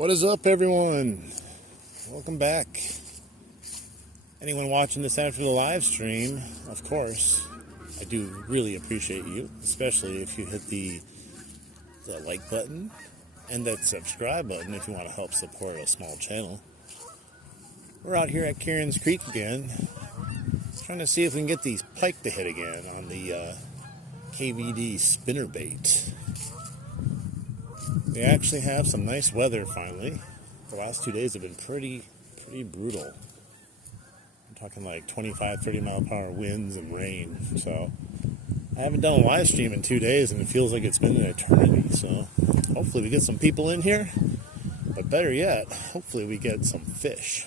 What is up, everyone? Welcome back. Anyone watching this after the live stream, of course, I do really appreciate you, especially if you hit the like button and that subscribe button if you want to help support a small channel. We're out here at Kieran's Creek again, trying to see if we can get these pike to hit again on the KVD spinnerbait. We actually have some nice weather finally. The last 2 days have been pretty brutal. I'm talking like 25, 30 mile per hour winds and rain. So I haven't done a live stream in 2 days and it feels like it's been an eternity. So hopefully we get some people in here. But better yet, hopefully we get some fish.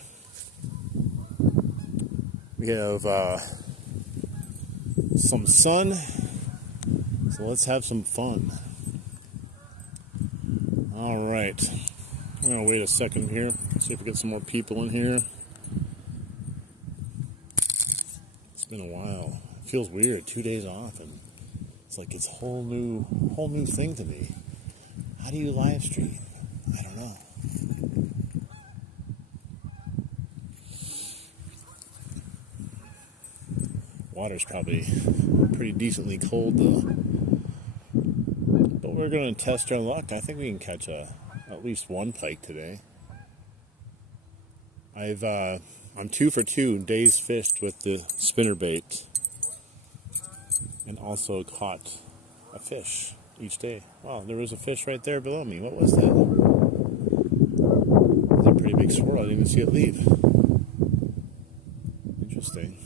We have some sun. So let's have some fun. All right, I'm gonna wait a second here, see if we get some more people in here. It's been a while. It feels weird, 2 days off, and it's like it's a whole new thing to me. How do you live stream? I don't know. Water's probably pretty decently cold though. But we're going to test our luck. I think we can catch at least one pike today. I'm 2 for 2 days fished with the spinnerbait, and also caught a fish each day. Wow, there was a fish right there below me. What was that? It was a pretty big swirl. I didn't even see it leave. Interesting.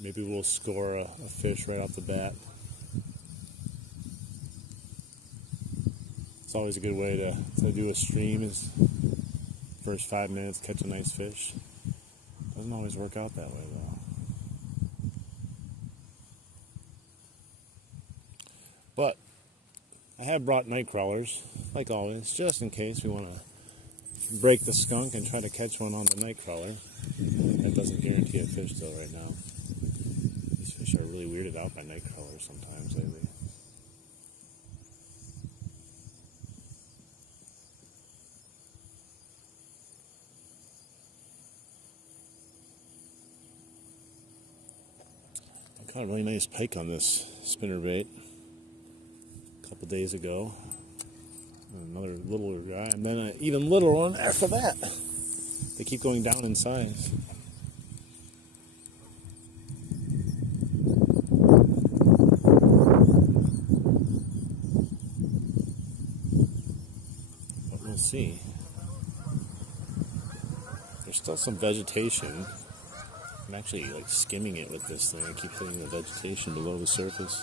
Maybe we'll score a fish right off the bat. It's always a good way to do a stream, is first 5 minutes catch a nice fish. Doesn't always work out that way though. But I have brought night crawlers, like always, just in case we want to break the skunk and try to catch one on the night crawler. That doesn't guarantee a fish though right now. Fish are really weirded out by night crawlers sometimes lately. I caught a really nice pike on this spinnerbait a couple days ago. Another littler guy, and then an even littler one after that. They keep going down in size. See, there's still some vegetation. I'm actually like skimming it with this thing. I keep hitting the vegetation below the surface.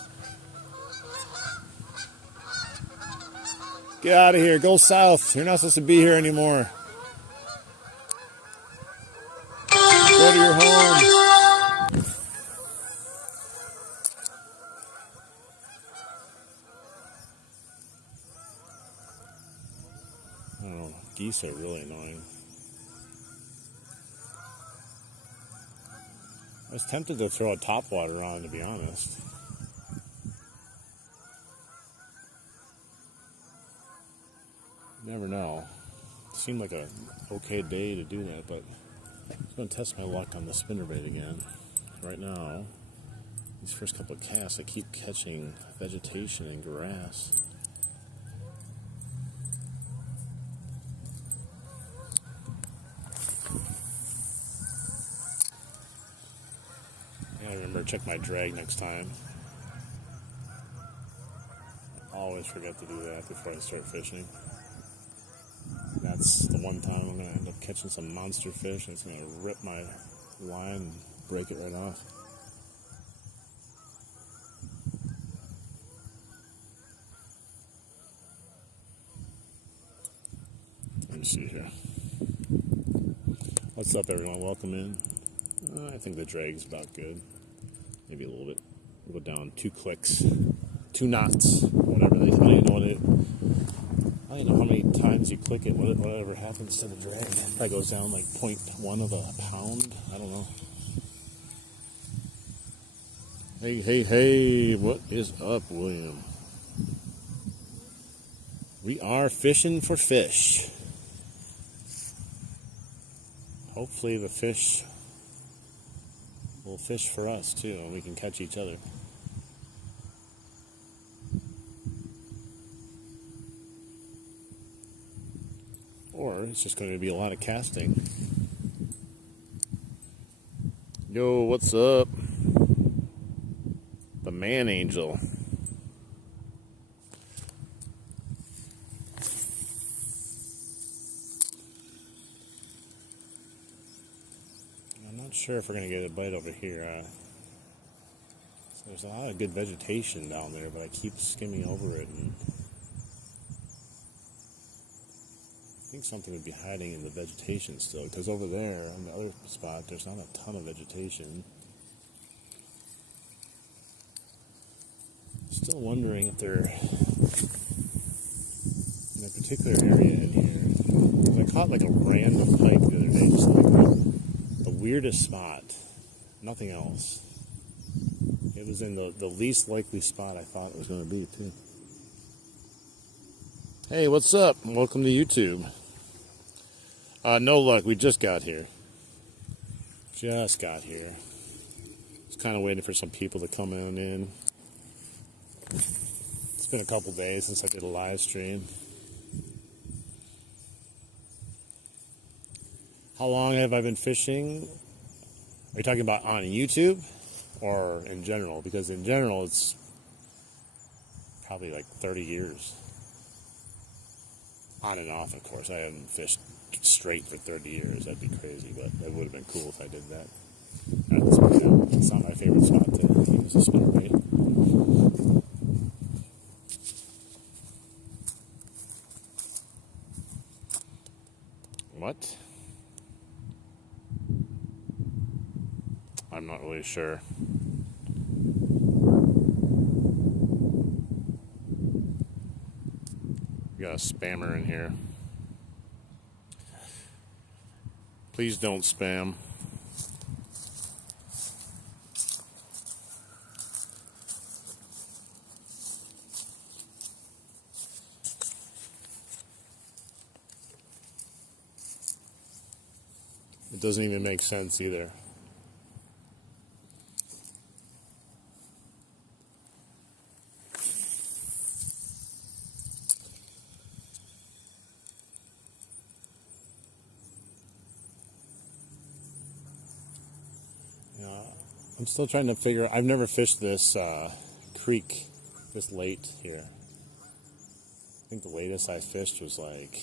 Get out of here, go south. You're not supposed to be here anymore. Go to your home. I don't know, geese are really annoying. I was tempted to throw a topwater on, to be honest. You never know. It seemed like a okay day to do that, but I'm going to test my luck on the spinnerbait again. Right now, these first couple of casts, I keep catching vegetation and grass. I remember to check my drag next time. I always forget to do that before I start fishing. That's the one time I'm going to end up catching some monster fish and it's going to rip my line and break it right off. Let me see here. What's up, everyone? Welcome in. I think the drag's about good. Maybe a little bit. We'll go down 2 clicks, 2 knots, whatever they. I don't even know what it. I don't even know how many times once you click it, whatever happens to the drag. Probably goes down like 0.1 of a pound. I don't know. Hey, what is up, William? We are fishing for fish. Hopefully the fish will fish for us too, and we can catch each other. Or it's just going to be a lot of casting. Yo, what's up? The man angel. I'm not sure if we're going to get a bite over here. So there's a lot of good vegetation down there, but I keep skimming over it, and I think something would be hiding in the vegetation still, because over there on the other spot there's not a ton of vegetation. Still wondering if they're in a particular area in here. I caught like a random pike the other day, just like the weirdest spot, nothing else. It was in the least likely spot I thought it was going to be too. Hey, what's up? Welcome to YouTube. No luck, we just got here. Just got here. Just kind of waiting for some people to come on in. It's been a couple days since I did a live stream. How long have I been fishing? Are you talking about on YouTube or in general? Because in general it's probably like 30 years. On and off, of course. I haven't fished straight for 30 years. That'd be crazy, but that would have been cool if I did that. It's not my favorite spot to use a spinnerbait. What? I'm not really sure. We got a spammer in here. Please don't spam. It doesn't even make sense either. I'm still trying to figure. I've never fished this creek this late here. I think the latest I fished was like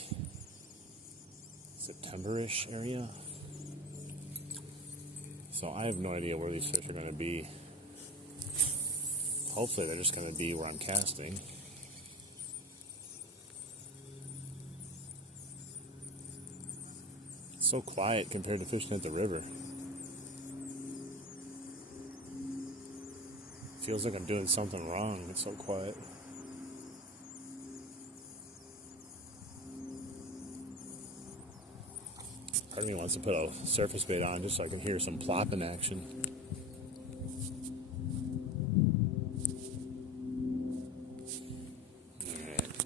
September-ish area. So I have no idea where these fish are going to be. Hopefully they're just going to be where I'm casting. It's so quiet compared to fishing at the river. Feels like I'm doing something wrong. It's so quiet. Part of me wants to put a surface bait on just so I can hear some plopping action. Alright.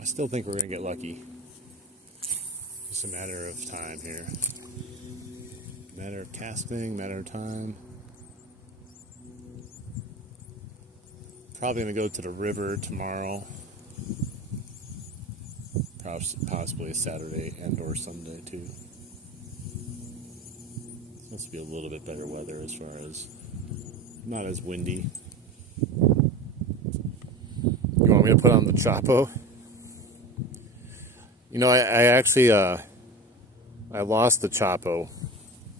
I still think we're going to get lucky. Just a matter of time here. Matter of casting, matter of time. Probably going to go to the river tomorrow. Possibly Saturday and or Sunday too. Supposed to be a little bit better weather as far as not as windy. You want me to put on the Chapo? You know, I actually I lost the Chapo,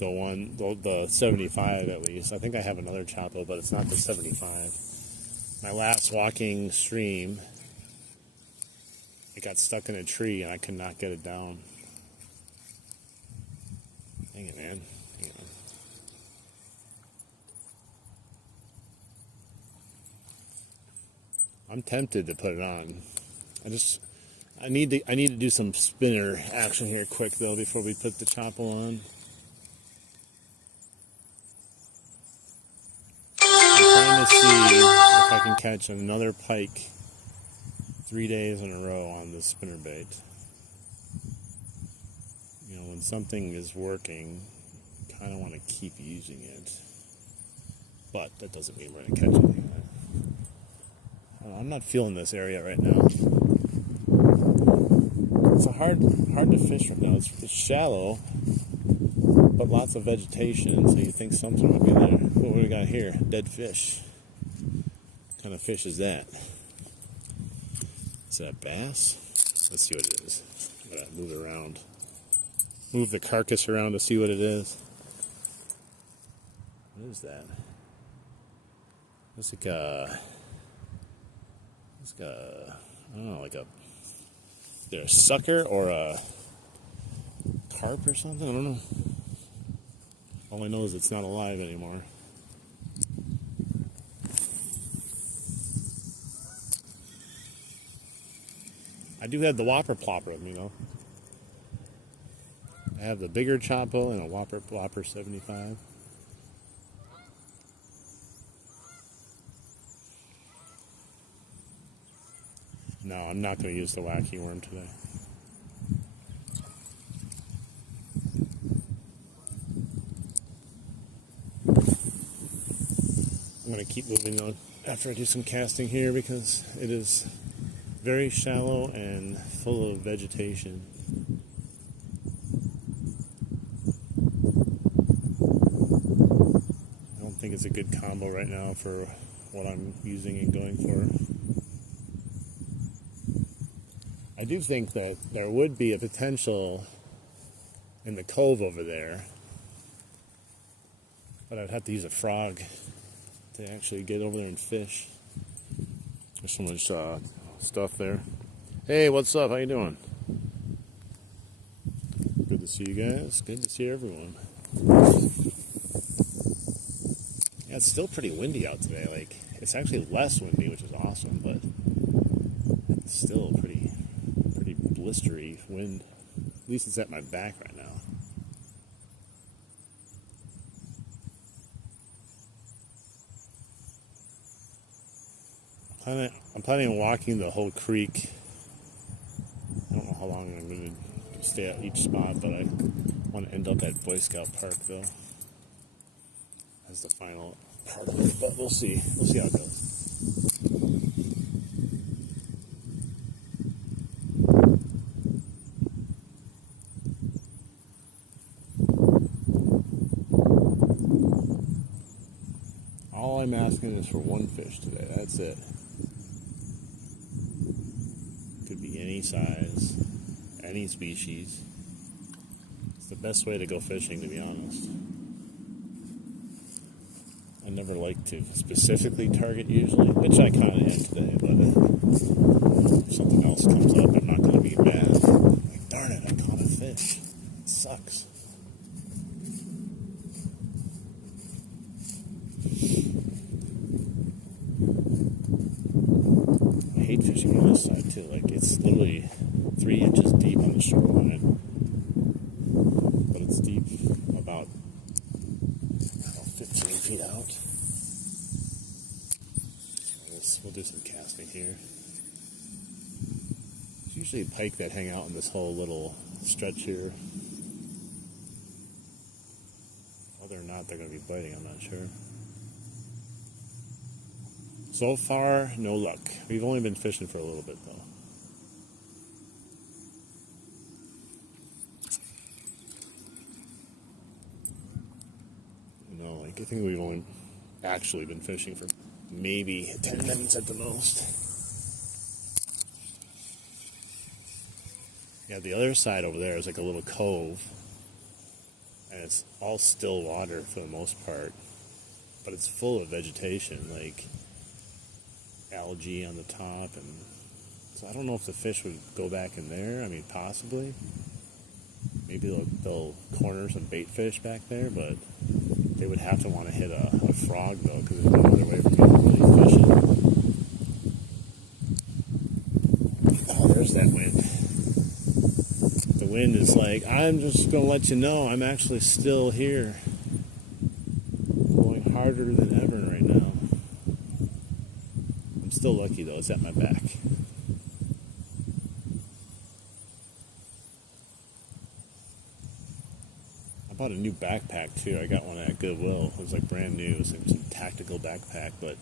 the 75 at least. I think I have another Chapo, but it's not the 75. My last walking stream, it got stuck in a tree and I could not get it down. Dang it, man. Hang on. I'm tempted to put it on. I need to do some spinner action here quick though before we put the chopple on. I'm trying to see if I can catch another pike 3 days in a row on this spinnerbait. You know, when something is working, kind of want to keep using it, but that doesn't mean we're going to catch anything. I'm not feeling this area right now. It's hard to fish right now. It's shallow, but lots of vegetation, so you think something will be there. What do we got here? Dead fish. What kind of fish is that? Is that a bass? Let's see what it is. I'm gonna move it around. Move the carcass around to see what it is. What is that? It's like a, I don't know, like a, either a sucker or a carp or something? I don't know. All I know is it's not alive anymore. I do have the whopper plopper, you know. I have the bigger choppo and a whopper plopper 75. No, I'm not going to use the wacky worm today. I'm going to keep moving on after I do some casting here because it is very shallow and full of vegetation. I don't think it's a good combo right now for what I'm using and going for. I do think that there would be a potential in the cove over there, but I'd have to use a frog to actually get over there and fish. There's so much stuff there. Hey, what's up? How you doing? Good to see you guys. Good to see everyone. Yeah, it's still pretty windy out today. Like, it's actually less windy, which is awesome, but it's still pretty blistery wind. At least it's at my back right now. I'm planning on walking the whole creek. I don't know how long I'm going to stay at each spot, but I want to end up at Boy Scout Park though as the final part of it. But we'll see. We'll see how it goes. All I'm asking is for one fish today. That's it. Could be any size, any species. It's the best way to go fishing, to be honest. I never like to specifically target usually, which I kind of am today, but if something else comes up, I'm not going to be mad. Like, darn it, I caught a fish. It sucks. I hate fishing on this side too. Like, it's literally 3 inches deep on the shoreline, but it's deep about 15 feet out. So we'll do some casting here. There's usually pike that hang out in this whole little stretch here. Whether or not they're going to be biting, I'm not sure. So far, no luck. We've only been fishing for a little bit, though. You know, like, I think we've only actually been fishing for maybe 10 minutes at the most. Yeah, the other side over there is like a little cove, and it's all still water for the most part, but it's full of vegetation, like algae on the top, and so I don't know if the fish would go back in there. I mean, possibly. Maybe they'll corner some bait fish back there, but they would have to want to hit a frog, though, because there's no other way for me to really fish it. Oh, there's that wind. wind is like, I'm just going to let you know I'm actually still here. Going harder than ever right now. I'm still lucky though, it's at my back. I bought a new backpack too. I got one at Goodwill. It was like brand new. It was like some tactical backpack, but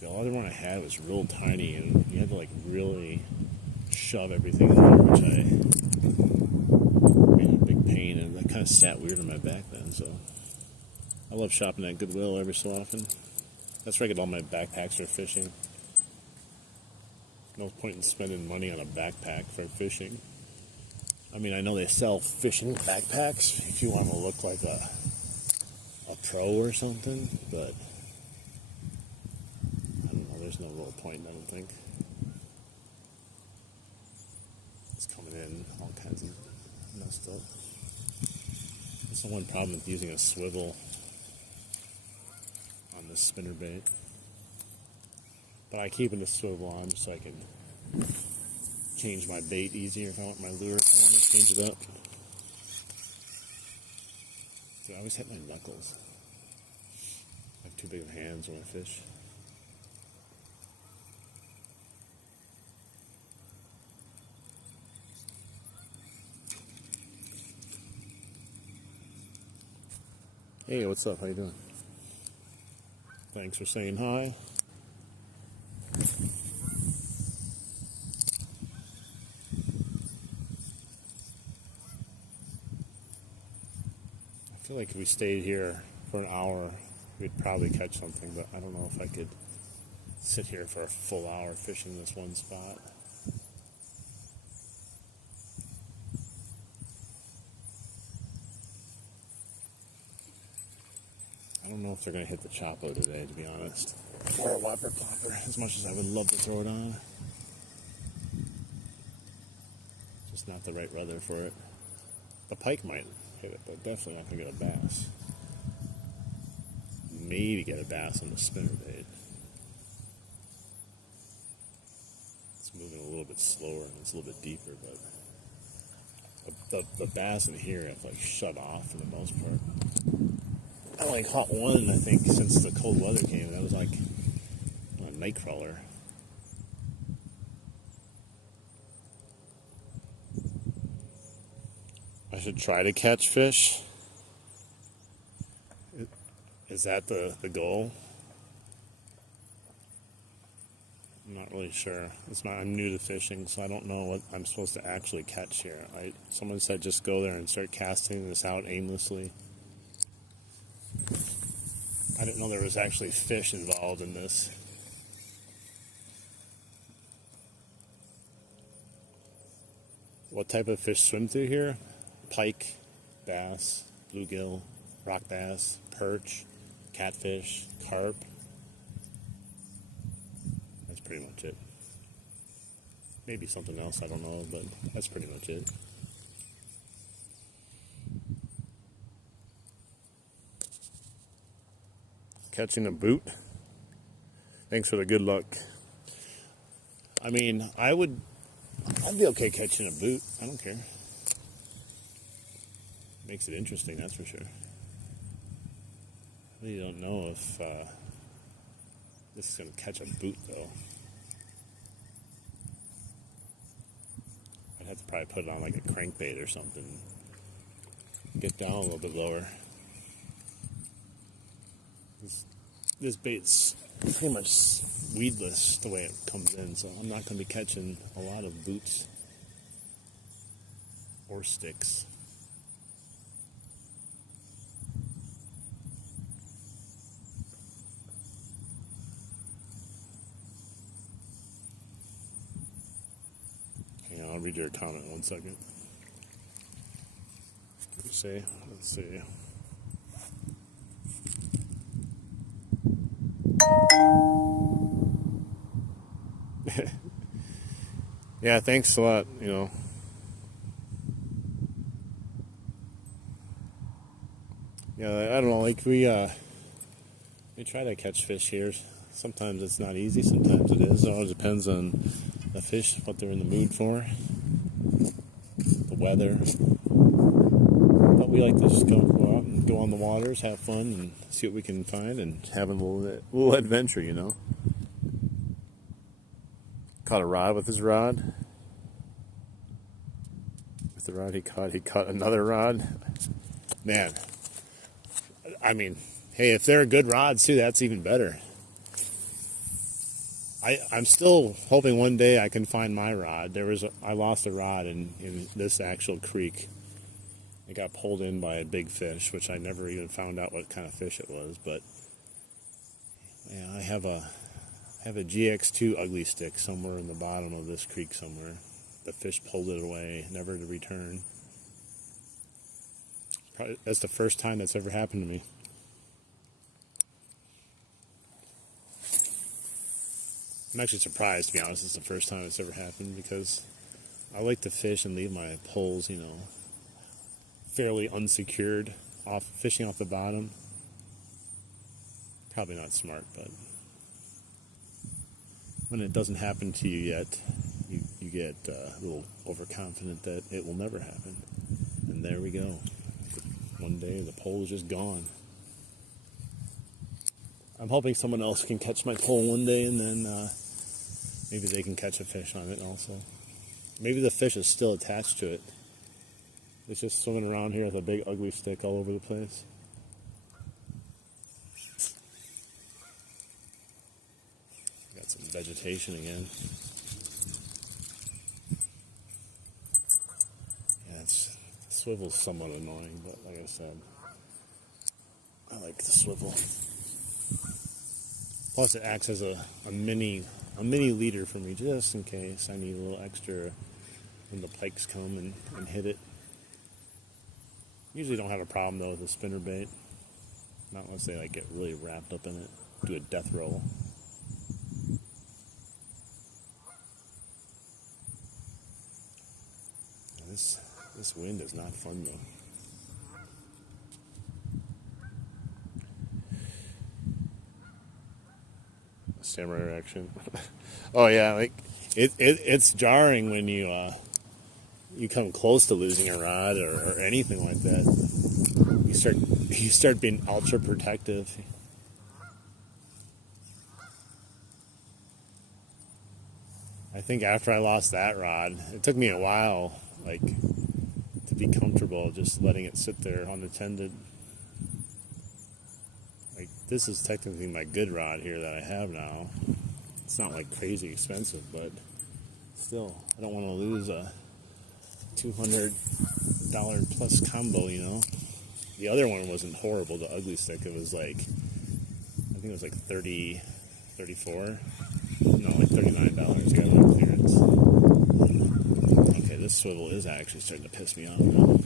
the other one I had was real tiny and you had to like really shove everything in there, which I made a big pain, and that kind of sat weird on my back then. So I love shopping at Goodwill every so often. That's where I get all my backpacks for fishing. No point in spending money on a backpack for fishing. I mean, I know they sell fishing backpacks if you want to look like a pro or something, but I don't know, there's no real point, I don't think. It's coming in all kinds of messed up. That's the one problem with using a swivel on this spinnerbait. But I keep it a swivel on so I can change my bait easier if I want my lure, if I want to change it up. So I always hit my knuckles. I have too big of hands when I fish. Hey, what's up? How you doing? Thanks for saying hi. I feel like if we stayed here for an hour, we'd probably catch something, but I don't know if I could sit here for a full hour fishing this one spot. I don't know if they're going to hit the Chapo today, to be honest. Or a whopper plopper, as much as I would love to throw it on. Just not the right rudder for it. The pike might hit it, but definitely not going to get a bass. Maybe get a bass on the spinnerbait. It's moving a little bit slower and it's a little bit deeper, but the bass in here have like shut off for the most part. I only caught one, I think, since the cold weather came. That was like a night crawler. I should try to catch fish. Is that the goal? I'm not really sure. I'm new to fishing, so I don't know what I'm supposed to actually catch here. Someone said just go there and start casting this out aimlessly. I didn't know there was actually fish involved in this. What type of fish swim through here? Pike, bass, bluegill, rock bass, perch, catfish, carp. That's pretty much it. Maybe something else, I don't know, but that's pretty much it. Catching a boot. Thanks for the good luck. I mean, I'd be okay catching a boot. I don't care. Makes it interesting, that's for sure. I really don't know if this is going to catch a boot, though. I'd have to probably put it on like a crankbait or something. Get down a little bit lower. This bait's pretty much weedless the way it comes in, so I'm not going to be catching a lot of boots or sticks. Hang on, I'll read your comment 1 second. What did you say? Let's see. Yeah, thanks a lot, Yeah, I don't know, like we try to catch fish here. Sometimes it's not easy, sometimes it is. It all depends on the fish, what they're in the mood for. The weather. But we like to just go out and go on the waters, have fun, and see what we can find, and have a little adventure, you know. Caught a rod with his rod. With the rod he caught another rod. Man, I mean, hey, if they're good rods too, that's even better. I'm still hoping one day I can find my rod. I lost a rod in this actual creek. It got pulled in by a big fish, which I never even found out what kind of fish it was. But yeah, I have a GX2 ugly stick somewhere in the bottom of this creek somewhere. The fish pulled it away, never to return. That's the first time that's ever happened to me. I'm actually surprised, to be honest, it's the first time it's ever happened, because I like to fish and leave my poles, you know, fairly unsecured, fishing off the bottom. Probably not smart, but when it doesn't happen to you yet, you get a little overconfident that it will never happen. And there we go. One day the pole is just gone. I'm hoping someone else can catch my pole one day, and then maybe they can catch a fish on it also. Maybe the fish is still attached to it. It's just swimming around here with a big ugly stick all over the place. Got some vegetation again. Yeah, the swivel's somewhat annoying, but like I said, I like the swivel. Plus, it acts as a mini leader for me, just in case I need a little extra when the pikes come and hit it. Usually don't have a problem though with a spinnerbait, not unless they like get really wrapped up in it, do a death roll. This wind is not fun though. Samurai action. Oh yeah, like it's jarring when you come close to losing a rod or anything like that. You start being ultra protective. I think after I lost that rod, it took me a while, like, to be comfortable just letting it sit there unattended. Like, this is technically my good rod here that I have now. It's not like crazy expensive, but still, I don't want to lose a $200 plus combo, you know. The other one wasn't horrible, the ugly stick. It was like, I think it was like $34. No, like $39. I got it on clearance. Okay, this swivel is actually starting to piss me off now.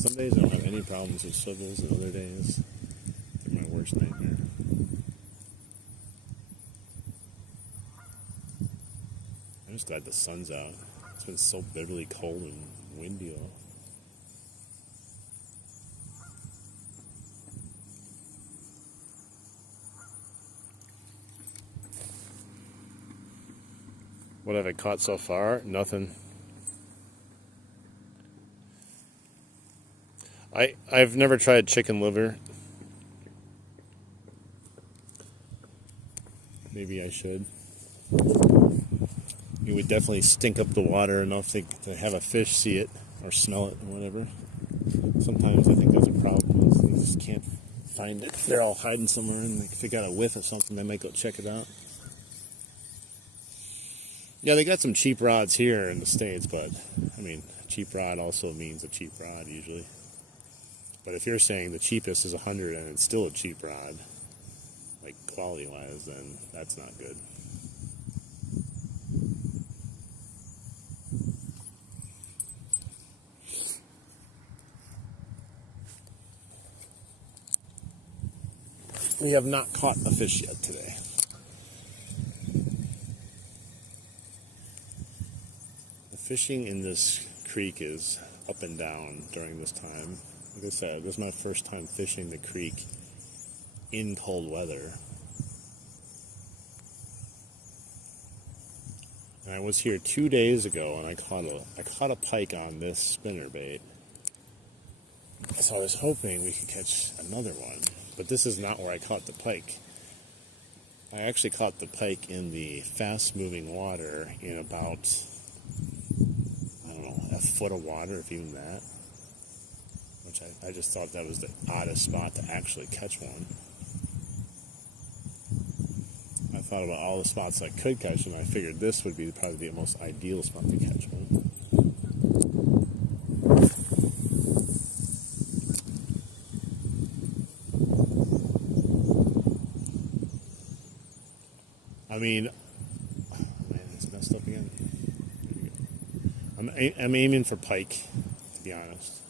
Some days I don't have any problems with swivels, and other days they're my worst nightmare. I'm just glad the sun's out. It's been so bitterly cold and windy. What have I caught so far? Nothing. I've never tried chicken liver. Maybe I should. It would definitely stink up the water enough to have a fish see it or smell it or whatever. Sometimes I think that's a problem, is they just can't find it. They're all hiding somewhere, and if they got a whiff of something, they might go check it out. Yeah, they got some cheap rods here in the States, but, I mean, a cheap rod also means a cheap rod, usually. But if you're saying the cheapest is $100 and it's still a cheap rod, like quality-wise, then that's not good. We have not caught a fish yet today. The fishing in this creek is up and down during this time. Like I said, this is my first time fishing the creek in cold weather. And I was here 2 days ago, and I caught a pike on this spinnerbait. So I was hoping we could catch another one, but this is not where I caught the pike. I actually caught the pike in the fast-moving water in about, I don't know, a foot of water, if even that. Which I just thought that was the oddest spot to actually catch one. I thought about all the spots I could catch, and I figured this would be probably the most ideal spot to catch one. I mean, oh man, it's messed up again. I'm aiming for pike, to be honest.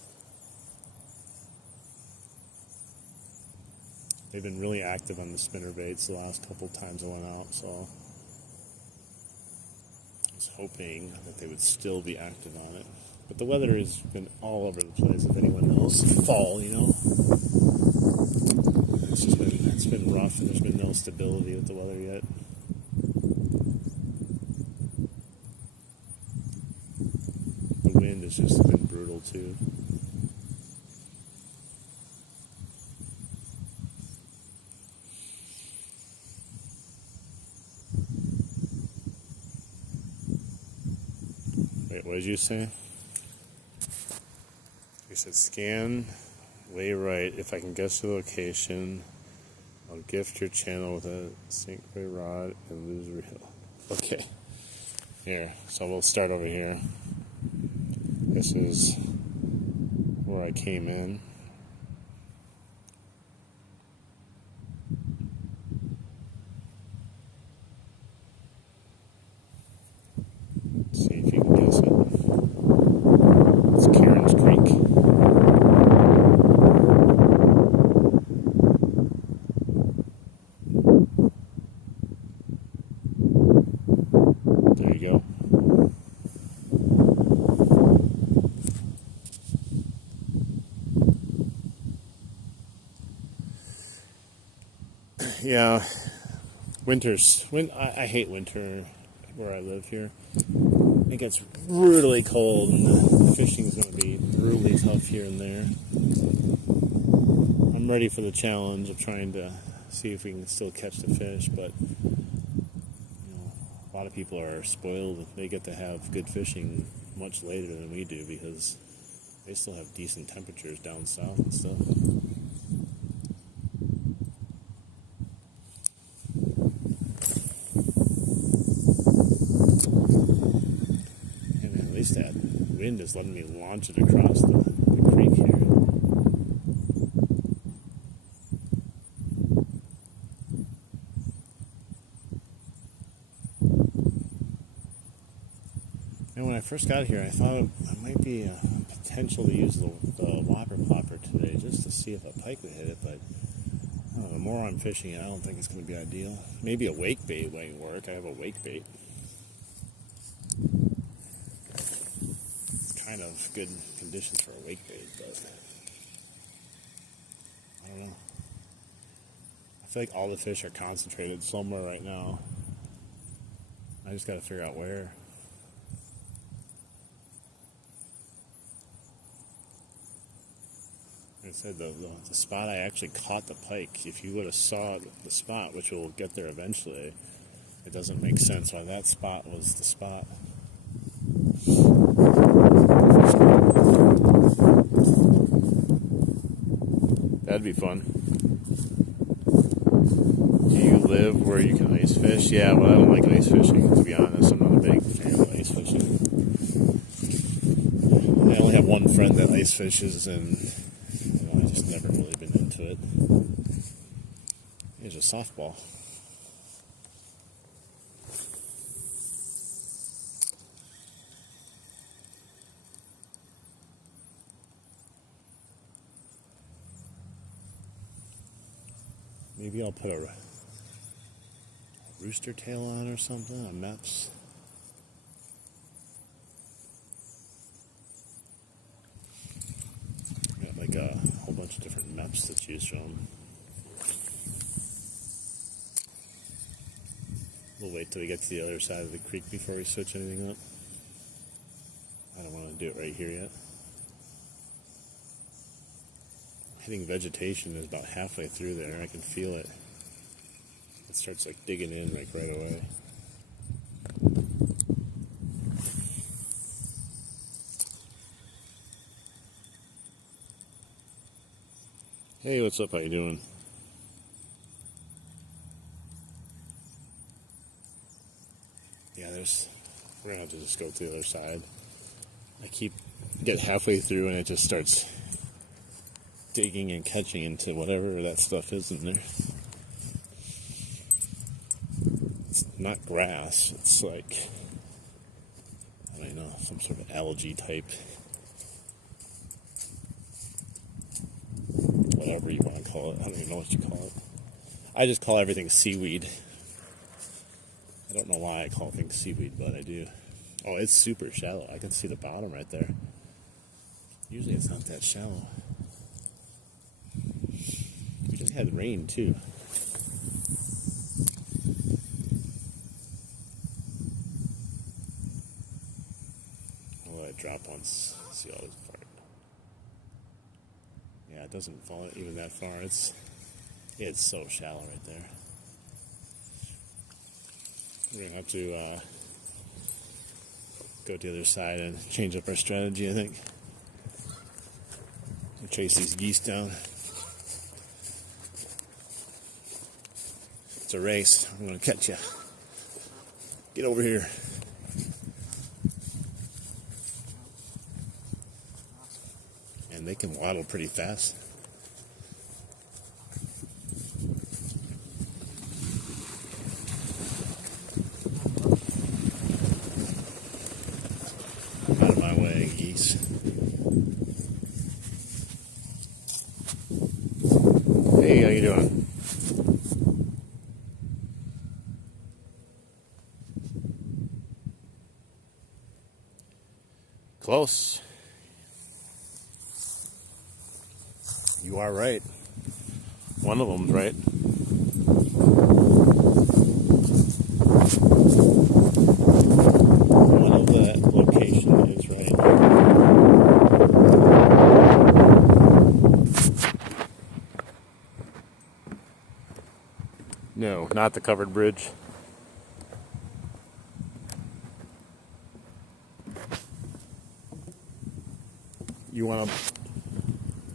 They've been really active on the spinnerbaits the last couple times I went out, so I was hoping that they would still be active on it. But the weather has been all over the place, if anyone knows. Fall, you know? It's been rough, and there's been no stability with the weather yet. The wind has just been brutal, too. Wait, what did you say? You said scan way right. If I can guess the location, I'll gift your channel with a Snagbait rod and loser reel. Okay. Here. So we'll start over here. This is where I came in. Let's see if you can guess it. It's Karen's Creek. There you go. Yeah, I hate winter where I live here. It gets brutally cold, and the fishing is going to be brutally tough here and there. I'm ready for the challenge of trying to see if we can still catch the fish, but a lot of people are spoiled. They get to have good fishing much later than we do because they still have decent temperatures down south and stuff. At least that wind is letting me launch it across the creek here. And when I first got here, I thought it might be a potential to use the whopper plopper today just to see if a pike would hit it, but I don't know, the more I'm fishing it, I don't think it's going to be ideal. Maybe a wake bait might work. I have a wake bait. Kind of good conditions for a wake bait, but I don't know. I feel like all the fish are concentrated somewhere right now. I just got to figure out where. Like I said, the spot I actually caught the pike, if you would have saw the spot, which we'll get there eventually, it doesn't make sense why that spot was the spot. That'd be fun. Do you live where you can ice fish? Yeah, well, I don't like ice fishing, to be honest. I'm not a big fan of ice fishing. I only have one friend that ice fishes, and I just never really been into it. Here's a softball. Maybe I'll put a rooster tail on or something, a Meps. Got like a whole bunch of different Meps to choose from. We'll wait till we get to the other side of the creek before we switch anything up. I don't want to do it right here yet. Hitting vegetation is about halfway through there. I can feel it. It starts like digging in like right away. Hey, what's up? How you doing? Yeah, we're gonna have to just go to the other side. I get halfway through and it just starts digging and catching into whatever that stuff is in there. It's not grass, it's like, I don't know, some sort of algae type, whatever you want to call it. I don't even know what you call it. I just call everything seaweed. I don't know why I call things seaweed, but I do. Oh, it's super shallow. I can see the bottom right there. Usually it's not that shallow. We just had rain too. I'll let it drop once. See all this part. Yeah, it doesn't fall even that far. It's so shallow right there. We're gonna have to go to the other side and change up our strategy, I think. And chase these geese down. It's a race. I'm gonna catch you. Get over here. And they can waddle pretty fast. Out of my way, geese. Hey, how you doing? Close. You are right. One of them's right. One of the location is right. No, not the covered bridge. You want to...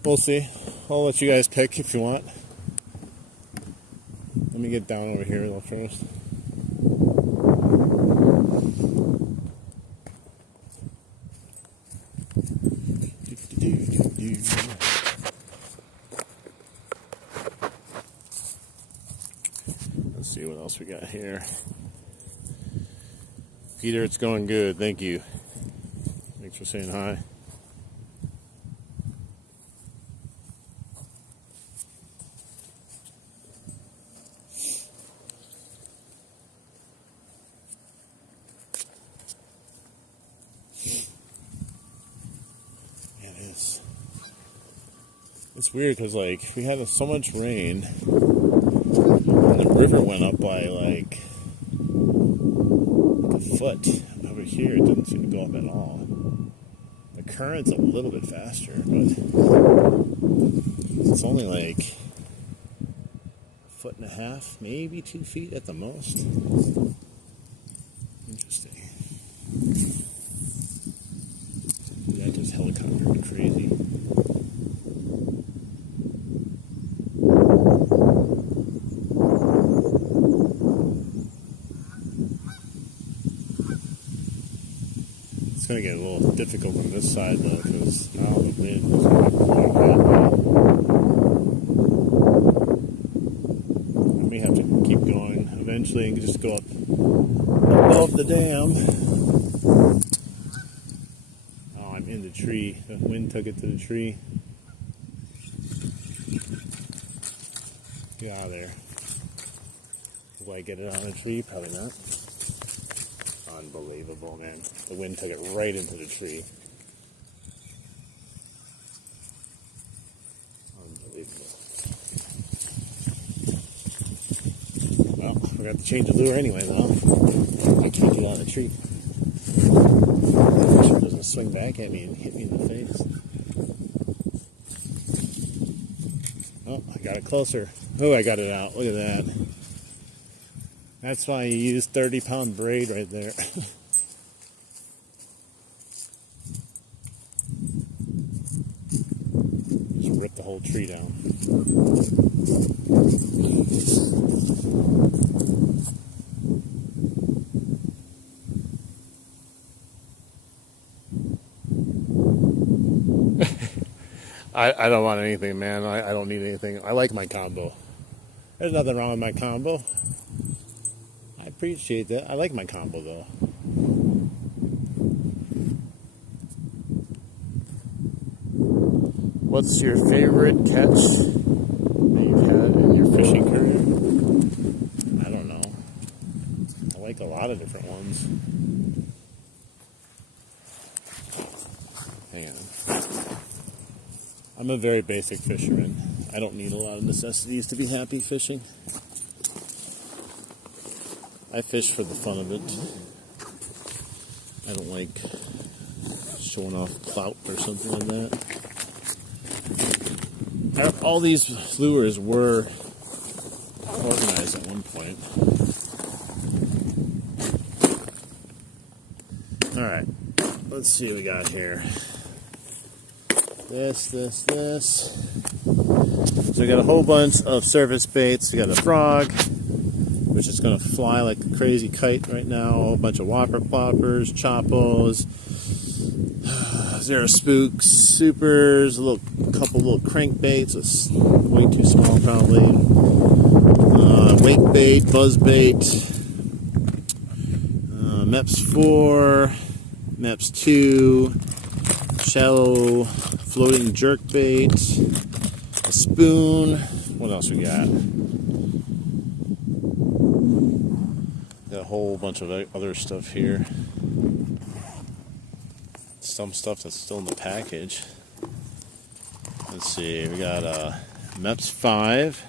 We'll see. I'll let you guys pick if you want. Let me get down over here though first. Let's see what else we got here. Peter, it's going good. Thank you. Thanks for saying hi. It's weird because, like, we had so much rain, and the river went up by, like a foot. Over here, it didn't seem to go up at all. The current's a little bit faster, but it's only, like, a foot and a half, maybe 2 feet at the most. Interesting. That just helicoptered crazy. It's going to get a little difficult on this side though, because now the wind is going to blow that way. I may have to keep going eventually and just go up above the dam. Oh, I'm in the tree. The wind took it to the tree. Get out of there. Will I get it on the tree? Probably not. Unbelievable, man. The wind took it right into the tree. Unbelievable. Well, we're have to change the lure anyway, though. I can't get on the tree. The fish doesn't swing back at me and hit me in the face. Oh, I got it closer. Oh, I got it out. Look at that. That's why you use 30-pound braid right there. Just rip the whole tree down. I don't want anything, man. I don't need anything. I like my combo. There's nothing wrong with my combo. I appreciate that. I like my combo, though. What's your favorite catch that you've had in your fishing career? I don't know. I like a lot of different ones. Hang on. I'm a very basic fisherman. I don't need a lot of necessities to be happy fishing. I fish for the fun of it. I don't like showing off clout or something like that. All these lures were organized at one point. Alright, let's see what we got here. This. So we got a whole bunch of surface baits. We got a frog, which is going to fly like a crazy kite right now. A bunch of whopper ploppers, choppos, zero spooks, supers, couple little crankbaits. It's way too small probably. Wake bait, buzz bait, MEPS 4, MEPS 2, shallow floating jerkbait, a spoon. What else we got? Got a whole bunch of other stuff here. Some stuff that's still in the package. Let's see, we got MEPS 5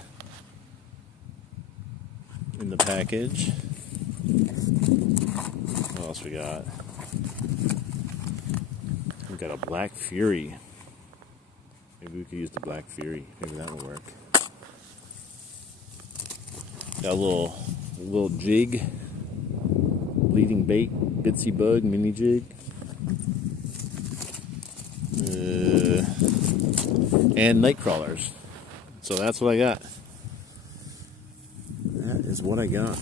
in the package. What else we got? We got a Black Fury. Maybe we could use the Black Fury. Maybe that will work. Got a little jig. Bleeding bait. Bitsy bug mini jig. And night crawlers. So that's what I got. That is what I got.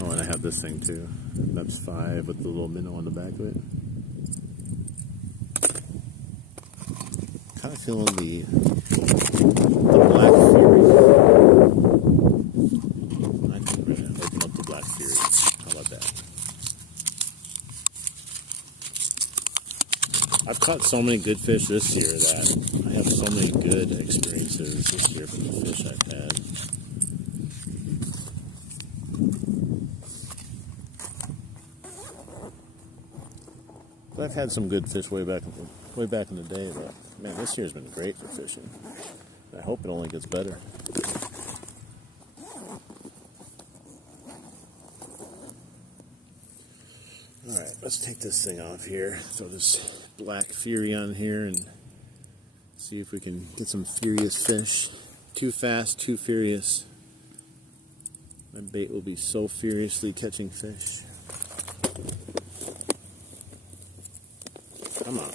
Oh, and I have this thing too. MEPS 5 with the little minnow on the back of it. Kind of feeling the Black Fury. I can open up the Black Fury. How about that? I've caught so many good fish this year that I have so many good experiences this year from the fish I've had. But I've had some good fish way back in the day, but man, this year's been great for fishing. I hope it only gets better. Alright, let's take this thing off here. Throw this Black Fury on here and see if we can get some furious fish. Too fast, too furious. My bait will be so furiously catching fish. Come on.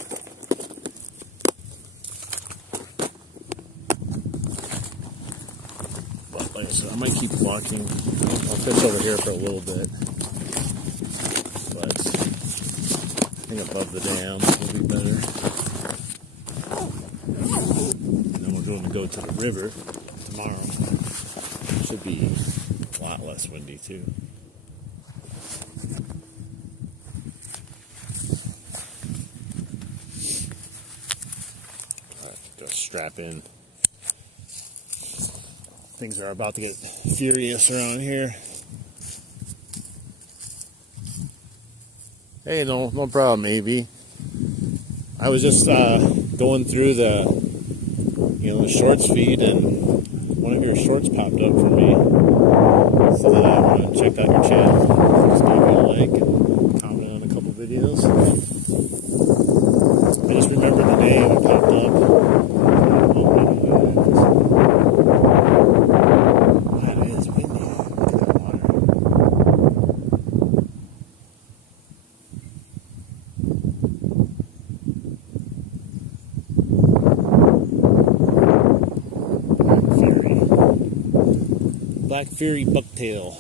But like I said, I might keep walking. I'll fish over here for a little bit. But I think above the dam will be better. And then we're going to go to the river tomorrow. It should be a lot less windy too. Strap in. Things are about to get furious around here. Hey, no problem, AB. I was just going through the shorts feed, and one of your shorts popped up for me. So that I checked out your channel. Just gave you a like and comment on a couple videos. I just remembered the name. It popped up. Wow, it is windy. Look at that water. Black Fury bucktail.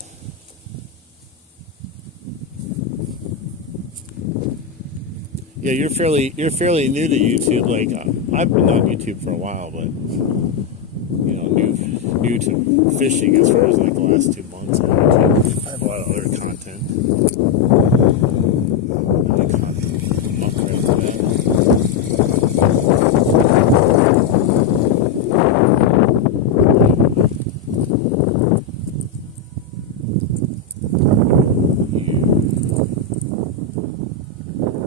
Yeah, you're fairly new to YouTube. Like I've been on YouTube for a while, but you know, new to fishing as far as like the last 2 months on YouTube. I have a lot of other content. Muck right today.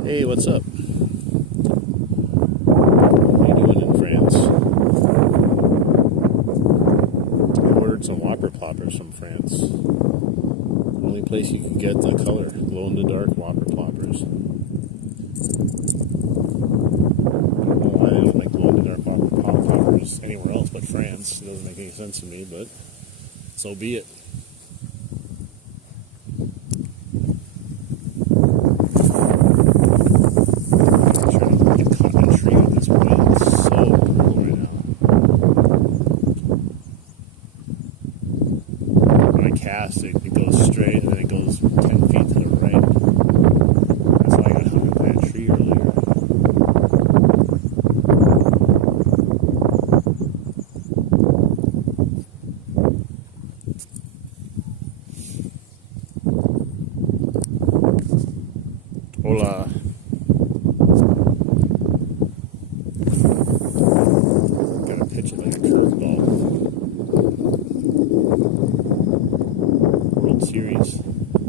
Hey, what's up? How you doing in France? I ordered some whopper ploppers from France. The only place you can get the color glow-in-the-dark whopper ploppers. I don't know why they don't make glow-in-the-dark whopper ploppers anywhere else but France. It doesn't make any sense to me, but so be it. Cast, it goes straight and then it goes 10 feet to the right. That's why I got hung up by a tree earlier. Hola. Gotta pitch it like a curveball.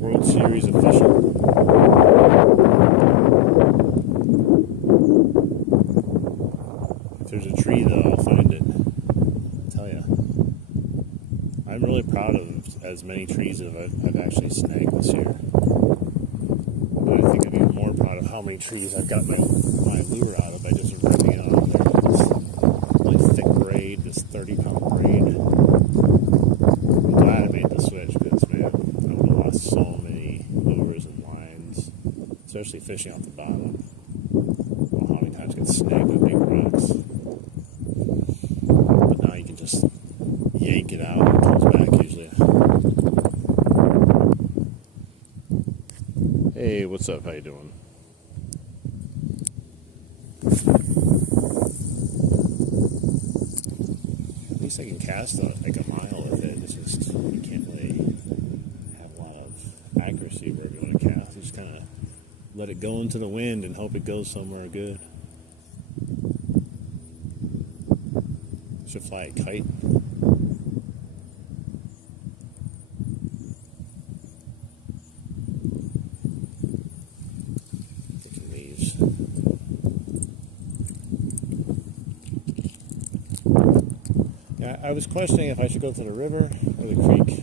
World Series of fishing. If there's a tree, though, I'll find it. I'll tell ya. I'm really proud of as many trees as I've actually snagged this year. But I think I'm even more proud of how many trees I've got my lure out of by just ripping it on there. This really thick braid, this 30-pound braid. I'm glad I made the switch because, man, I would have lost so many lures and lines, especially fishing off the bottom. I don't know how many times I get snagged with big rocks. But now you can just yank it out and it comes back usually. Hey, what's up? How you doing? At least I can cast like a mile with it. It's just, you can't really have a lot of accuracy wherever you want to cast. You just kind of let it go into the wind and hope it goes somewhere good. Should fly a kite. Taking leaves. Yeah, I was questioning if I should go to the river or the creek.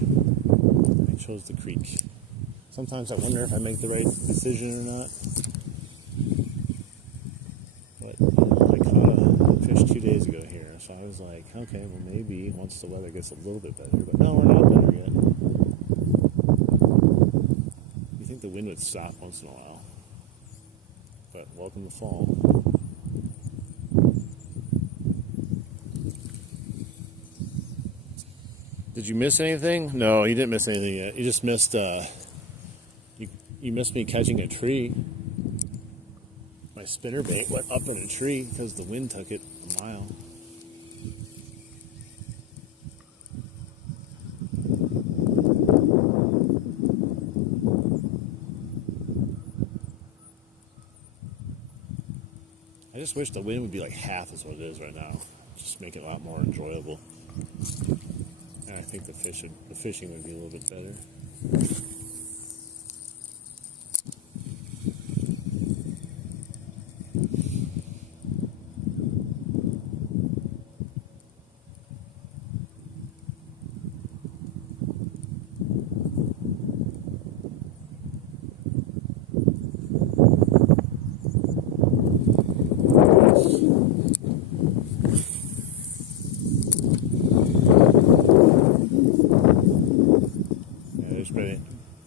I chose the creek. Sometimes I wonder if I make the right decision or not. But I caught a fish 2 days ago here, so I was like, okay, well maybe once the weather gets a little bit better. But no, we're not better yet. You think the wind would stop once in a while? But welcome to fall. Did you miss anything? No, you didn't miss anything yet. You just missed, you missed me catching a tree. My spinnerbait went up in a tree because the wind took it a mile. I just wish the wind would be like half as what it is right now. Just make it a lot more enjoyable. And I think the fishing would be a little bit better.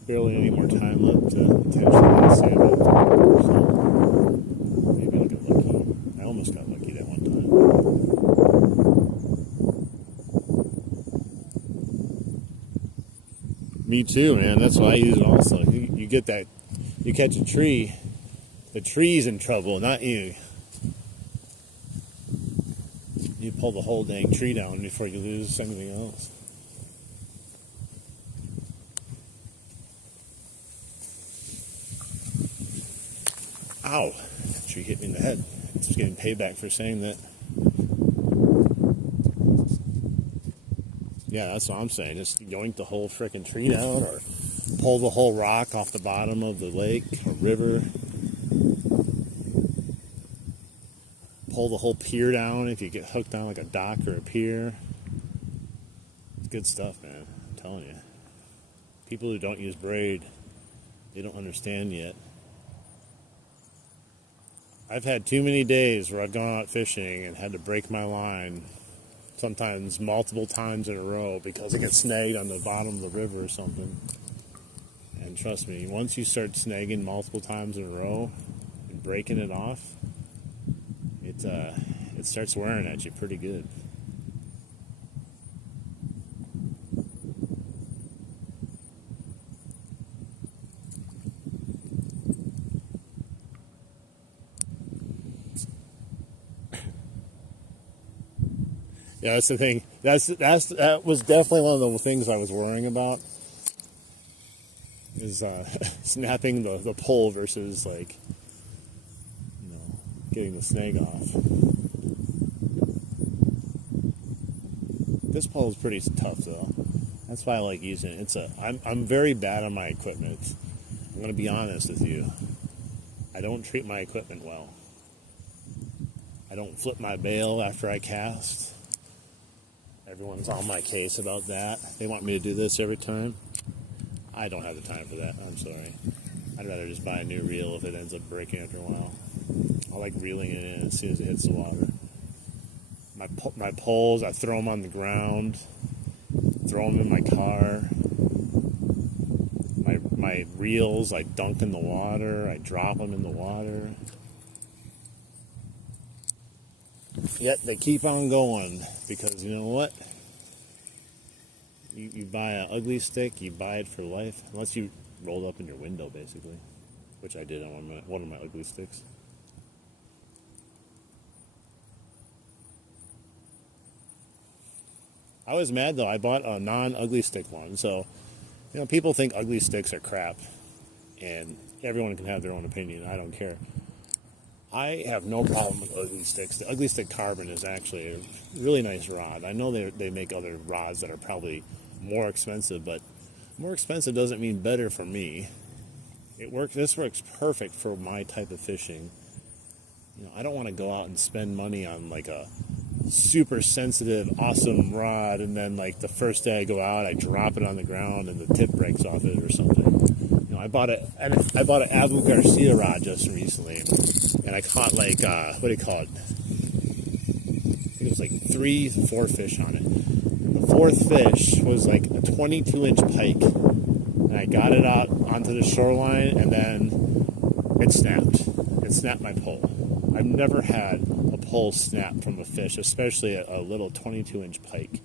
barely any more time left to potentially save it. So maybe I'll get lucky. I almost got lucky that one time. Me too, man. That's why I use it also. You get that, you catch a tree, the tree's in trouble, not you. You pull the whole dang tree down before you lose anything else. Ow! That tree hit me in the head. It's getting payback for saying that. Yeah, that's what I'm saying. Just yoink the whole frickin' tree down, or pull the whole rock off the bottom of the lake or river. Pull the whole pier down if you get hooked on like a dock or a pier. It's good stuff, man. I'm telling you. People who don't use braid, they don't understand yet. I've had too many days where I've gone out fishing and had to break my line, sometimes multiple times in a row, because it gets snagged on the bottom of the river or something. And trust me, once you start snagging multiple times in a row and breaking it off, it starts wearing at you pretty good. Yeah, that's the thing. That was definitely one of the things I was worrying about. Is snapping the pole versus like, getting the snag off. This pole is pretty tough though. That's why I like using it. I'm very bad on my equipment. I'm gonna be honest with you. I don't treat my equipment well. I don't flip my bail after I cast. Everyone's on my case about that. They want me to do this every time. I don't have the time for that. I'm sorry. I'd rather just buy a new reel if it ends up breaking after a while. I like reeling it in as soon as it hits the water. My poles, I throw them on the ground, throw them in my car. My reels, I dunk in the water, I drop them in the water. Yet they keep on going, because you know what? You buy an ugly stick, you buy it for life, unless you roll up in your window, basically, which I did on one of my ugly sticks. I was mad though. I bought a non-ugly stick one, so people think ugly sticks are crap, and everyone can have their own opinion. I don't care. I have no problem with ugly sticks. The ugly stick carbon is actually a really nice rod. I know they make other rods that are probably more expensive, but more expensive doesn't mean better for me. This works perfect for my type of fishing. I don't want to go out and spend money on like a super sensitive, awesome rod, and then like the first day I go out, I drop it on the ground and the tip breaks off it or something. I bought an Abu Garcia rod just recently, and I caught like what do you call it? I think it was like 4 fish on it. The 4th fish was like a 22-inch pike, and I got it out onto the shoreline, and then it snapped. It snapped my pole. I've never had a pole snap from a fish, especially a little 22-inch pike.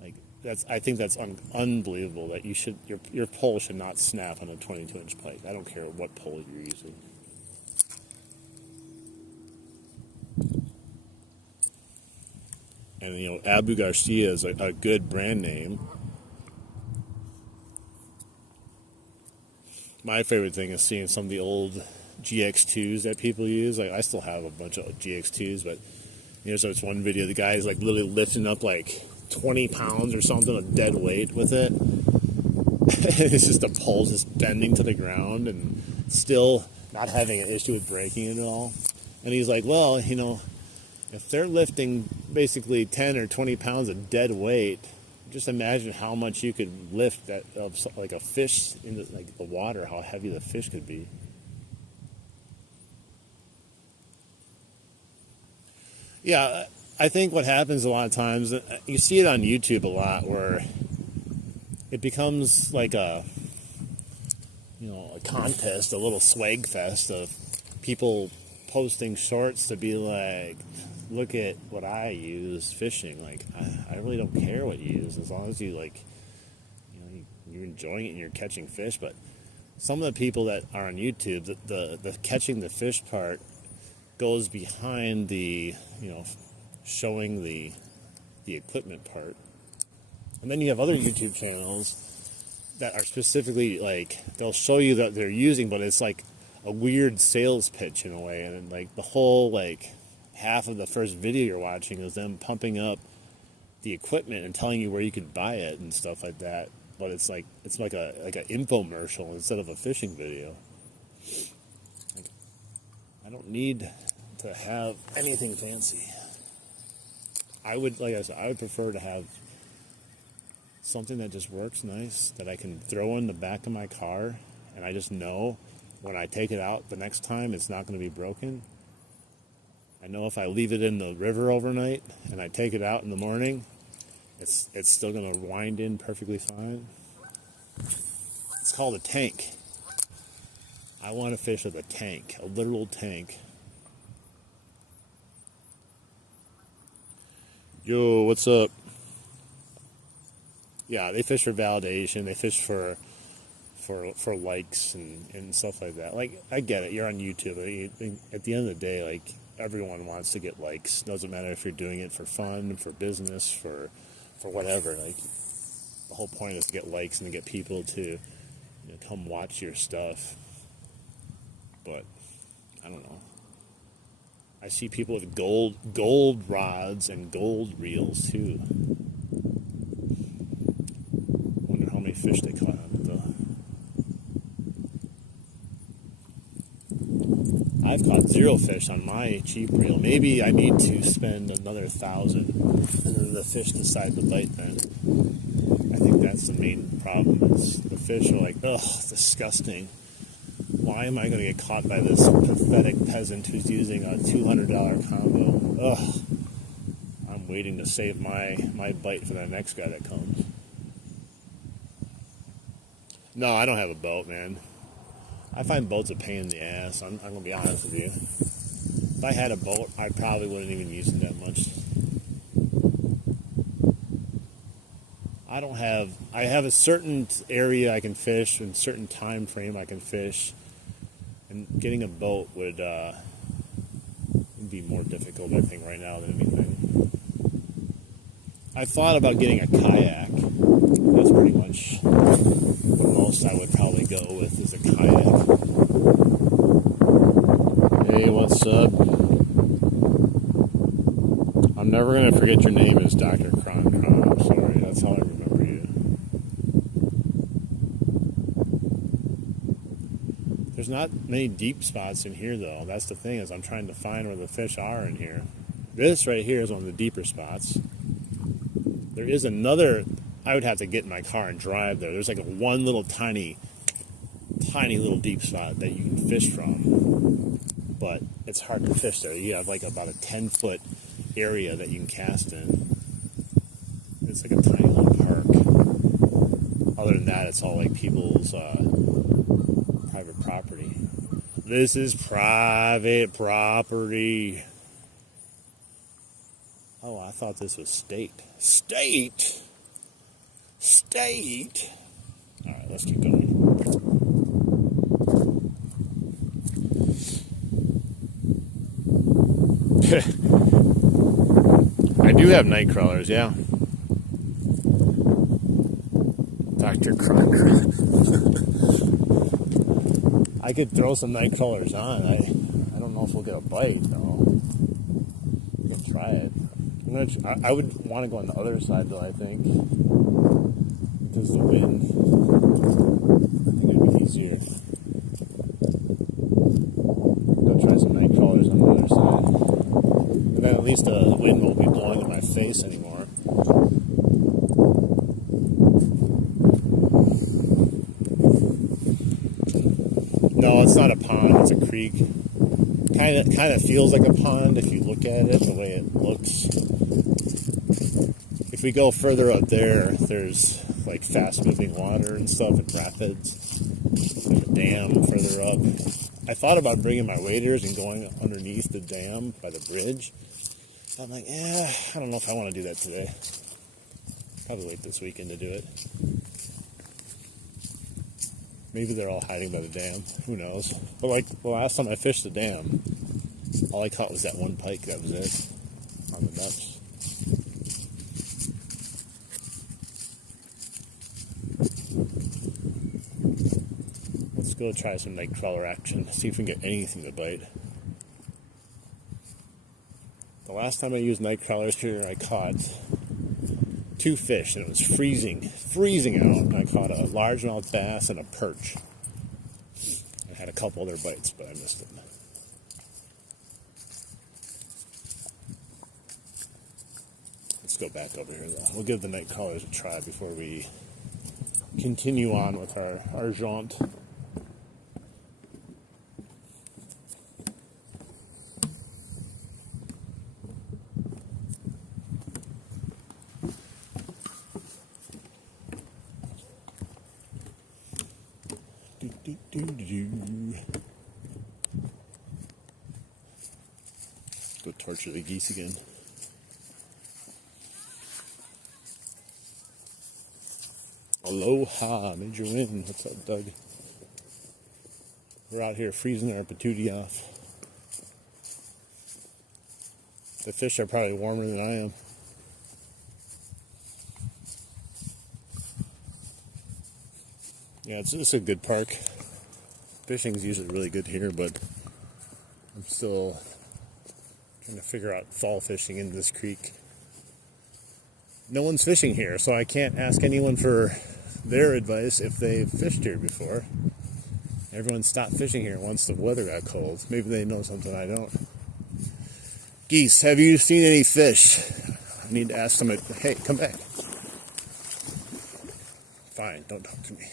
Like I think that's unbelievable. That your pole should not snap on a 22-inch pike. I don't care what pole you're using. And Abu Garcia is a good brand name. My favorite thing is seeing some of the old GX2s that people use. Like, I still have a bunch of GX2s, but there's this one video, the guy's like literally lifting up like 20 pounds or something of dead weight with it. It's just the pole just bending to the ground and still not having an issue with breaking it at all. And he's like, well, if they're lifting basically 10 or 20 pounds of dead weight, just imagine how much you could lift of like a fish in the water, how heavy the fish could be. Yeah, I think what happens a lot of times, you see it on YouTube a lot, where it becomes like a contest, a little swag fest of people posting shorts to be like, look at what I use fishing. Like, I really don't care what you use as long as you you're enjoying it and you're catching fish. But some of the people that are on YouTube, the catching the fish part goes behind the showing the equipment part. And then you have other YouTube channels that are specifically like, they'll show you that they're using, but it's like a weird sales pitch in a way, and then, like, the whole half of the first video you're watching is them pumping up the equipment and telling you where you could buy it and stuff like that. But it's like an infomercial instead of a fishing video. I don't need to have anything fancy. I would prefer to have something that just works nice, that I can throw in the back of my car, and I just know when I take it out the next time it's not going to be broken. I know if I leave it in the river overnight and I take it out in the morning, it's still going to wind in perfectly fine. It's called a tank. I want to fish with a tank, a literal tank. Yo, what's up? Yeah, they fish for validation. They fish for likes and stuff like that. Like, I get it. You're on YouTube. At the end of the day, like, everyone wants to get likes. Doesn't matter if you're doing it for fun, for business, for whatever. Like, the whole point is to get likes and to get people to come watch your stuff. But I don't know. I see people with gold rods and gold reels too. Wonder how many fish they caught on it though. I've caught 0 fish on my cheap reel. Maybe I need to spend another 1,000, and then the fish decide to bite then. I think that's the main problem. Is the fish are like, ugh, disgusting. Why am I going to get caught by this pathetic peasant who's using a $200 combo? Ugh. I'm waiting to save my bite for that next guy that comes. No, I don't have a boat, man. I find boats a pain in the ass. I'm going to be honest with you. If I had a boat, I probably wouldn't even use it that much. I have a certain area I can fish and certain time frame I can fish. And getting a boat would be more difficult, I think, right now than anything. I thought about getting a kayak. That's pretty much the most I would probably go with, is a kayak. Hey, what's up? I'm never going to forget your name is Dr. Kron. I'm sorry, that's how I remember you. There's not many deep spots in here, though. That's the thing, is I'm trying to find where the fish are in here. This right here is one of the deeper spots. There is another, I would have to get in my car and drive there. There's like one little tiny little deep spot that you can fish from. But it's hard to fish there. You have like about a 10-foot area that you can cast in. It's like a tiny little park. Other than that, it's all like people's private property. This is private property. Oh, I thought this was state. State? State? Alright, let's keep going. I do have night crawlers, yeah. Dr. Crocker. I could throw some night crawlers on. I don't know if we'll get a bite, though. We'll try it. I would want to go on the other side, though, I think. Because the wind. I think it'd be easier. Go try some night crawlers on the other side. And then at least the wind won't be blowing in my face anymore. No, it's not a pond, it's a creek. Kind of feels like a pond if you look at it, the way it looks. If we go further up there, there's like fast moving water and stuff and rapids. There's a dam further up. I thought about bringing my waders and going underneath the dam by the bridge. I'm like, I don't know if I want to do that today. Probably wait this weekend to do it. Maybe they're all hiding by the dam. Who knows? But like the last time I fished the dam, all I caught was that one pike. That was it on the nuts. Let's go try some night crawler action. See if we can get anything to bite. The last time I used night crawlers here, I caught 2 fish, and it was freezing out. And I caught a largemouth bass and a perch. I had a couple other bites, but I missed them. Let's go back over here, though. We'll give the night crawlers a try before we continue on with our jaunt. Go torture the geese again. Aloha, Major Wind. What's up, Doug? We're out here freezing our patootie off. The fish are probably warmer than I am. Yeah, it's a good park. Fishing's usually really good here, but I'm still trying to figure out fall fishing in this creek. No one's fishing here, so I can't ask anyone for their advice if they've fished here before. Everyone stopped fishing here once the weather got cold. Maybe they know something I don't. Geese, have you seen any fish? I need to ask them. Hey, come back. Fine, don't talk to me.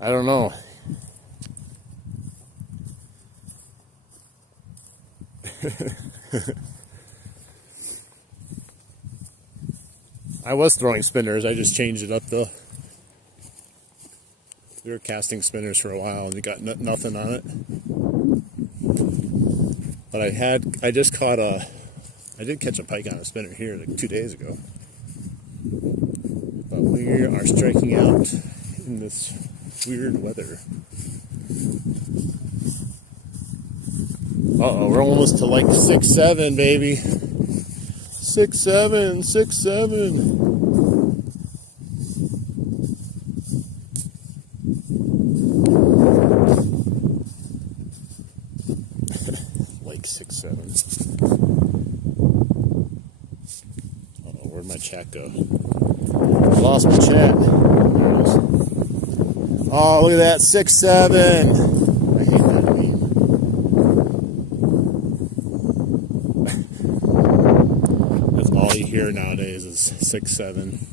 I don't know. I was throwing spinners. I just changed it up though. We were casting spinners for a while and we got nothing on it. But I did catch a pike on a spinner here like 2 days ago. But we are striking out in this weird weather. Uh-oh, we're almost to like 6-7, baby. 6-7, 6-7. Like 6-7. Uh-oh, where'd my chat go? I lost my chat. There it is. Oh, look at that, 6-7. I hate that meme. That's all you hear nowadays is 6-7.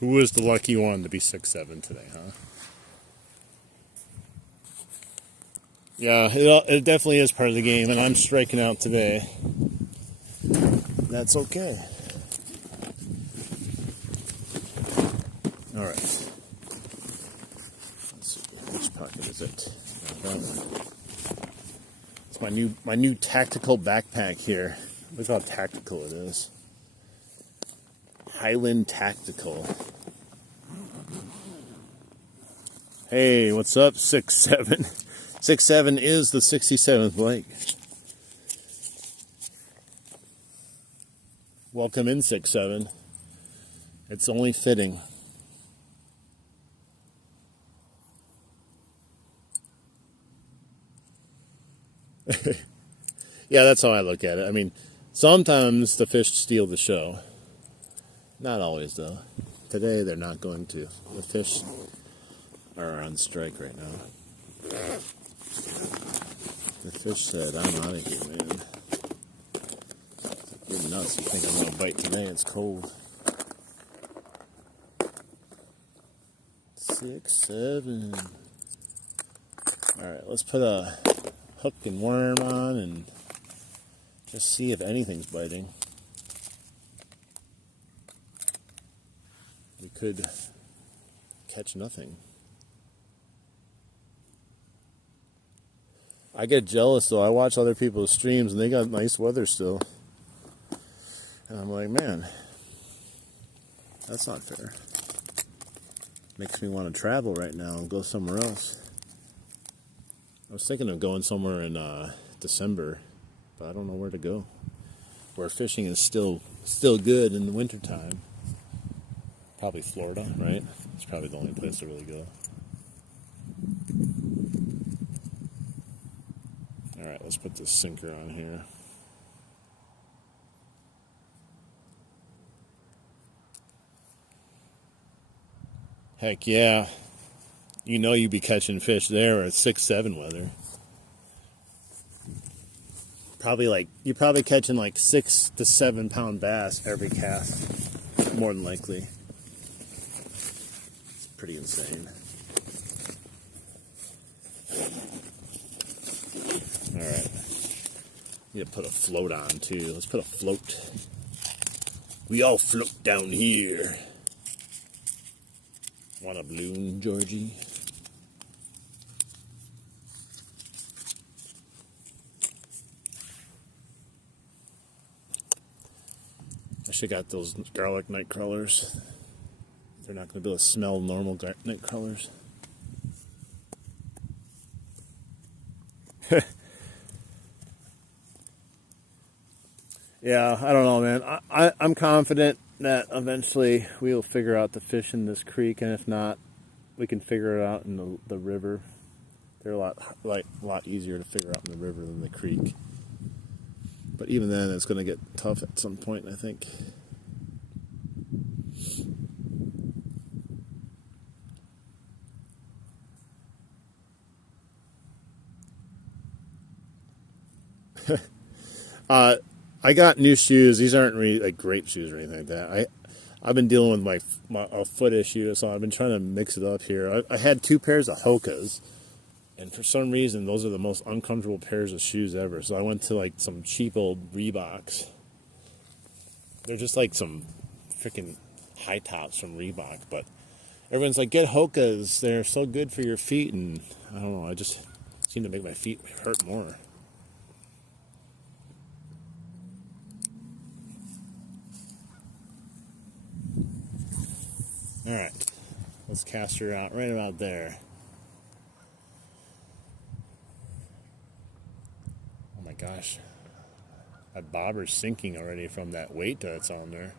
Who was the lucky one to be 6-7 today, huh? Yeah, it definitely is part of the game, and I'm striking out today. That's okay. All right. Let's see. Which pocket is it? It's my new tactical backpack here. Look how tactical it is. Highland Tactical. Hey, what's up? 6-7. 6-7 is the 67th Blake. Welcome in 6-7. It's only fitting. Yeah, that's how I look at it. I mean, sometimes the fish steal the show. Not always, though. Today, they're not going to. The fish are on strike right now. The fish said, I'm out of here, man. You're nuts. You think I'm going to bite today? It's cold. 6-7. Alright, let's put a hook and worm on and Just see if anything's biting. We could catch nothing. I get jealous though. I watch other people's streams and they got nice weather still. And I'm like, man, that's not fair. Makes me want to travel right now and go somewhere else. I was thinking of going somewhere in December, but I don't know where to go. Where fishing is still good in the wintertime. Probably Florida, right? It's probably the only place to really go. Alright, let's put this sinker on here. Heck yeah. You know you'd be catching fish there at 6-7 weather. You're probably catching like 6 to 7 pound bass every cast. More than likely. It's pretty insane. Alright. Need to put a float on too. Let's put a float. We all float down here. Want a balloon, Georgie? I should got those garlic night crawlers. They're not going to be able to smell normal night crawlers. Yeah, I don't know, man. I'm confident that eventually we will figure out the fish in this creek, and if not, we can figure it out in the river. They're a lot easier to figure out in the river than the creek. But even then, it's going to get tough at some point, I think. I got new shoes. These aren't really like great shoes or anything like that. I've been dealing with my foot issue, so I've been trying to mix it up here. I had 2 pairs of Hokas, and for some reason, those are the most uncomfortable pairs of shoes ever. So I went to like some cheap old Reeboks. They're just like some freaking high tops from Reebok, but everyone's like, get Hokas. They're so good for your feet, and I don't know. I just seem to make my feet hurt more. Alright, let's cast her out right about there. Oh my gosh. That bobber's sinking already from that weight that's on there.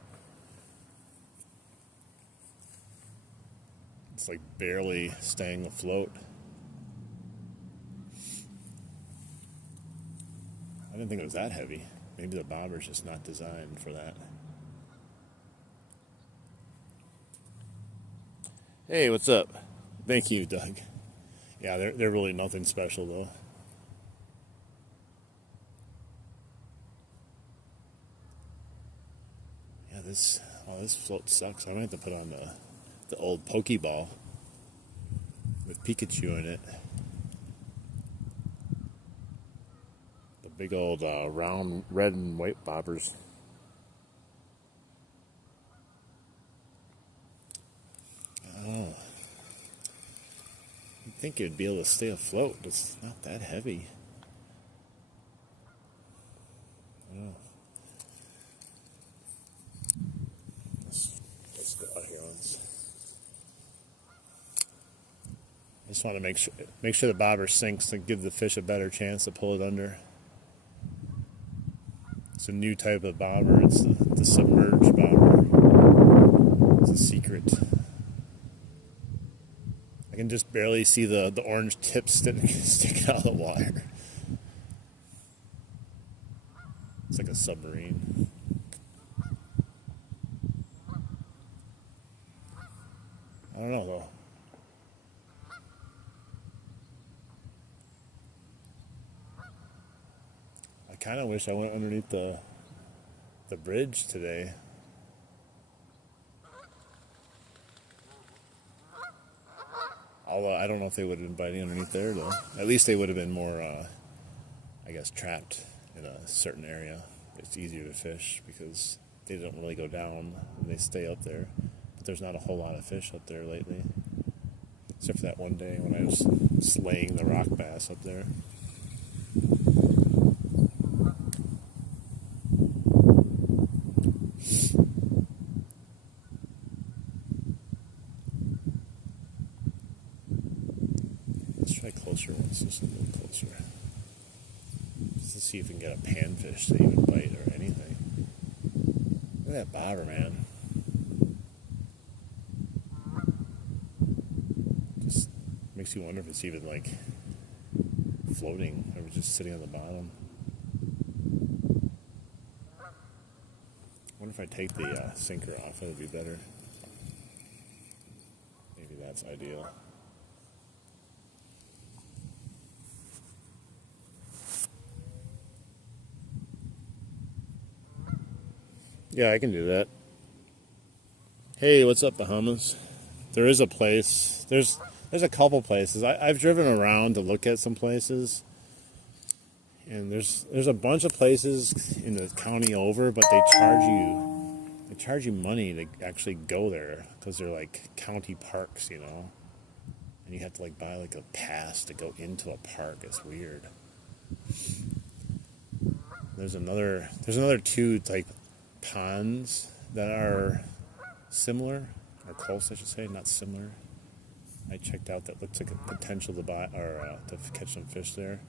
It's like barely staying afloat. I didn't think it was that heavy. Maybe the bobber's just not designed for that. Hey, what's up? Thank you, Doug. Yeah, they're really nothing special though. Yeah, this float sucks. I might have to put on the old Pokeball with Pikachu in it. The big old round red and white bobbers. Oh. You'd think it'd be able to stay afloat. It's not that heavy. Oh. Let's go out here once. I just want to make sure the bobber sinks to give the fish a better chance to pull it under. It's a new type of bobber. It's the submerged bobber. It's a secret. I can just barely see the orange tip sticking out of the wire. It's like a submarine. I don't know though. I kind of wish I went underneath the bridge today. Although I don't know if they would have been biting underneath there though. At least they would have been more, I guess, trapped in a certain area, it's easier to fish because they don't really go down and they stay up there. But there's not a whole lot of fish up there lately, except for that one day when I was slaying the rock bass up there. Let's try closer ones, just a little closer. Just to see if we can get a panfish to even bite or anything. Look at that bobber, man. Just makes you wonder if it's even like floating or just sitting on the bottom. I wonder if I take the sinker off, it would be better. Maybe that's ideal. Yeah, I can do that. Hey, what's up, Bahamas? There is a place. There's a couple places. I've driven around to look at some places, and there's a bunch of places in the county over, but they charge you money to actually go there because they're like county parks, you know. And you have to like buy like a pass to go into a park. It's weird. There's another two like ponds that are similar, or close, I should say, not similar. I checked out that looks like a potential to buy or to catch some fish there.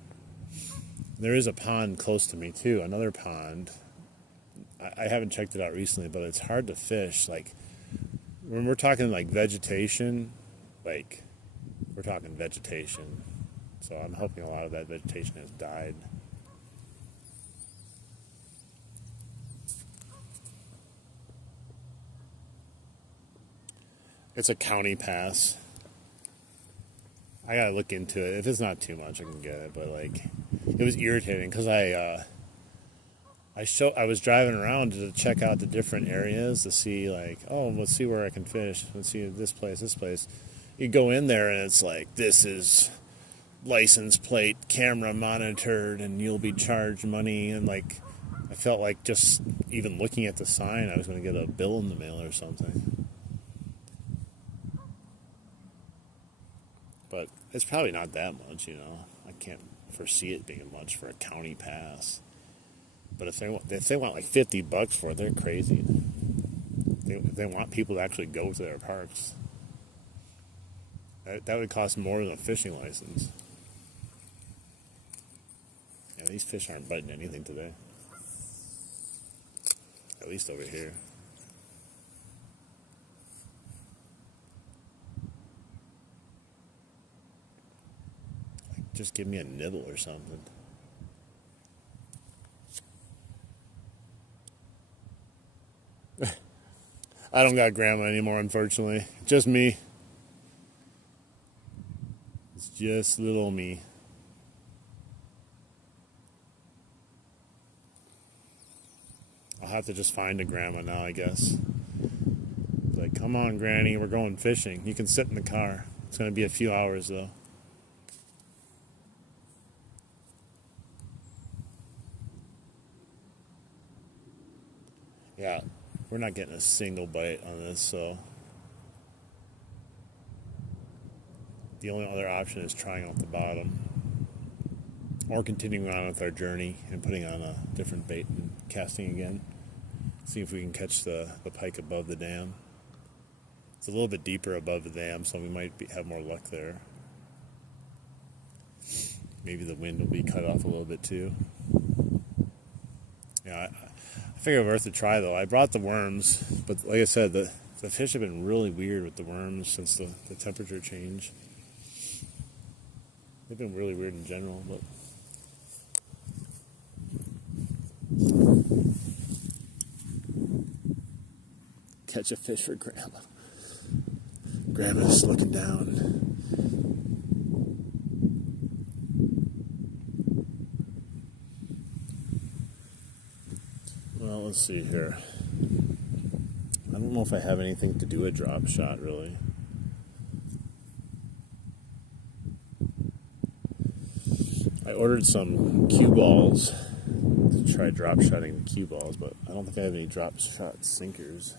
There is a pond close to me too, another pond. I haven't checked it out recently, but it's hard to fish. Like when we're talking like vegetation, like we're talking vegetation. So I'm hoping a lot of that vegetation has died. It's a county pass. I gotta look into it. If it's not too much, I can get it. But like, it was irritating because I was driving around to check out the different areas to see like, oh, let's see where I can fish. Let's see this place. You go in there and it's like, this is license plate, camera monitored, and you'll be charged money. And like, I felt like just even looking at the sign, I was going to get a bill in the mail or something. But it's probably not that much, you know. I can't foresee it being much for a county pass. But if they want like $50 for it, they're crazy. They want people to actually go to their parks. That would cost more than a fishing license. Yeah, these fish aren't biting anything today. At least over here. Just give me a nibble or something. I don't got grandma anymore, unfortunately. Just me. It's just little me. I'll have to just find a grandma now, I guess. Like, come on, Granny, we're going fishing. You can sit in the car. It's going to be a few hours, though. Yeah, we're not getting a single bite on this, so the only other option is trying out the bottom or continuing on with our journey and putting on a different bait and casting again. See if we can catch the pike above the dam. It's a little bit deeper above the dam, so we might have more luck there. Maybe the wind will be cut off a little bit too. Yeah, I figured it was worth a try though. I brought the worms, but like I said, the fish have been really weird with the worms since the temperature change. They've been really weird in general, but catch a fish for Grandma. Grandma's looking down. Well, let's see here. I don't know if I have anything to do a drop shot, really. I ordered some cue balls try drop shotting the cue balls, but I don't think I have any drop shot sinkers.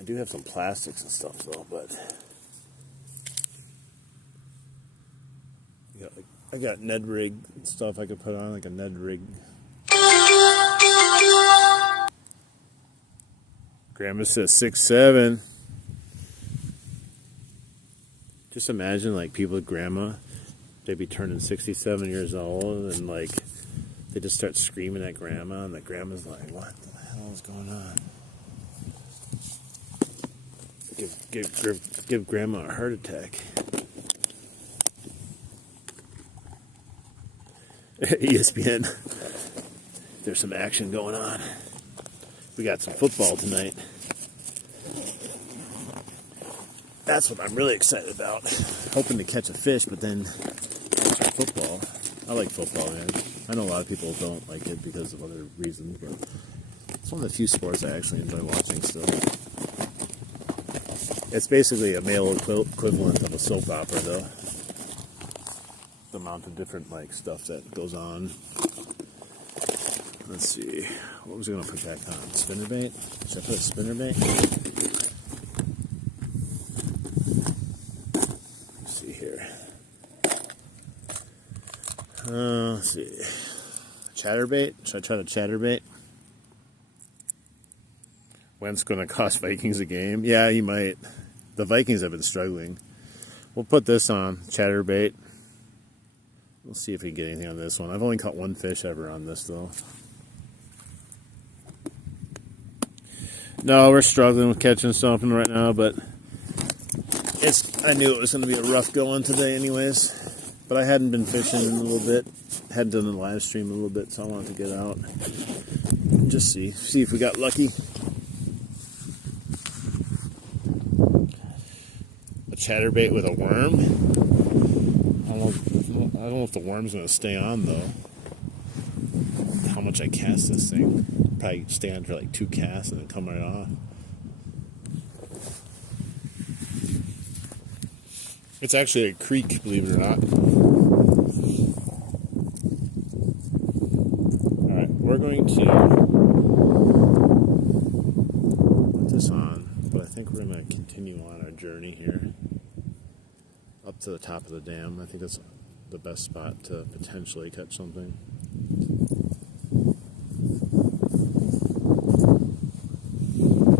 I do have some plastics and stuff though, but I got Ned rig stuff I could put on, like a Ned rig. Grandma says 6'7". Just imagine like people with grandma, they'd be turning 67 years old and like they just start screaming at grandma and the grandma's like, what the hell is going on? Give grandma a heart attack. ESPN, there's some action going on. We got some football tonight. That's what I'm really excited about. Hoping to catch a fish, but then watching football. I like football, man. I know a lot of people don't like it because of other reasons, but it's one of the few sports I actually enjoy watching still. It's basically a male equivalent of a soap opera, though. The amount of different like stuff that goes on. Let's see. What was I going to put back on? Spinnerbait? Should I put a spinnerbait? Let's see here. Let's see. Chatterbait? Should I try the chatterbait? Wentz going to cost Vikings a game? Yeah, he might. The Vikings have been struggling. We'll put this on, chatterbait. We'll see if we can get anything on this one. I've only caught one fish ever on this, though. No, we're struggling with catching something right now, but I knew it was going to be a rough going today anyways. But I hadn't been fishing in a little bit. Hadn't done the live stream a little bit, so I wanted to get out. Just see if we got lucky. A chatterbait with a worm. I don't know if the worm's going to stay on, though. How much I cast this thing. Probably stay on for like 2 casts and then come right off. It's actually a creek, believe it or not. Alright, we're going to put this on, but I think we're going to continue on our journey here. Up to the top of the dam. I think that's the best spot to potentially catch something.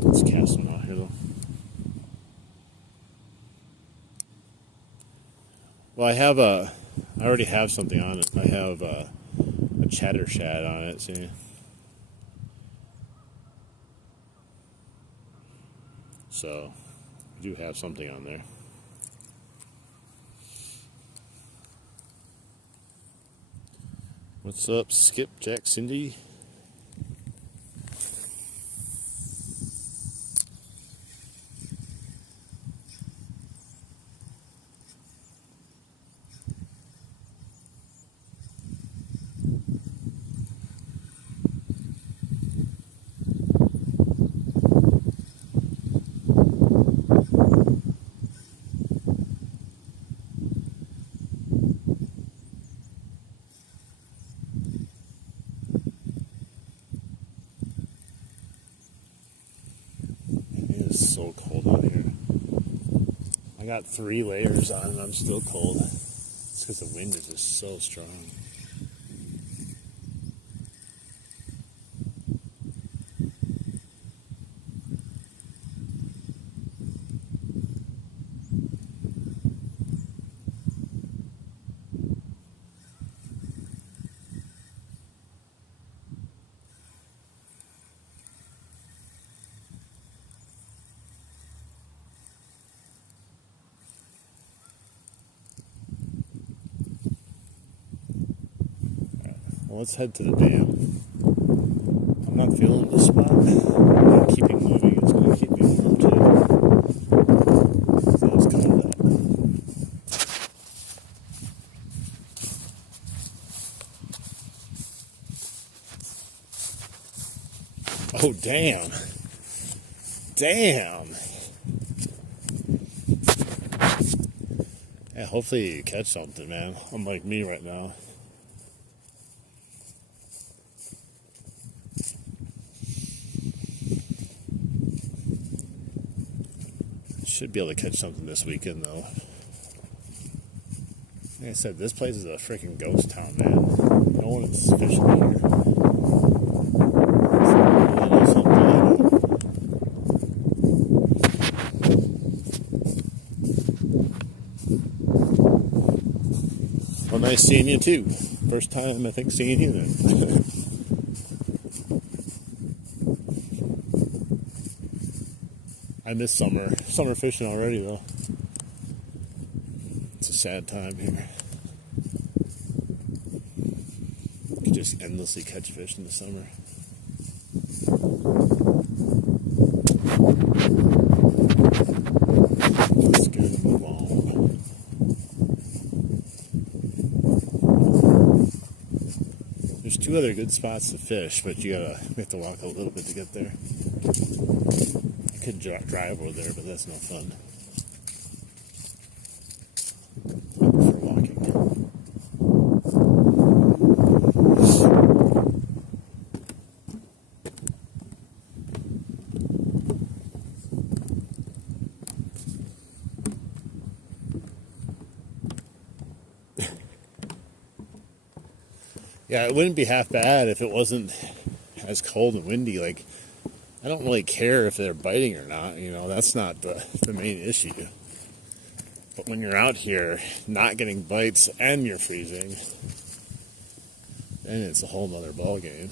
Let's cast them out here though. Well, I already have something on it. I have a chatter shad on it, see? So, I do have something on there. What's up, Skip, Jack, Cindy? So cold out here. I got 3 layers on and I'm still cold. It's because the wind is just so strong. Well, let's head to the dam. I'm not feeling the spot. I'm keeping moving. It's going to keep me warm too. So let's cover that. Oh, damn. Damn. That hopefully you catch something, man. Unlike me right now. Should be able to catch something this weekend, though. Like I said, this place is a freaking ghost town, man. No one is fishing here. Well, nice seeing you, too. First time, I think, seeing you then. I miss summer fishing already, though. It's a sad time here. You can just endlessly catch fish in the summer. Let's go to move on. There's two other good spots to fish, but we have to walk a little bit to get there. Could drive over there, but that's no fun. I prefer walking. Yeah, it wouldn't be half bad if it wasn't as cold and windy. Like, I don't really care if they're biting or not, you know, that's not the main issue. But when you're out here not getting bites and you're freezing, then it's a whole nother ball game.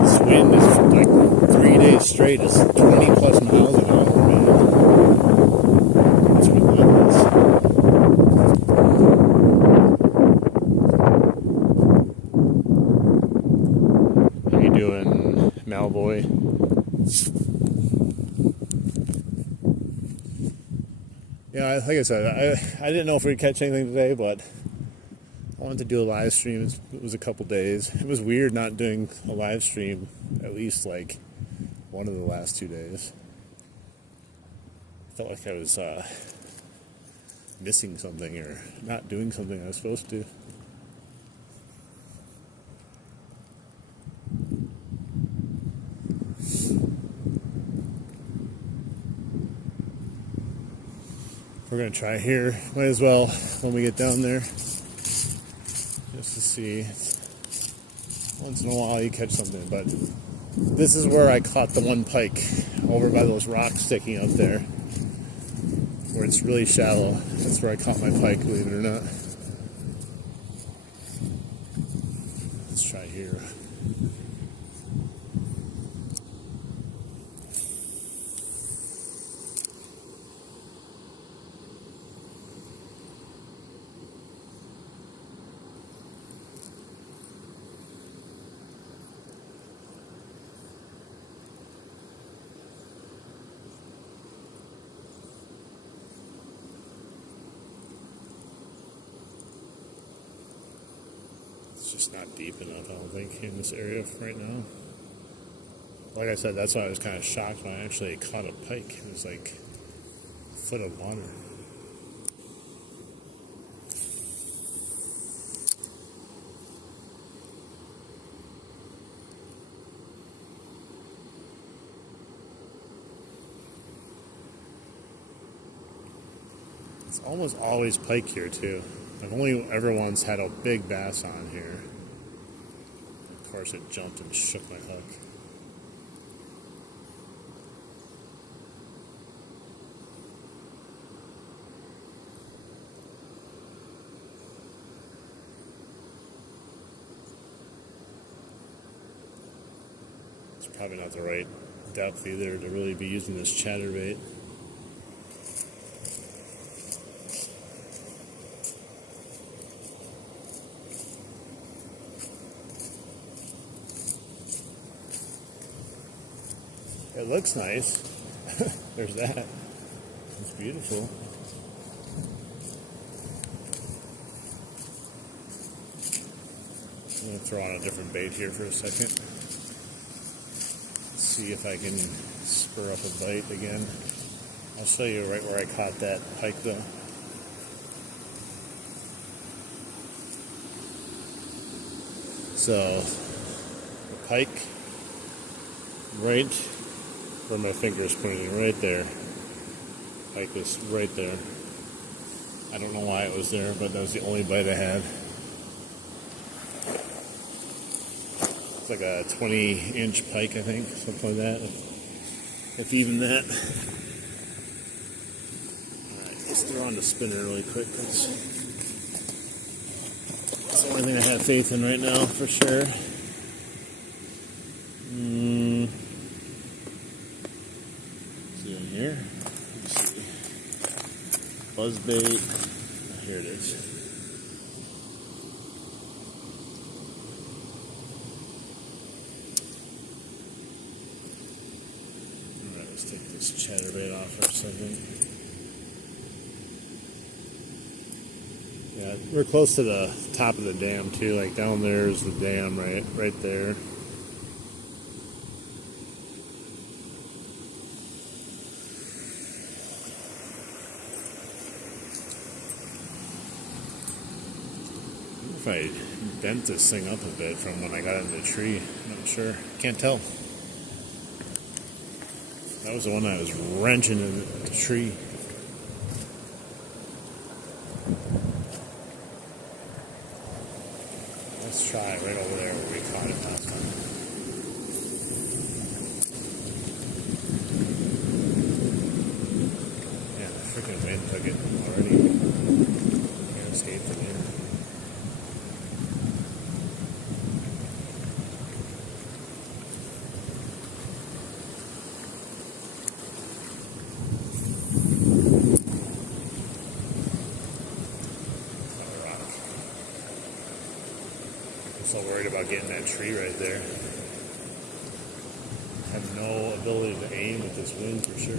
This wind is like 3 days straight, it's 20 plus miles an hour, man. It's relentless. Malboy. Yeah, like I said, I didn't know if we'd catch anything today, but I wanted to do a live stream. It was a couple days. It was weird not doing a live stream at least like one of the last 2 days. I felt like I was missing something or not doing something I was supposed to. We're going to try here. Might as well when we get down there. Just to see. Once in a while you catch something. But this is where I caught the one pike. Over by those rocks sticking up there. Where it's really shallow. That's where I caught my pike, believe it or not. Let's try here. It's just not deep enough, I don't think, in this area right now. Like I said, that's why I was kind of shocked when I actually caught a pike. It was like a foot of water. It's almost always pike here, too. I've only ever once had a big bass on here. Of course, it jumped and shook my hook. It's probably not the right depth either to really be using this chatterbait. It looks nice. There's that. It's beautiful. I'm going to throw on a different bait here for a second. Let's see if I can spur up a bite again. I'll show you right where I caught that pike though. So, the pike, right where my finger is pointing, right there. Pike was right there. I don't know why it was there, but that was the only bite I had. It's like a 20-inch pike, I think, something like that, if even that. Alright, let's throw on the spinner really quick. It's the only thing I have faith in right now, for sure. See in here? Let's see. Buzzbait. Here it is. Alright, let's take this chatterbait off for a second. Yeah, we're close to the top of the dam too. Like down there is the dam, right there. If I bent this thing up a bit from when I got it in the tree, I'm not sure. Can't tell. That was the one I was wrenching in the tree. Let's try right over there where we caught it last time. Yeah, the freaking wind took it already. Can't escape from here. I'm so worried about getting that tree right there. I have no ability to aim with this wind for sure.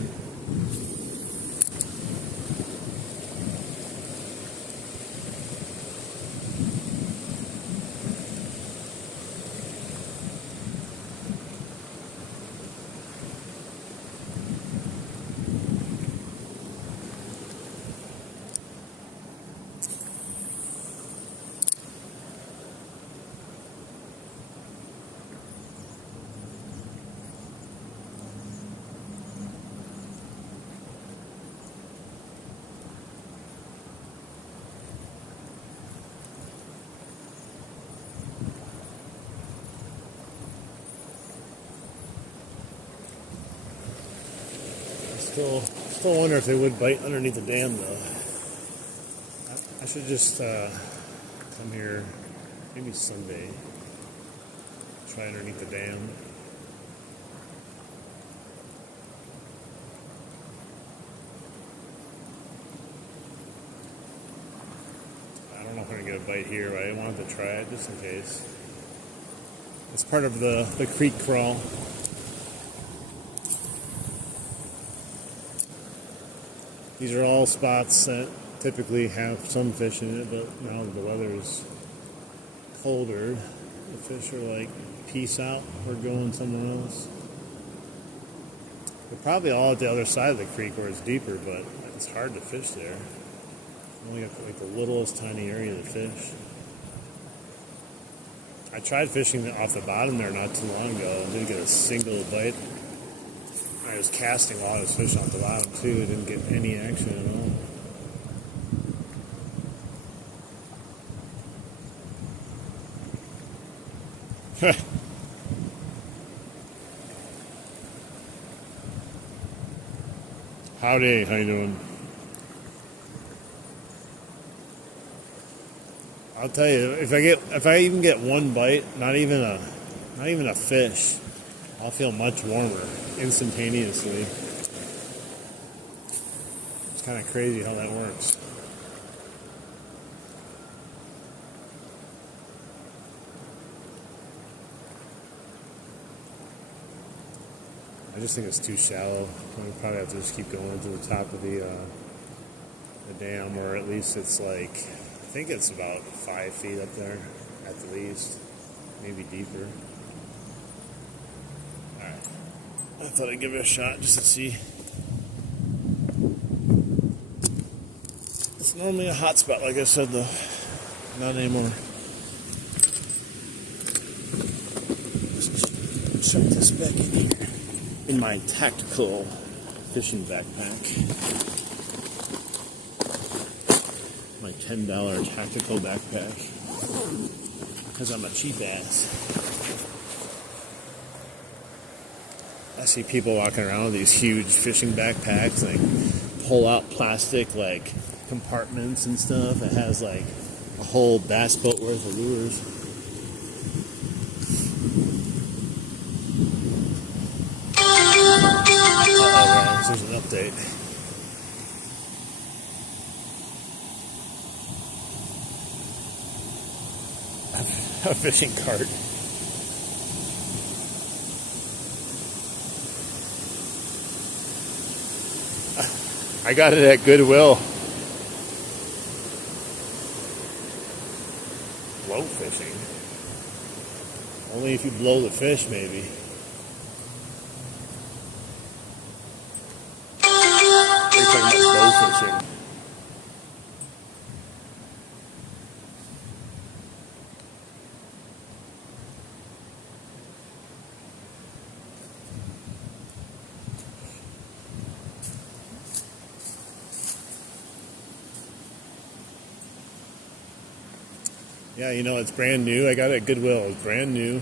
Still wonder if they would bite underneath the dam though. I should just come here maybe Sunday. Try underneath the dam. I don't know if I'm gonna get a bite here, but I wanted to try it just in case. It's part of the creek crawl. These are all spots that typically have some fish in it, but now that the weather is colder, the fish are like, peace out, we're going somewhere else. They're probably all at the other side of the creek where it's deeper, but it's hard to fish there. You only got like the littlest tiny area to fish. I tried fishing off the bottom there not too long ago and didn't get a single bite. I was casting while I was fishing off the bottom too. I didn't get any action at all. Howdy, how you doing? I'll tell you, if I even get one bite, not even a fish, I'll feel much warmer instantaneously. It's kind of crazy how that works. I just think it's too shallow. We probably have to just keep going to the top of the dam, or at least it's like, I think it's about 5 feet up there at the least, maybe deeper. All right. I thought I'd give it a shot just to see. It's normally a hot spot, like I said, though. Not anymore. Let's chuck this back in here. In my tactical fishing backpack. My $10 tactical backpack. Because I'm a cheap ass. I see people walking around with these huge fishing backpacks, like pull out plastic like compartments and stuff. It has like a whole bass boat worth of lures. Uh-oh, there's an update. A fishing cart. I got it at Goodwill. Blow fishing. Only if you blow the fish, maybe. They're talking about bow fishing. Yeah, you know, it's brand new. I got it at Goodwill. It's brand new.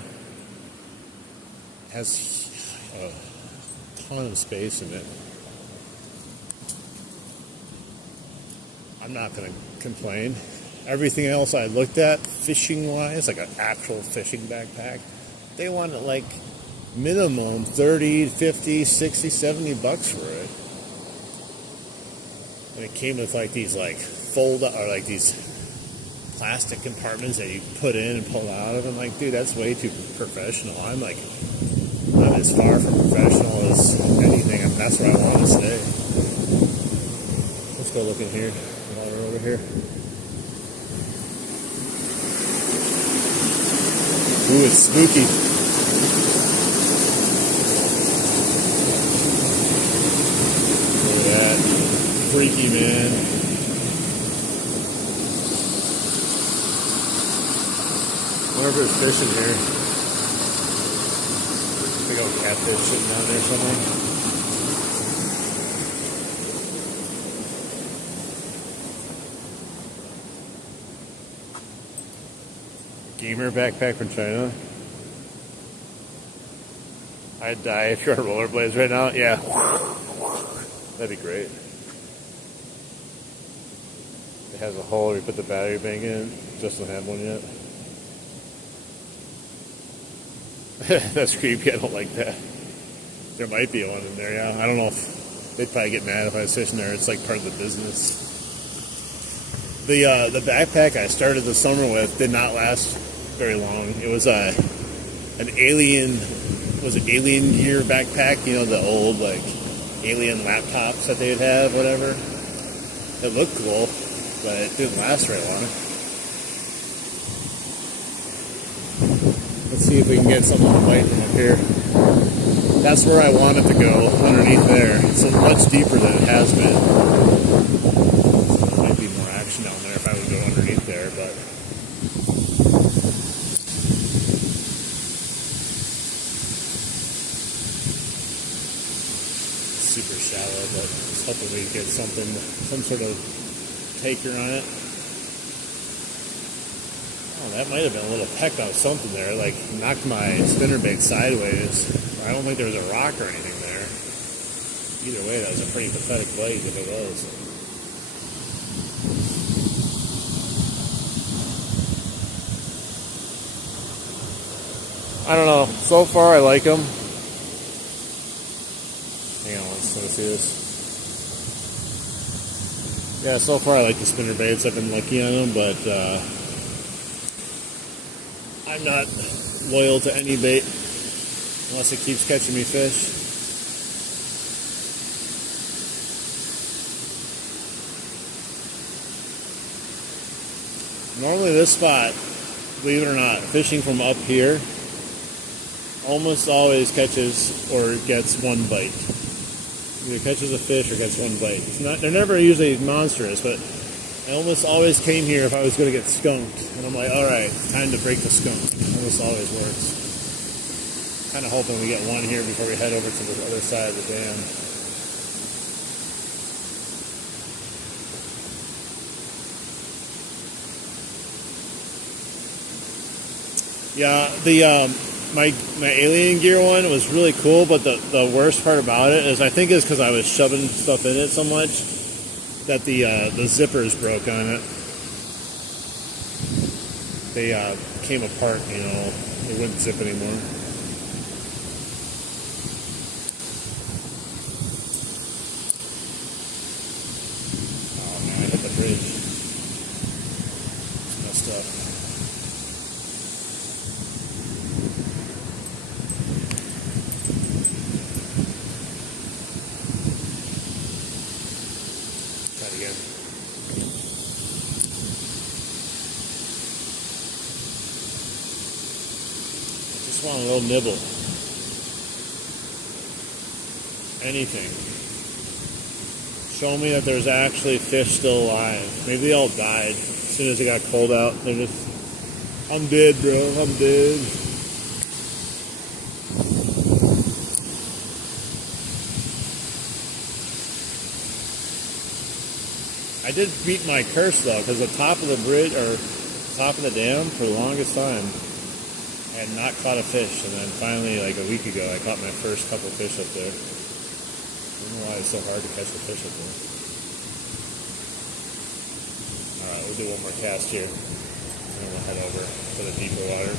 Has a ton of space in it. I'm not going to complain. Everything else I looked at, fishing-wise, like an actual fishing backpack, they wanted like minimum 30, 50, 60, 70 bucks for it. And it came with like these like or like these plastic compartments that you put in and pull out of. I'm like, dude, that's way too professional. I'm like, not as far from professional as anything. I mean, that's where I want to stay. Let's go look in here while we're over here. Ooh, it's spooky. Look at that. Freaky, man. I wonder if there's fish in here. Big old catfish sitting down there somewhere. Gamer backpack from China. I'd die if you're on rollerblades right now. Yeah. That'd be great. It has a hole where you put the battery bank in. Just don't have one yet. That's creepy. I don't like that. There might be one in there, yeah. I don't know if they'd probably get mad if I was fishing there. It's like part of the business. The backpack I started the summer with did not last very long. It was an alien gear backpack, you know, the old like alien laptops that they'd have, whatever. It looked cool, but it didn't last very long. Let's see if we can get something to bite from up here. That's where I want it to go, underneath there. It's much deeper than it has been. So there might be more action down there if I would go underneath there, but it's super shallow, but I was hoping we could get something, some sort of taker on it. Oh, that might have been a little peck off something there, like knocked my spinnerbait sideways. I don't think there was a rock or anything there. Either way, that was a pretty pathetic bite if it was. I don't know. So far, I like them. Hang on, let's see this. Yeah, so far I like the spinnerbaits. I've been lucky on them, but I'm not loyal to any bait unless it keeps catching me fish. Normally this spot, believe it or not, fishing from up here, almost always catches or gets one bite. Either catches a fish or gets one bite. They're never usually monstrous, but I almost always came here if I was going to get skunked. And I'm like, alright, time to break the skunk. Almost always works. Kind of hoping we get one here before we head over to the other side of the dam. Yeah, my alien gear one was really cool, but the worst part about it is I think it's because I was shoving stuff in it so much that the zippers broke on it. They came apart, you know. They wouldn't zip anymore. Oh man, I hit the bridge. It's messed up. Just want a little nibble. Anything. Show me that there's actually fish still alive. Maybe they all died as soon as it got cold out. They're just, I'm dead, bro. I'm dead. I did beat my curse though, because the top of the bridge or top of the dam for the longest time, I had not caught a fish, and then finally, like a week ago, I caught my first couple fish up there. I don't know why it's so hard to catch a fish up there. All right, we'll do one more cast here, and then we'll head over to the deeper water.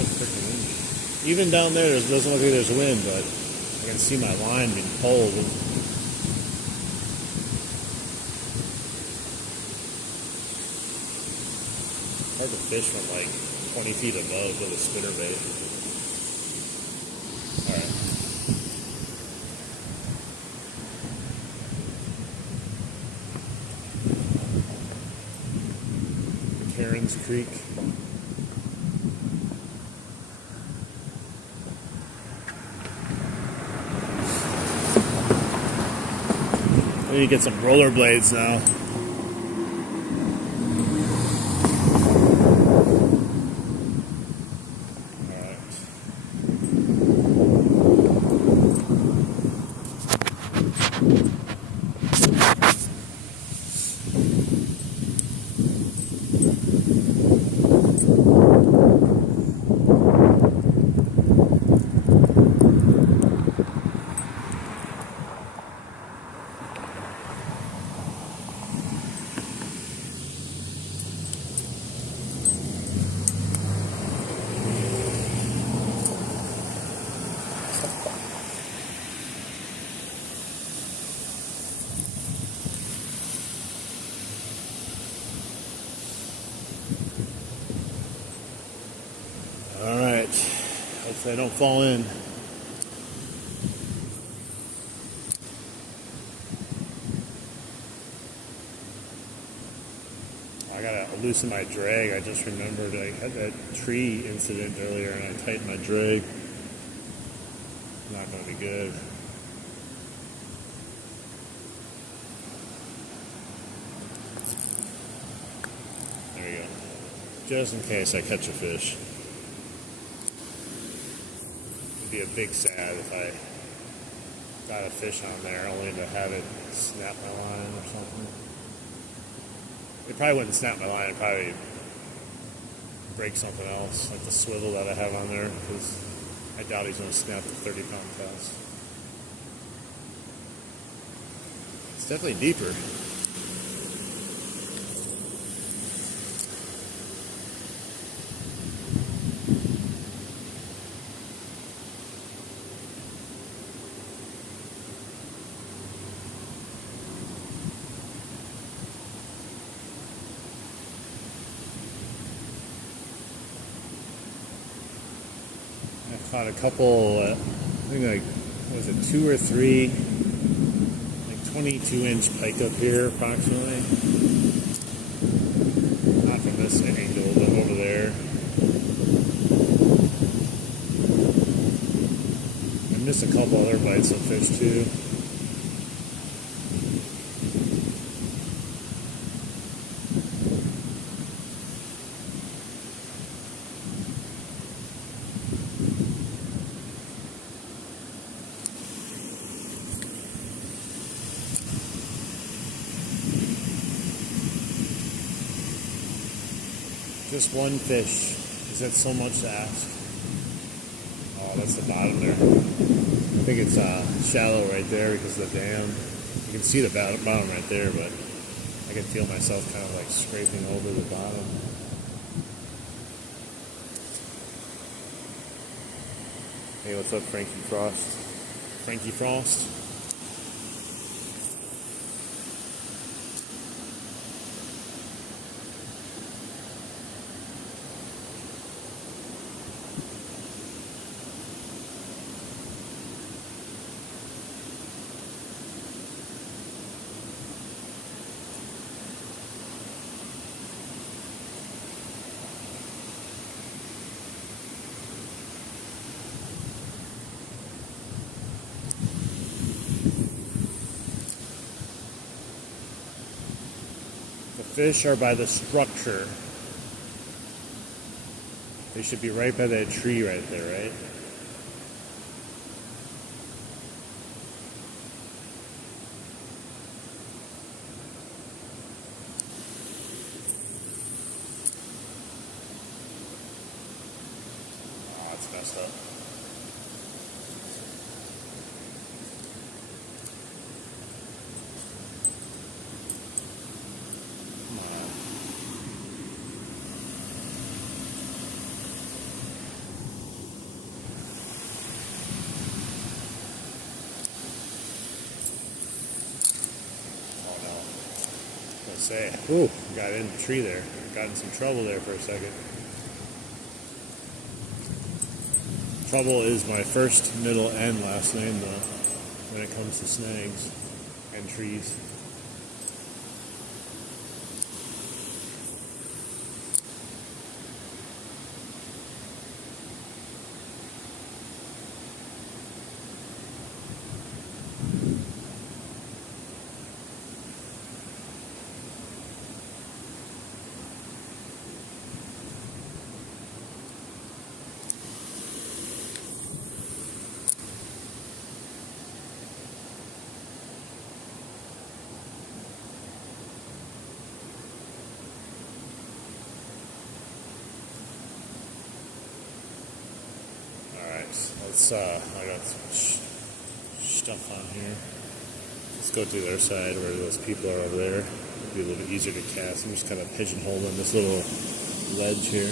Freaking windy. Even down there, it doesn't look like there's wind, but I can see my line being pulled. Hard to fish from like 20 feet above with a spinnerbait. Alright. Cairns Creek. I need to get some rollerblades now. Alright, hopefully I don't fall in. I gotta loosen my drag. I just remembered I had that tree incident earlier and I tightened my drag. Not gonna be good. There we go. Just in case I catch a fish. Be a big sad if I got a fish on there only to have it snap my line or something. It probably wouldn't snap my line, it'd probably break something else, like the swivel that I have on there, because I doubt he's going to snap the 30-pound cast. It's definitely deeper. Caught a couple, I think like, what was it, 2 or 3, like 22-inch pike up here, approximately. Not from this angle, but over there. I missed a couple other bites of fish too. Just one fish. Is that so much to ask? Oh, that's the bottom there. I think it's shallow right there because of the dam. You can see the bottom right there, but I can feel myself kind of like scraping over the bottom. Hey, what's up, Frankie Frost? Frankie Frost? The fish are by the structure. They should be right by that tree right there, right? Oh, it's messed up. Say, ooh, got in the tree there. Got in some trouble there for a second. Trouble is my first, middle, and last name, though, when it comes to snags and trees. Let's, I got some stuff on here. Let's go to their side where those people are over there. It'll be a little bit easier to cast. I'm just kind of pigeonholing this little ledge here.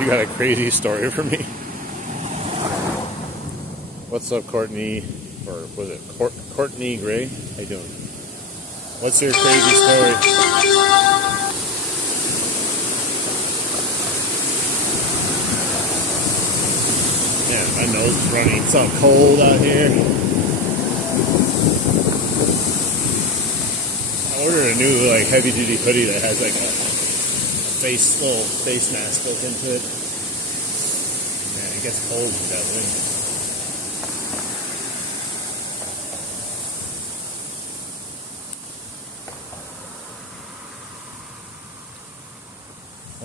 You got a crazy story for me? What's up, Courtney? Or was it Courtney Gray? How you doing? What's your crazy story? Yeah, my nose is running. It's all cold out here. I ordered a new heavy duty hoodie that has like a little face mask built into it. Man, it gets cold with that wind.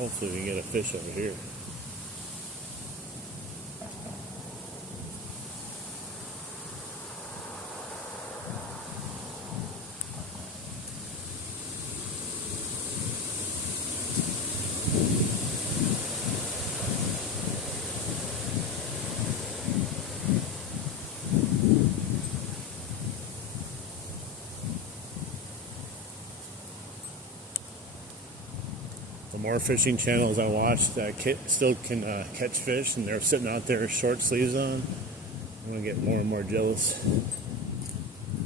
Hopefully we can get a fish over here. the more fishing channels I watch that still can catch fish, and they're sitting out there with short sleeves on, I'm going to get more and more jealous.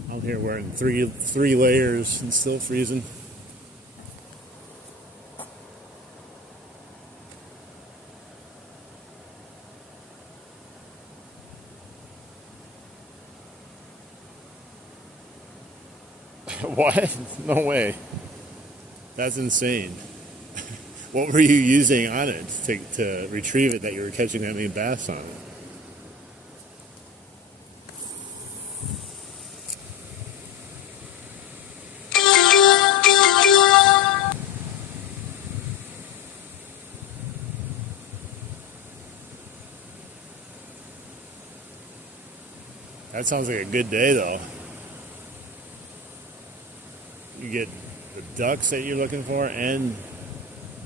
I'm here wearing three layers and still freezing. What? No way. That's insane. What were you using on it to retrieve it that you were catching that many bass on it? That sounds like a good day, though. You get the ducks that you're looking for and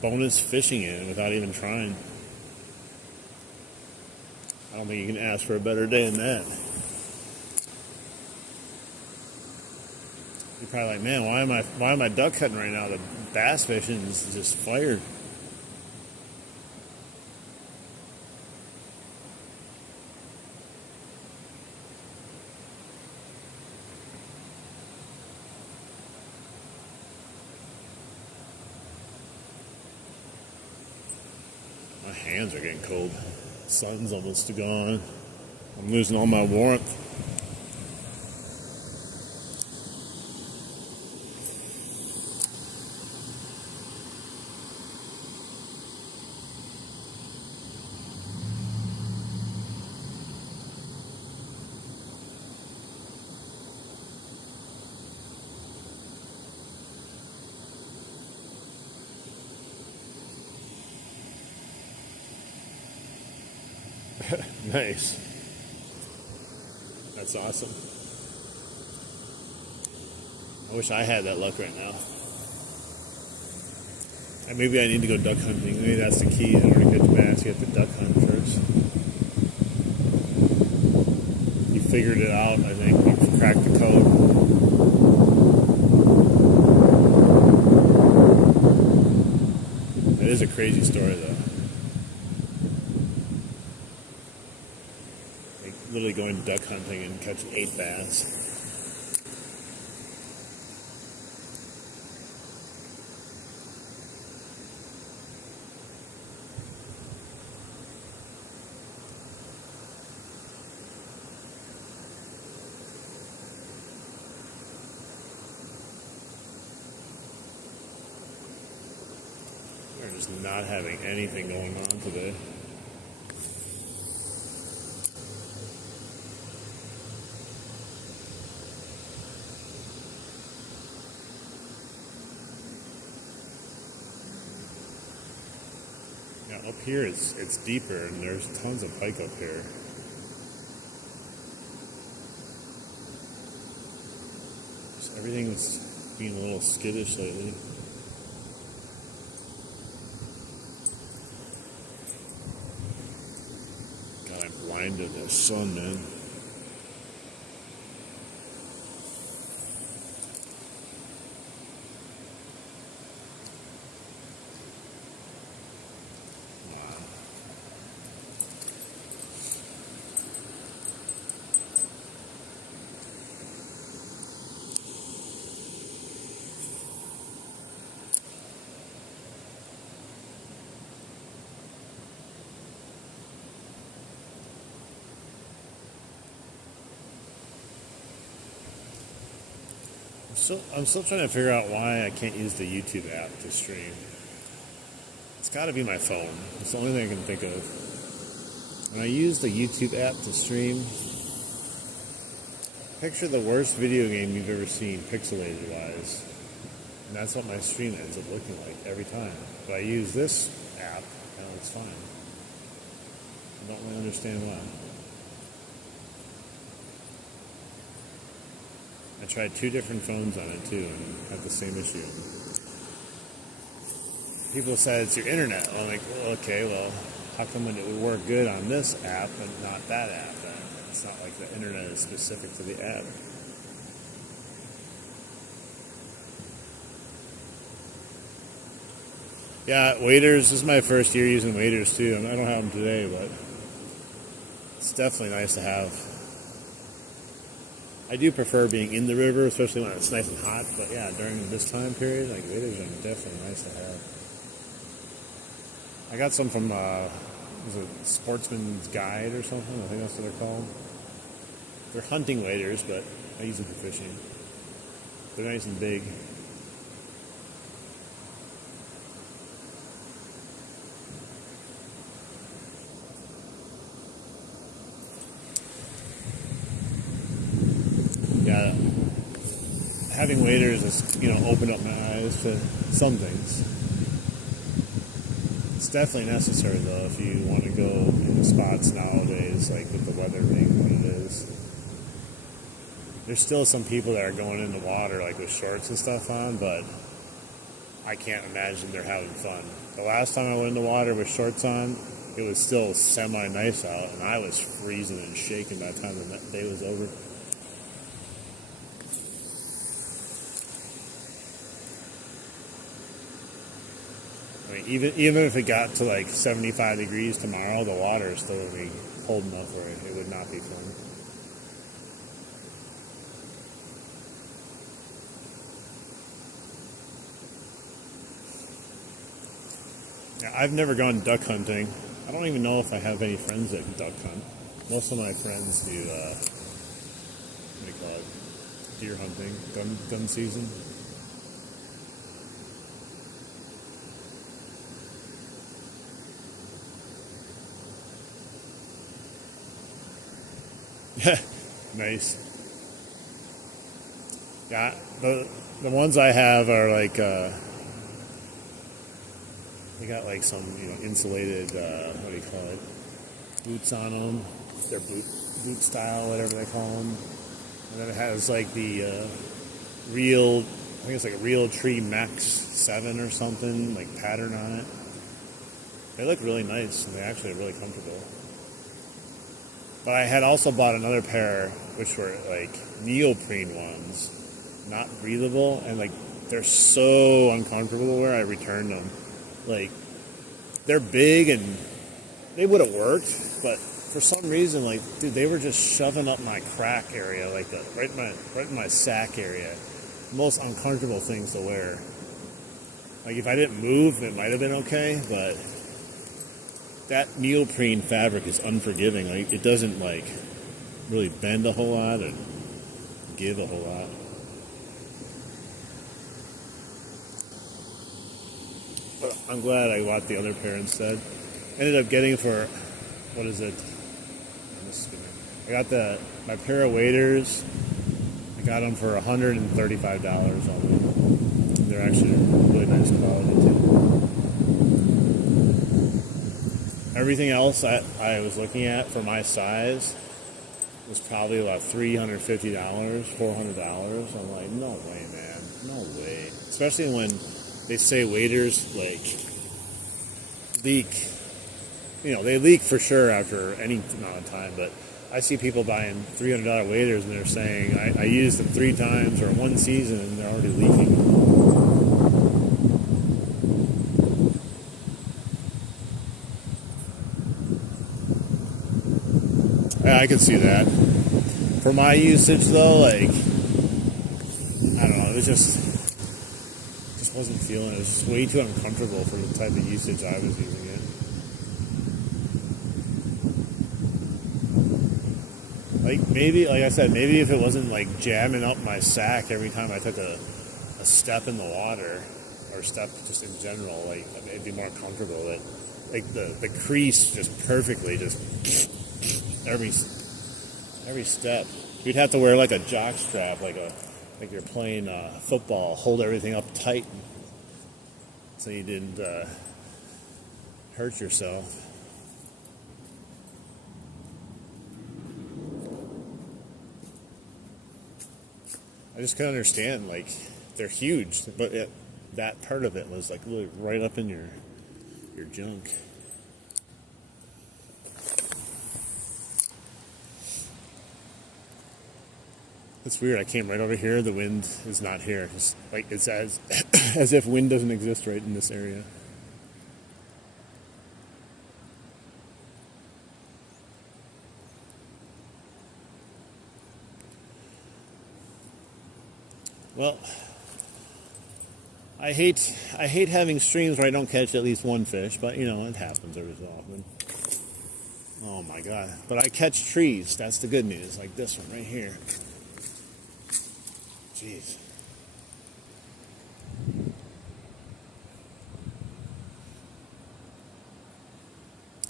bonus fishing in without even trying. I don't think you can ask for a better day than that. You're probably like, man, why am I duck hunting right now? The bass fishing is just fired. My hands are getting cold. The sun's almost gone. I'm losing all my warmth. Nice. That's awesome. I wish I had that luck right now. And maybe I need to go duck hunting. Maybe that's the key. In order to catch bass, you have to duck hunt first. You figured it out, I think. You cracked the code. That is a crazy story, though. Literally going duck hunting and catching 8 bass. We're just not having anything going on today. Up here it's deeper and there's tons of pike up here. Just everything's being a little skittish lately. God, I'm blinded in the sun, man. I'm still trying to figure out why I can't use the YouTube app to stream. It's got to be my phone. It's the only thing I can think of. When I use the YouTube app to stream, picture the worst video game you've ever seen, pixelated-wise. And that's what my stream ends up looking like every time. But I use this app, and it's fine. I don't really understand why. I tried 2 different phones on it too and had the same issue. People said it's your internet. I'm like, well, okay, well, how come it would work good on this app but not that app? It's not like the internet is specific to the app. Yeah, waders. This is my first year using waders too, and I don't have them today, but it's definitely nice to have. I do prefer being in the river, especially when it's nice and hot. But yeah, during this time period, like waders are definitely nice to have. I got some from was it Sportsman's Guide or something? I think that's what they're called. They're hunting waders, but I use them for fishing. They're nice and big. Yeah, having waders has, opened up my eyes to some things. It's definitely necessary though if you want to go into spots nowadays, like with the weather being what it is. There's still some people that are going in the water like with shorts and stuff on, but I can't imagine they're having fun. The last time I went in the water with shorts on, it was still semi-nice out, and I was freezing and shaking by the time the day was over. I mean, even if it got to like 75 degrees tomorrow, the water is still going to be cold enough where it would not be fun. Yeah, I've never gone duck hunting. I don't even know if I have any friends that duck hunt. Most of my friends do, what do you call it, deer hunting, gun season. Nice. Yeah, the ones I have are like they got like some insulated what do you call it, boots on them. They're boot style, whatever they call them. And then it has like the real, I think it's like a Real Tree Max 7 or something, like pattern on it. They look really nice and they actually are really comfortable. But I had also bought another pair, which were like neoprene ones, not breathable, and like they're so uncomfortable where I returned them. Like they're big and they would have worked, but for some reason, like dude, they were just shoving up my crack area, like right in my sack area. Most uncomfortable things to wear. Like if I didn't move, it might have been okay, but that neoprene fabric is unforgiving. Like it doesn't like really bend a whole lot or give a whole lot. But I'm glad I bought the other pair instead. Ended up getting for, what is it? I got my pair of waders. I got them for $135 on them. They're actually really nice quality too. Everything else I was looking at for my size was probably about $350, $400. I'm like, no way, man. No way. Especially when they say waders, like, leak. They leak for sure after any amount of time, but I see people buying $300 waders and they're saying, I used them 3 times or 1 season and they're already leaking. Yeah, I can see that. For my usage, though, like, I don't know, it just wasn't feeling it. It was just way too uncomfortable for the type of usage I was using it. Like, maybe, like I said, maybe if it wasn't, like, jamming up my sack every time I took a step in the water, or step just in general, like, it'd be more comfortable. That, like, the crease just perfectly, just every step. You'd have to wear like a jock strap, like you're playing football, hold everything up tight so you didn't hurt yourself. I just couldn't understand, like, they're huge, but that part of it was like really right up in your junk. It's weird. I came right over here. The wind is not here. It's like it's as if wind doesn't exist right in this area. Well, I hate having streams where I don't catch at least one fish, but you know, it happens every so often. Oh my god. But I catch trees. That's the good news. Like this one right here. Jeez.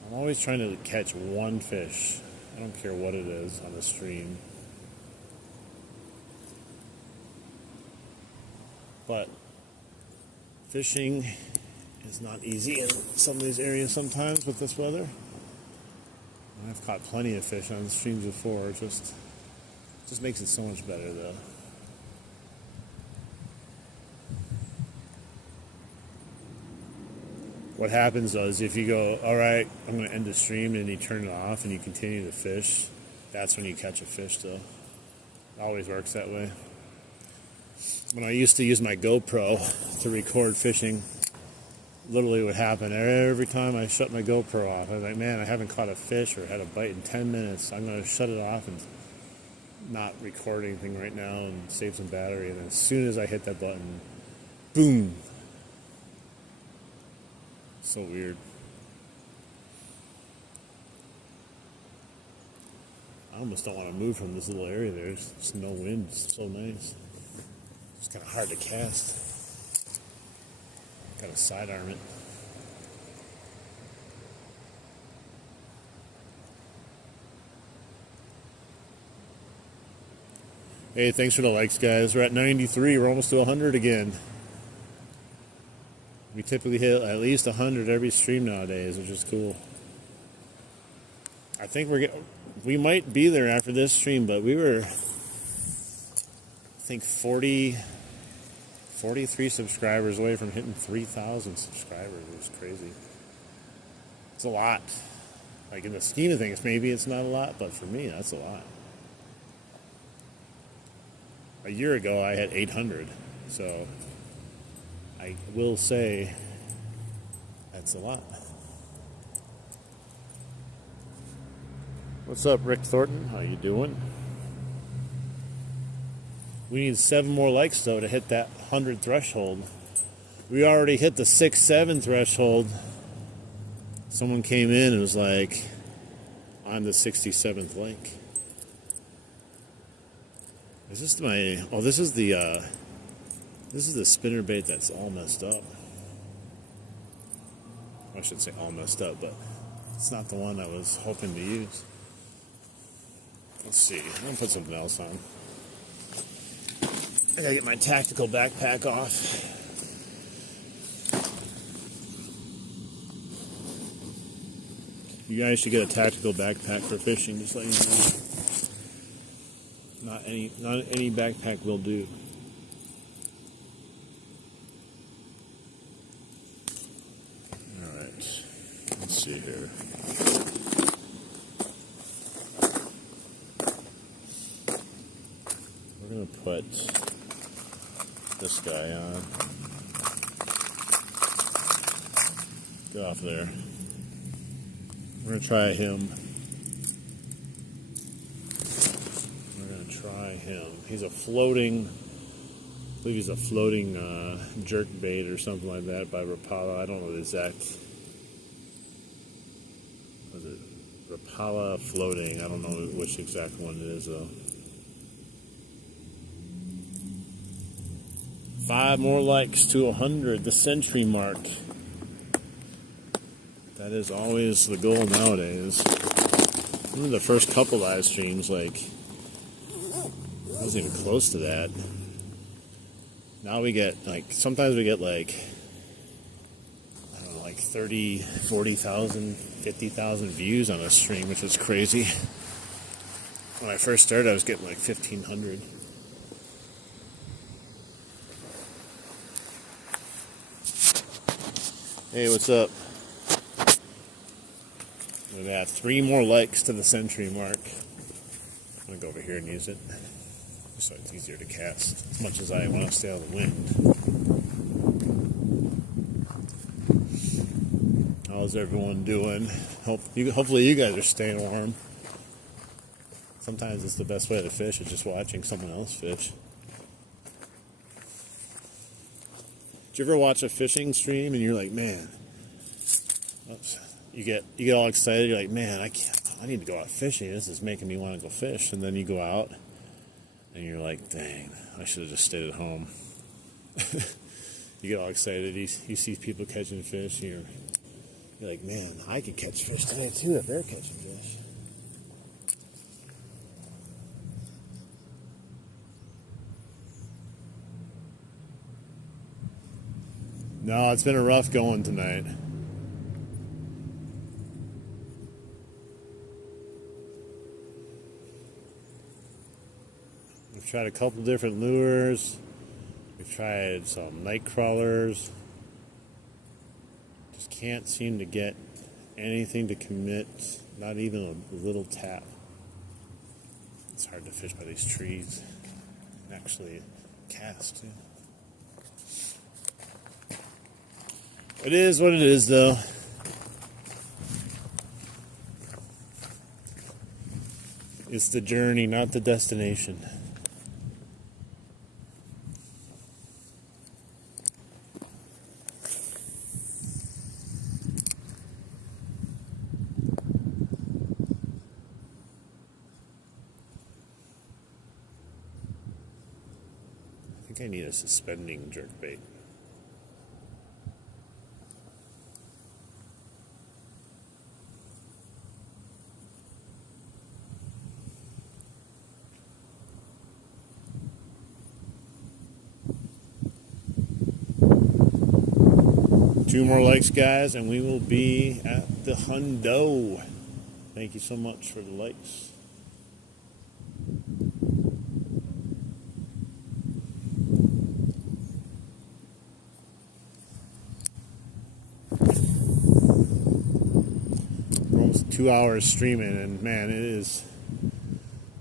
I'm always trying to catch one fish. I don't care what it is on the stream. But fishing is not easy in some of these areas sometimes with this weather. I've caught plenty of fish on the streams before. It just makes it so much better though. What happens though is if you go, all right, I'm going to end the stream, and you turn it off and you continue to fish, that's when you catch a fish though. It always works that way. When I used to use my GoPro to record fishing, literally what happened every time I shut my GoPro off, I was like, man, I haven't caught a fish or had a bite in 10 minutes. I'm going to shut it off and not record anything right now and save some battery. And as soon as I hit that button, boom. So weird. I almost don't want to move from this little area there. There's just no wind. It's so nice. It's kind of hard to cast. Got to sidearm it. Hey, thanks for the likes, guys. We're at 93. We're almost to 100 again. We typically hit at least 100 every stream nowadays, which is cool. I think we might be there after this stream, but we were, I think, 43 subscribers away from hitting 3,000 subscribers. It was crazy. It's a lot. Like in the scheme of things, maybe it's not a lot, but for me, that's a lot. A year ago, I had 800, so I will say that's a lot. What's up, Rick Thornton? How you doing? We need 7 more likes, though, to hit that 100 threshold. We already hit the 6-7 threshold. Someone came in and was like, I'm the 67th like. Is this my... Oh, this is the spinnerbait that's all messed up. I should say all messed up, but it's not the one I was hoping to use. Let's see. I'm going to put something else on. I gotta get my tactical backpack off. You guys should get a tactical backpack for fishing, just let you know. Not any backpack will do. Alright. Let's see here. We're gonna put this guy on. Get off there. We're gonna try him. He's a floating, I believe he's a floating jerkbait or something like that by Rapala. I don't know the exact. Was it Rapala floating? I don't know which exact one it is though. 5 more likes to 100, the century mark. That is always the goal nowadays. One of the first couple live streams, like, I wasn't even close to that. Now we get, like, sometimes we get, like, I don't know, like 30, 40,000, 50,000 views on a stream, which is crazy. When I first started, I was getting, like, 1,500. Hey, what's up? Look at that. 3 more likes to the century mark. I'm going to go over here and use it, so it's easier to cast, as much as I want to stay out of the wind. How's everyone doing? Hopefully you guys are staying warm. Sometimes it's the best way to fish, is just watching someone else fish. you ever watch a fishing stream and you're like, man, you get all excited. You're like, man, I need to go out fishing. This is making me want to go fish. And then you go out and you're like, dang, I should have just stayed at home. You get all excited. You see people catching fish. And you're like, man, I could catch fish today too if they're catching fish. No, it's been a rough going tonight. We've tried a couple different lures. We've tried some night crawlers. Just can't seem to get anything to commit, not even a little tap. It's hard to fish by these trees and actually cast too. It is what it is, though. It's the journey, not the destination. I think I need a suspending jerkbait. 2 more likes, guys, and we will be at the hundo. Thank you so much for the likes. We're almost 2 hours streaming, and man, it is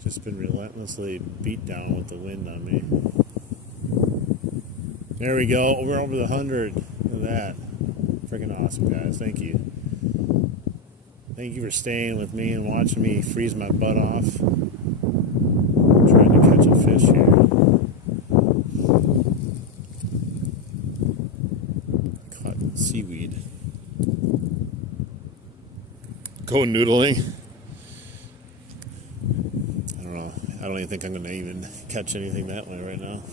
just been relentlessly beat down with the wind on me. There we go. We're over the 100. Look at that. Freaking awesome, guys. Thank you. Thank you for staying with me and watching me freeze my butt off. I'm trying to catch a fish here. Caught seaweed. Go noodling. I don't know. I don't even think I'm going to even catch anything that way right now.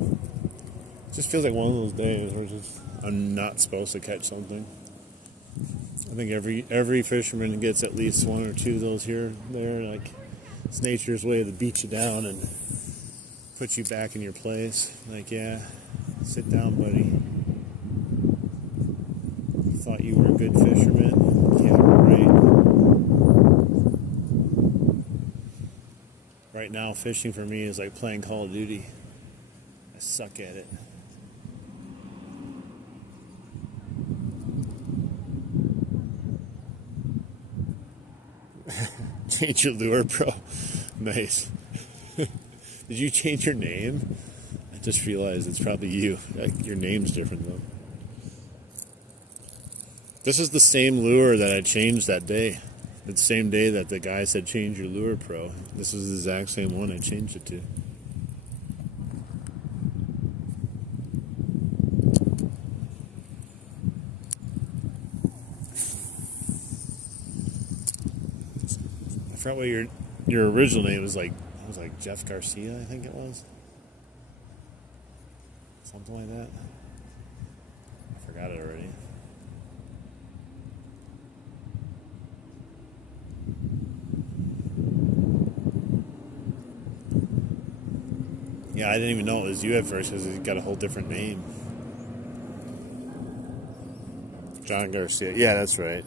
It just feels like one of those days where I'm not supposed to catch something. I think every fisherman gets at least 1 or 2 of those here and there. Like, it's nature's way to beat you down and put you back in your place. Like, yeah, sit down, buddy. You thought you were a good fisherman? Yeah, right. Right now, fishing for me is like playing Call of Duty. I suck at it. Change your lure, bro. Nice. Did you change your name? I just realized it's probably you. Your name's different, though. This is the same lure that I changed that day. The same day that the guy said, change your lure, pro. This is the exact same one I changed it to. I forgot what your original name was like. It was like Jeff Garcia, I think it was. Something like that. I forgot it already. Yeah, I didn't even know it was you at first because it got a whole different name. John Garcia. Yeah, that's right.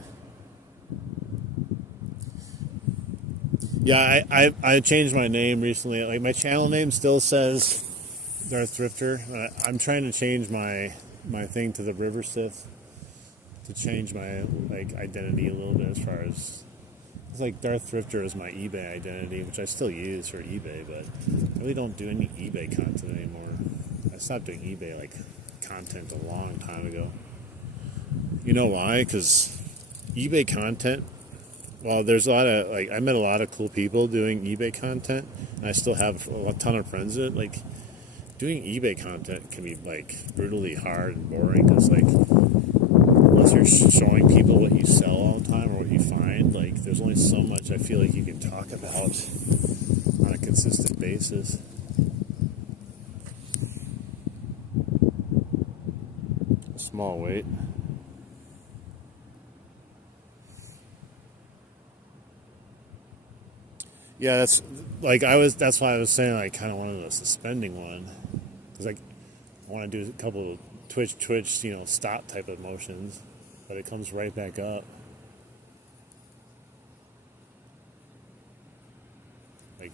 Yeah, I changed my name recently. Like, my channel name still says Darth Thrifter. I'm trying to change my thing to the River Sith to change my identity a little bit as far as it's like Darth Thrifter is my eBay identity, which I still use for eBay, but I really don't do any eBay content anymore. I stopped doing eBay content a long time ago. You know why? Because eBay content. Well, there's a lot of, I met a lot of cool people doing eBay content, and I still have a ton of friends in it. doing eBay content can be like brutally hard and boring because like unless you're showing people what you sell all the time or what you find, like there's only so much I feel like you can talk about on a consistent basis. Small weight. Yeah, that's like that's why I was saying I kind of wanted a suspending one because like I want to do a couple of twitch, stop type of motions, but it comes right back up. Like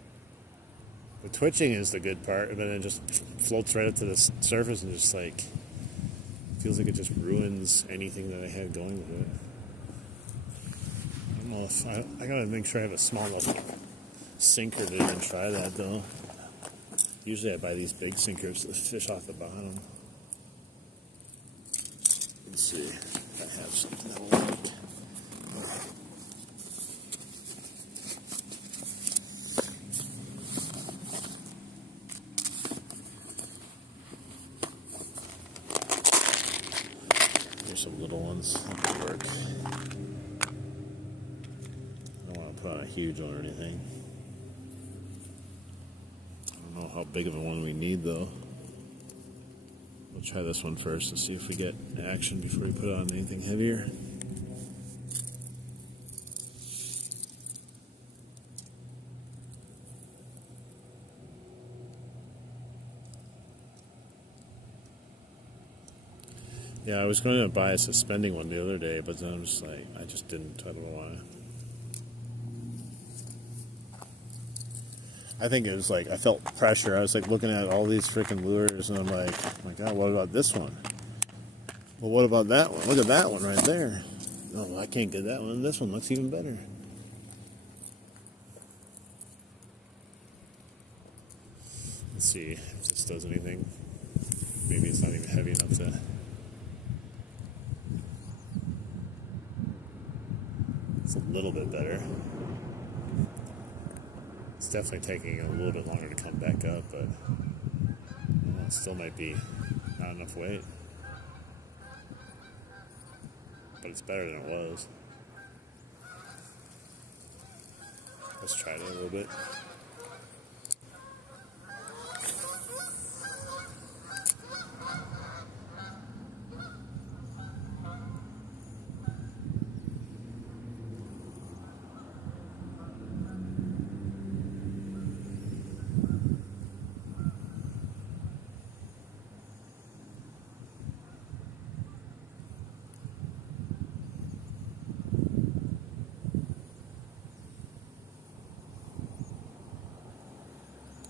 the twitching is the good part, and then it just floats right up to the surface and just like feels like it just ruins anything that I had going with it. I don't know if I gotta make sure I have a small enough sinker to even try that though. Usually I buy these big sinkers to fish off the bottom. Let's see if I have something that will work. There's some little ones that will work. I don't want to put on a huge one or anything. I don't know how big of a one we need though. We'll try this one first to see if we get action before we put on anything heavier. Yeah, I was going to buy a suspending one the other day, but then I'm just like, I just didn't. I don't know why. I think it was like, I felt pressure. I was like looking at all these freaking lures, and I'm like, oh my God, what about this one? Well, what about that one? Look at that one right there. Oh, I can't get that one. This one looks even better. Let's see if this does anything. Maybe it's not even heavy enough to... It's a little bit better. It's definitely taking a little bit longer to come back up, but it still might be not enough weight. But it's better than it was. Let's try it a little bit.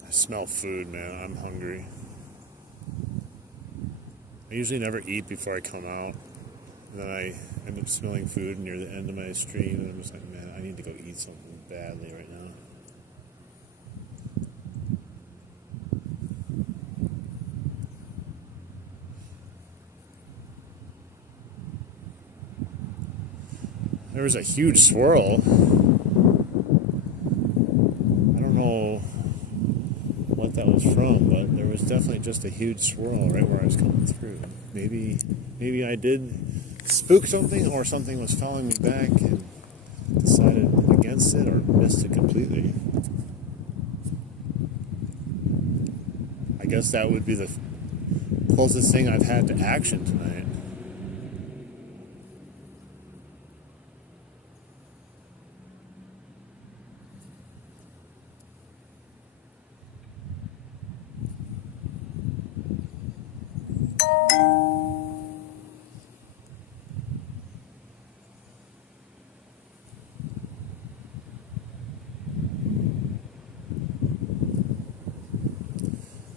Smell food, man. I'm hungry. I usually never eat before I come out. And then I end up smelling food near the end of my stream, and I'm just like, man, I need to go eat something badly right now. There was a huge swirl. I don't know what that was from, but there was definitely just a huge swirl right where I was coming through. Maybe I did spook something, or something was following me back and decided against it, or missed it completely. I guess that would be the closest thing I've had to action tonight.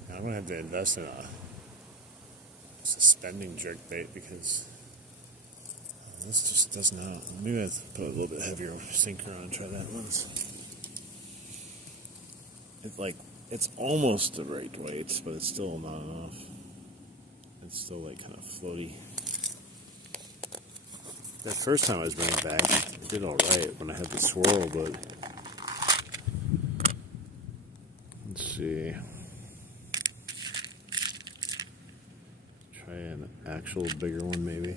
I'm going to have to invest in a suspending jerkbait because this just does not. Maybe I have to put a little bit heavier sinker on, try that once. It's almost the right weight, but it's still not enough. It's still like kind of floaty. That first time I was bringing back, I did alright when I had the swirl, but let's see. An actual bigger one, maybe.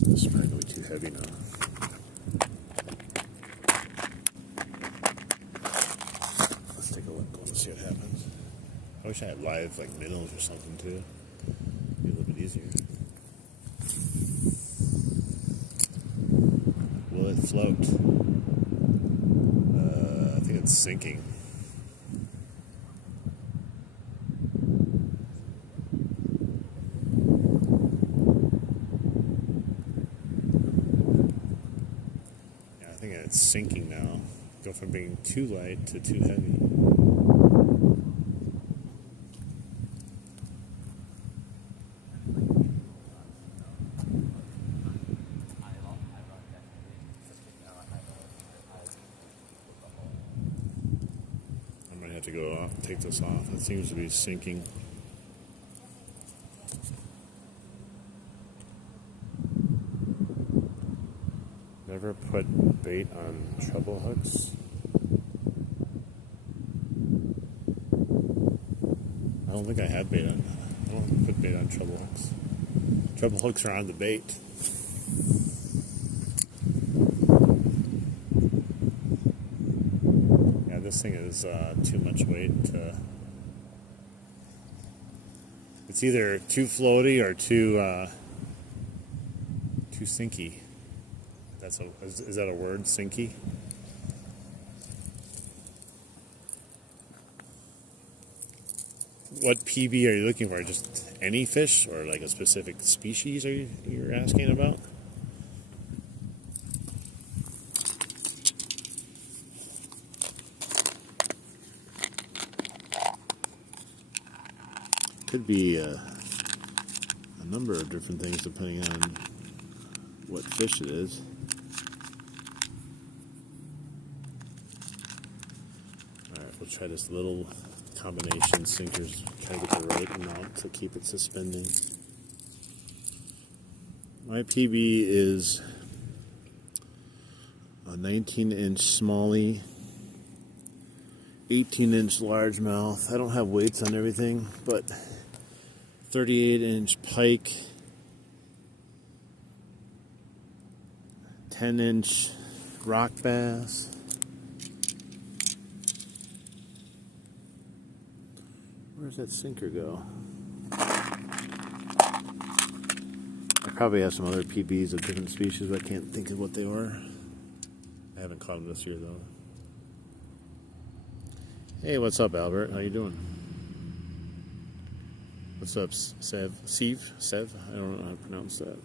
This is probably too heavy now. Let's take a look. Let's see what happens. I wish I had live like minnows or something too. Be a little bit easier. Will it float? I think it's sinking. Yeah, I think it's sinking now. Go from being too light to too heavy. To go off, take this off. It seems to be sinking. Never put bait on treble hooks. I don't think I had bait on. I don't put bait on treble hooks. Treble hooks are on the bait. This thing is too much weight to, it's either too floaty or too sinky. Is that a word, sinky? What PB are you looking for? Just any fish or like a specific species you're asking about? Could be a number of different things depending on what fish it is. Alright, we'll try this little combination sinkers, try to get the right amount to keep it suspending. My PB is a 19-inch smallie, 18-inch largemouth. I don't have weights on everything, but 38-inch pike, 10-inch rock bass, where's that sinker go? I probably have some other PBs of different species, but I can't think of what they were. I haven't caught them this year though. Hey, what's up, Albert? How you doing? What's up, Sev? Sev? I don't know how to pronounce that.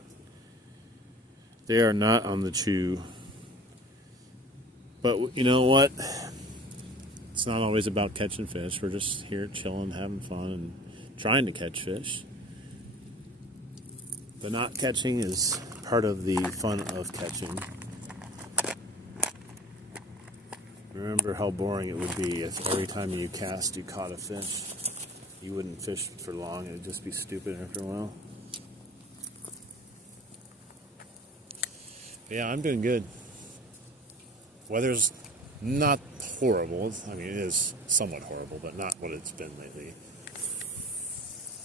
They are not on the chew. But you know what? It's not always about catching fish. We're just here chilling, having fun, and trying to catch fish. The not catching is part of the fun of catching. Remember how boring it would be if every time you cast you caught a fish. You wouldn't fish for long. It would just be stupid after a while. Yeah, I'm doing good. Weather's not horrible. I mean, it is somewhat horrible, but not what it's been lately.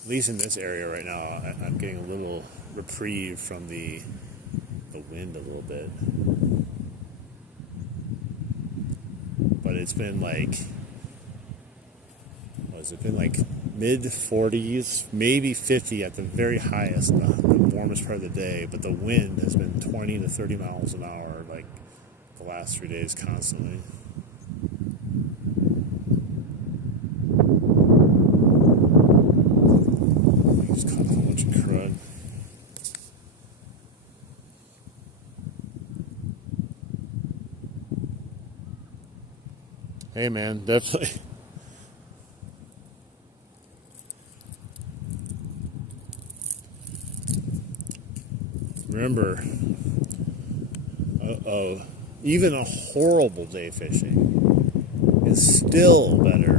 At least in this area right now, I'm getting a little reprieve from the wind a little bit. But it's been like, mid 40s, maybe 50 at the very highest, the warmest part of the day, but the wind has been 20 to 30 miles an hour like the last 3 days constantly. I just caught a whole bunch of crud. Hey man, definitely. Remember, even a horrible day fishing is still better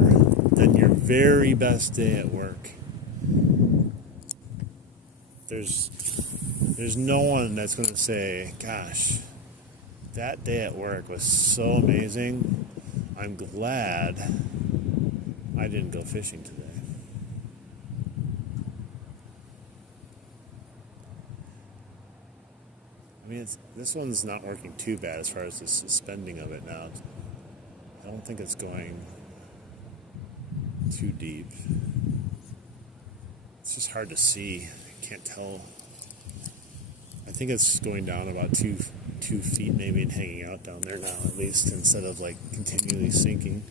than your very best day at work. There's no one that's going to say, gosh, that day at work was so amazing. I'm glad I didn't go fishing today. I mean, this one's not working too bad as far as the suspending of it now. I don't think it's going too deep. It's just hard to see. I can't tell. I think it's going down about 2 feet maybe and hanging out down there now at least, instead of like continually sinking.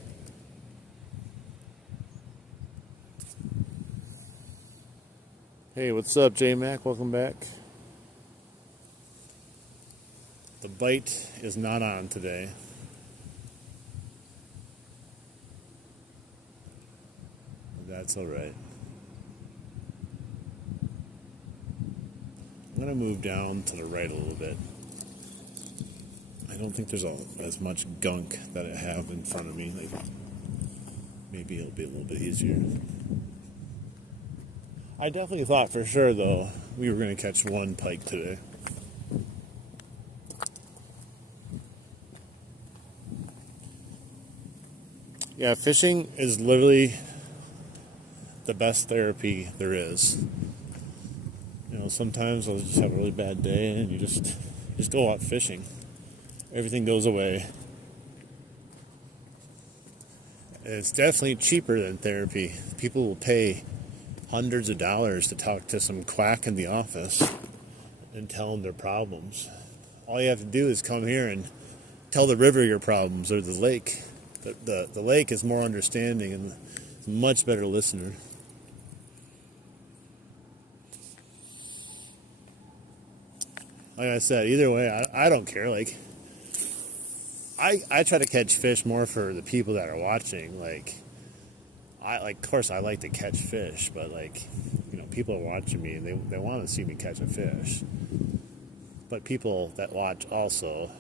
Hey, what's up, J-Mac? Welcome back. The bite is not on today. That's all right. I'm going to move down to the right a little bit. I don't think there's as much gunk that I have in front of me. Like, maybe it'll be a little bit easier. I definitely thought for sure, though, we were going to catch one pike today. Yeah, fishing is literally the best therapy there is. You know, sometimes I'll just have a really bad day and you just go out fishing. Everything goes away. It's definitely cheaper than therapy. People will pay hundreds of dollars to talk to some quack in the office and tell them their problems. All you have to do is come here and tell the river your problems, or the lake. The lake is more understanding and a much better listener. Like I said, either way, I don't care. Like, I try to catch fish more for the people that are watching. Like, of course, I like to catch fish, but like, you know, people are watching me and they want to see me catch a fish. But people that watch also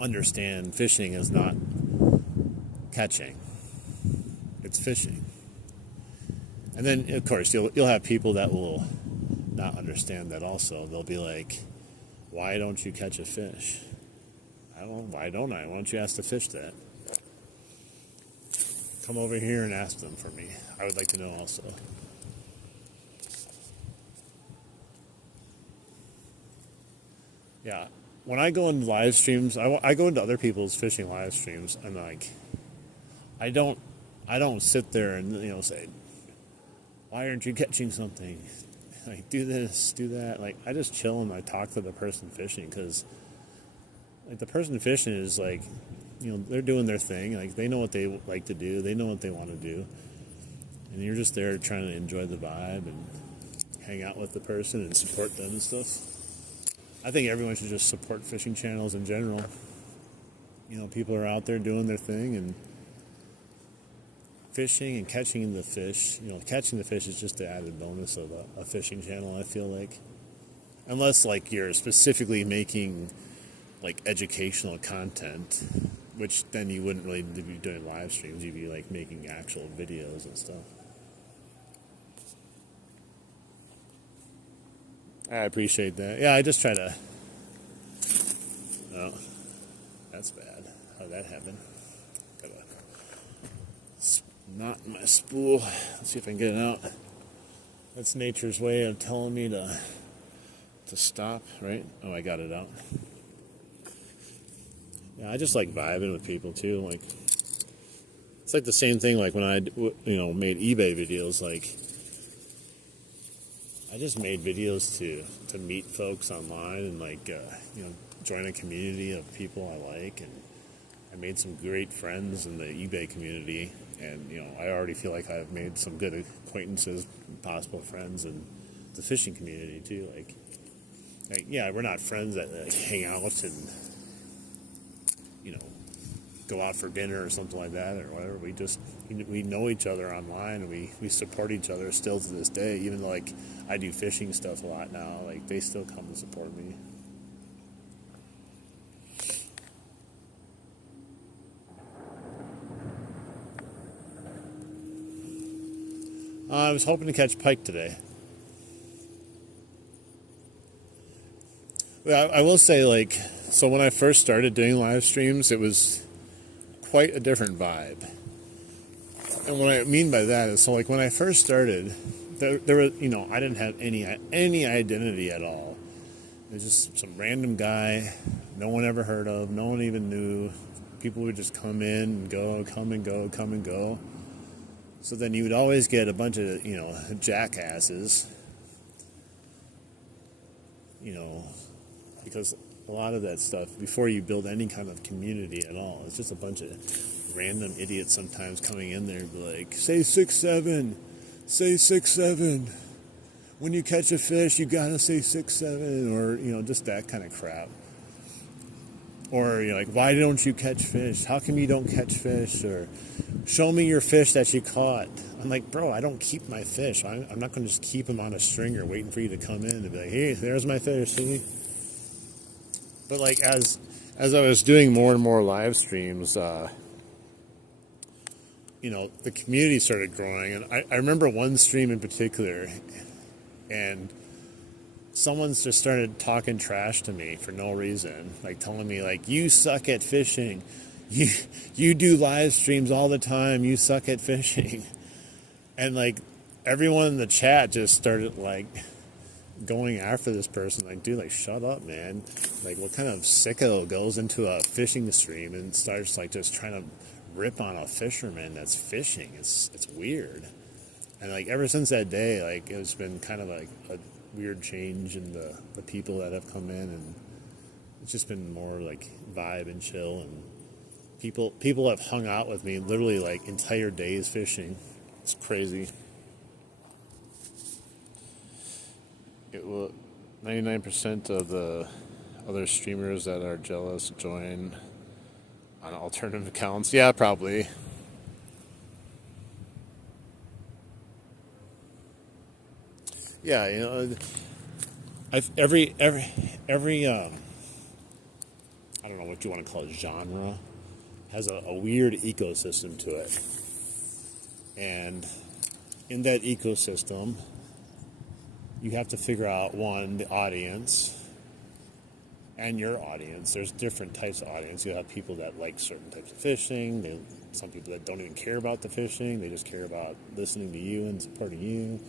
understand fishing is not catching, it's fishing. And then, of course, you'll have people that will not understand that also. They'll be like, why don't you catch a fish? I don't know, why don't I? Why don't you ask the fish that? Come over here and ask them for me. I would like to know also. Yeah, when I go into live streams, I go into other people's fishing live streams, and like, I don't sit there and, you know, say, why aren't you catching something? Like, do this, do that. Like, I just chill and I talk to the person fishing, because like, the person fishing is like, you know, they're doing their thing. Like, they know what they like to do. They know what they want to do. And you're just there trying to enjoy the vibe and hang out with the person and support them and stuff. I think everyone should just support fishing channels in general. You know, people are out there doing their thing and fishing and catching the fish. You know, catching the fish is just the added bonus of a fishing channel, I feel like. Unless, like, you're specifically making, like, educational content, which then you wouldn't really be doing live streams. You'd be, like, making actual videos and stuff. I appreciate that. Yeah, I just try to... Oh, that's bad. How did that happen? Gotta knot my spool. Let's see if I can get it out. That's nature's way of telling me to stop, right? Oh, I got it out. Yeah, I just like vibing with people too. Like, it's like the same thing. Like when I, you know, made eBay videos. Like, I just made videos to meet folks online and, like, you know, join a community of people I like, and I made some great friends in the eBay community, and, you know, I already feel like I've made some good acquaintances, possible friends in the fishing community too. Like yeah, we're not friends that like hang out and, you know, go out for dinner or something like that or whatever. We know each other online, and we support each other still to this day. Even though, like, I do fishing stuff a lot now, like, they still come and support me. I was hoping to catch pike today. Well, I will say, like, so when I first started doing live streams, it was quite a different vibe. And what I mean by that is, so like when I first started, there was, you know, I didn't have any identity at all. It was just some random guy, no one ever heard of, no one even knew. People would just come in and go, come and go, come and go. So then you would always get a bunch of, you know, jackasses, you know, because a lot of that stuff, before you build any kind of community at all, it's just a bunch of random idiots sometimes coming in there and be like, say 6'7", say 6'7". When you catch a fish, you gotta say 6'7", or, you know, just that kind of crap. Or you're like, why don't you catch fish? How come you don't catch fish? Or show me your fish that you caught. I'm like, bro, I don't keep my fish. I'm not going to just keep them on a stringer waiting for you to come in and be like, hey, there's my fish, see? But like as I was doing more and more live streams, you know, the community started growing. And I remember one stream in particular, and someone's just started talking trash to me for no reason, like telling me like, you suck at fishing, you do live streams all the time, you suck at fishing. And like everyone in the chat just started like going after this person, like, dude, like, shut up, man. Like, what kind of sicko goes into a fishing stream and starts like just trying to rip on a fisherman that's fishing? It's weird. And like ever since that day, like it's been kind of like a weird change in the people that have come in, and it's just been more like vibe and chill, and people have hung out with me literally like entire days fishing. It's crazy. It will 99% of the other streamers that are jealous join on alternative accounts. Yeah, probably. Yeah, you know, every I don't know what you want to call it, genre, has a weird ecosystem to it. And in that ecosystem, you have to figure out, one, the audience and your audience. There's different types of audience. You have people that like certain types of fishing. Some people that don't even care about the fishing. They just care about listening to you and supporting you.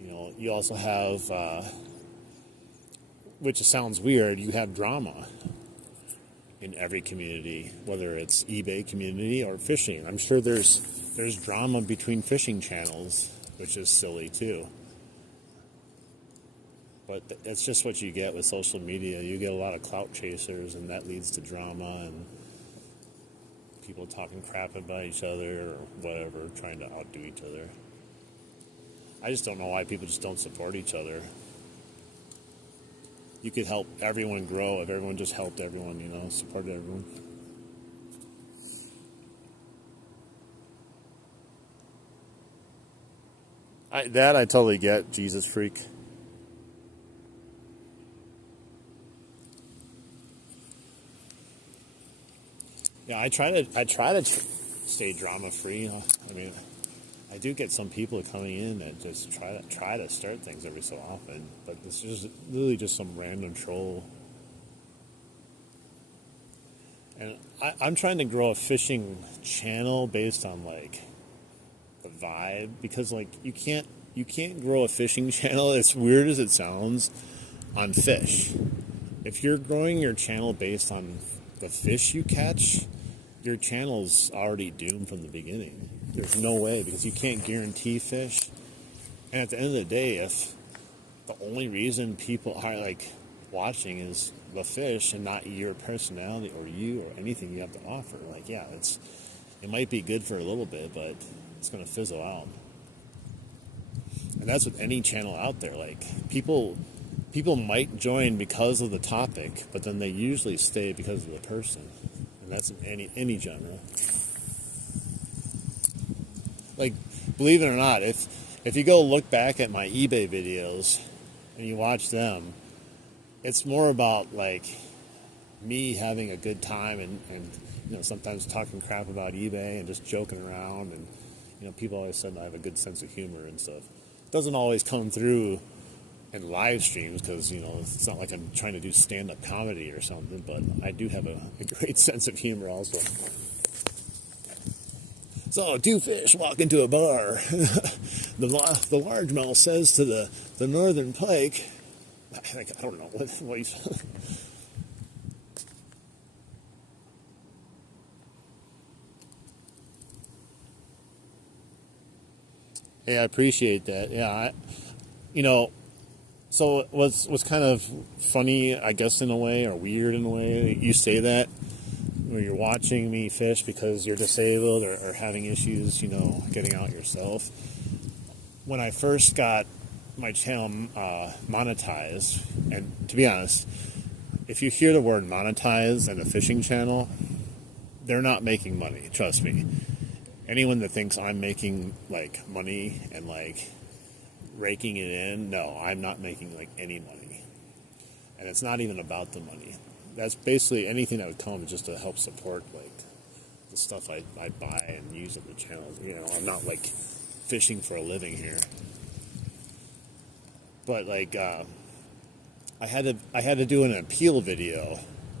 You know, you also have, which sounds weird, you have drama in every community, whether it's eBay community or fishing. I'm sure there's drama between fishing channels, which is silly too. But it's just what you get with social media. You get a lot of clout chasers, and that leads to drama and people talking crap about each other or whatever, trying to outdo each other. I just don't know why people just don't support each other. You could help everyone grow if everyone just helped everyone, you know, supported everyone. I totally get, Jesus freak. Yeah, I try to stay drama free. I mean, I do get some people coming in that just try to start things every so often, but this is literally just some random troll. And I'm trying to grow a fishing channel based on like the vibe, because like you can't grow a fishing channel, as weird as it sounds, on fish. If you're growing your channel based on the fish you catch, your channel's already doomed from the beginning. There's no way, because you can't guarantee fish. And at the end of the day, if the only reason people are like watching is the fish and not your personality or you or anything you have to offer, like, yeah, it might be good for a little bit, but it's going to fizzle out. And that's with any channel out there. Like, people might join because of the topic, but then they usually stay because of the person. And that's in any genre. Like, believe it or not, if you go look back at my eBay videos and you watch them, it's more about like me having a good time and you know, sometimes talking crap about eBay and just joking around and, people always said I have a good sense of humor and stuff. It doesn't always come through in live streams because, it's not like I'm trying to do stand-up comedy or something, but I do have a great sense of humor also. So, two fish walk into a bar. The largemouth says to the northern pike, I don't know what he said. Hey, I appreciate that. Yeah, so what's kind of funny, I guess, in a way, or weird in a way, you say that when you're watching me fish because you're disabled or having issues, getting out yourself. When I first got my channel monetized, and to be honest, if you hear the word monetized and a fishing channel, they're not making money, trust me. Anyone that thinks I'm making money and raking it in, no, I'm not making any money. And it's not even about the money. That's basically anything that would come just to help support the stuff I buy and use on the channel. I'm not fishing for a living here. But I had to do an appeal video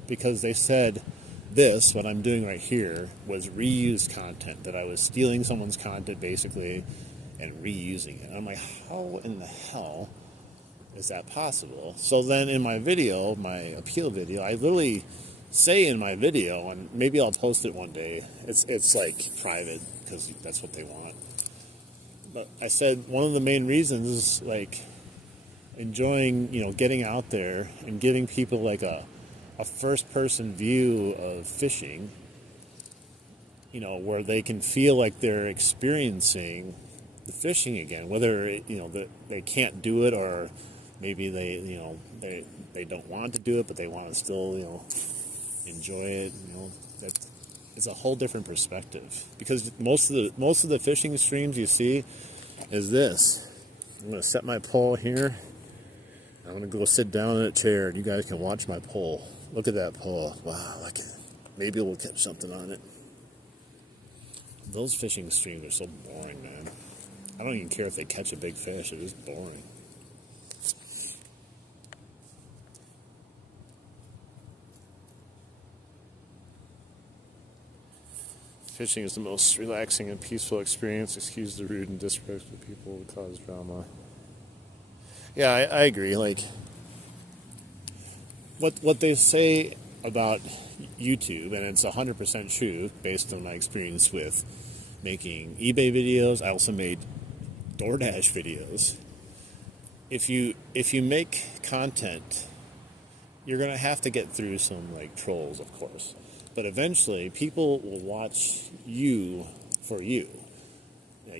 because they said what I'm doing right here was reused content, that I was stealing someone's content basically and reusing it. And I'm like, how in the hell is that possible? So then in my video, my appeal video, I literally say in my video, and maybe I'll post it one day, it's private because that's what they want. But I said one of the main reasons is enjoying, getting out there and giving people a first-person view of fishing, where they can feel like they're experiencing the fishing again, whether they can't do it or maybe they don't want to do it, but they want to still enjoy it. That it's a whole different perspective, because most of the fishing streams you see is this. I'm going to set my pole here. I'm going to go sit down in a chair and you guys can watch my pole. Look at that pole. Wow, look at it. Maybe we'll catch something on it. Those fishing streams are so boring, man. I don't even care if they catch a big fish. It is boring. Fishing is the most relaxing and peaceful experience. Excuse the rude and disrespectful people who cause drama. Yeah, I agree. What they say about YouTube, and it's 100% true based on my experience with making eBay videos. I also made DoorDash videos. If you make content, you're gonna have to get through some trolls, of course, but eventually people will watch you for you.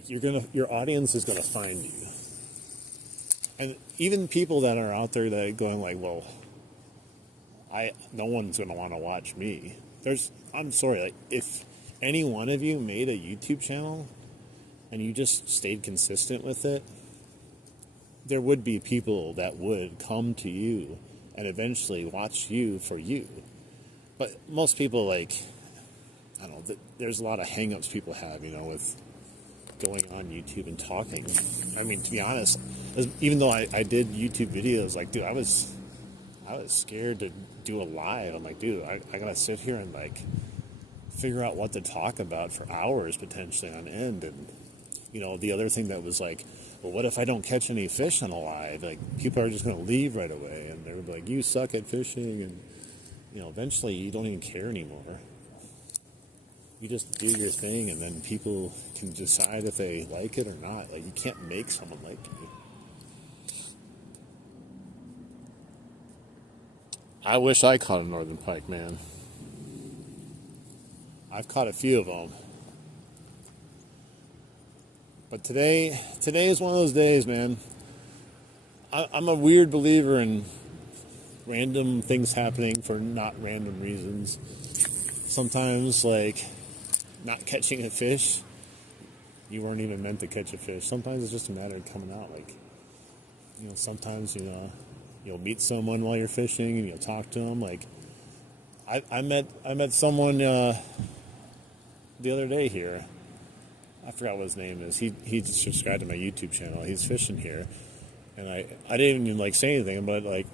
Your audience is gonna find you, and even people that are out there that are going well, no one's gonna want to watch me. I'm sorry, if any one of you made a YouTube channel and you just stayed consistent with it, there would be people that would come to you and eventually watch you for you. But most people, I don't know, there's a lot of hang-ups people have, with going on YouTube and talking. I mean, to be honest, even though I did YouTube videos, dude, I was scared to do a live. I'm like, dude, I gotta sit here and figure out what to talk about for hours potentially on end. And the other thing that was well, what if I don't catch any fish on a live? People are just gonna leave right away, and they're like, you suck at fishing, and eventually you don't even care anymore. You just do your thing, and then people can decide if they like it or not. You can't make someone like you. I wish I caught a northern pike, man. I've caught a few of them. But today is one of those days, man. I'm a weird believer in random things happening for not random reasons. Sometimes, not catching a fish, you weren't even meant to catch a fish. Sometimes it's just a matter of coming out. Sometimes, you'll meet someone while you're fishing and you'll talk to them. I met someone the other day here, I forgot what his name is. He just subscribed to my YouTube channel. He's fishing here, and I didn't even like say anything, but like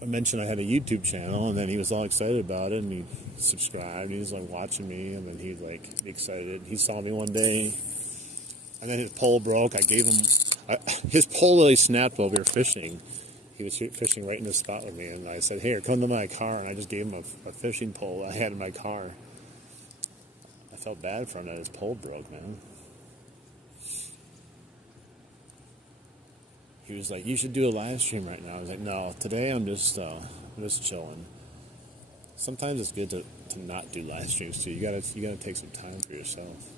I mentioned I had a YouTube channel, and then he was all excited about it, and he subscribed. He was like watching me, and then he's like excited. He saw me one day, and then his pole broke. I gave him his pole really snapped while we were fishing. He was fishing right in the spot with me, and I said, "Here, come to my car," and I just gave him a fishing pole I had in my car. I felt bad for him that his pole broke, man. He was like, "You should do a live stream right now." I was like, "No, today I'm just chilling." Sometimes it's good to not do live streams too. You gotta take some time for yourself,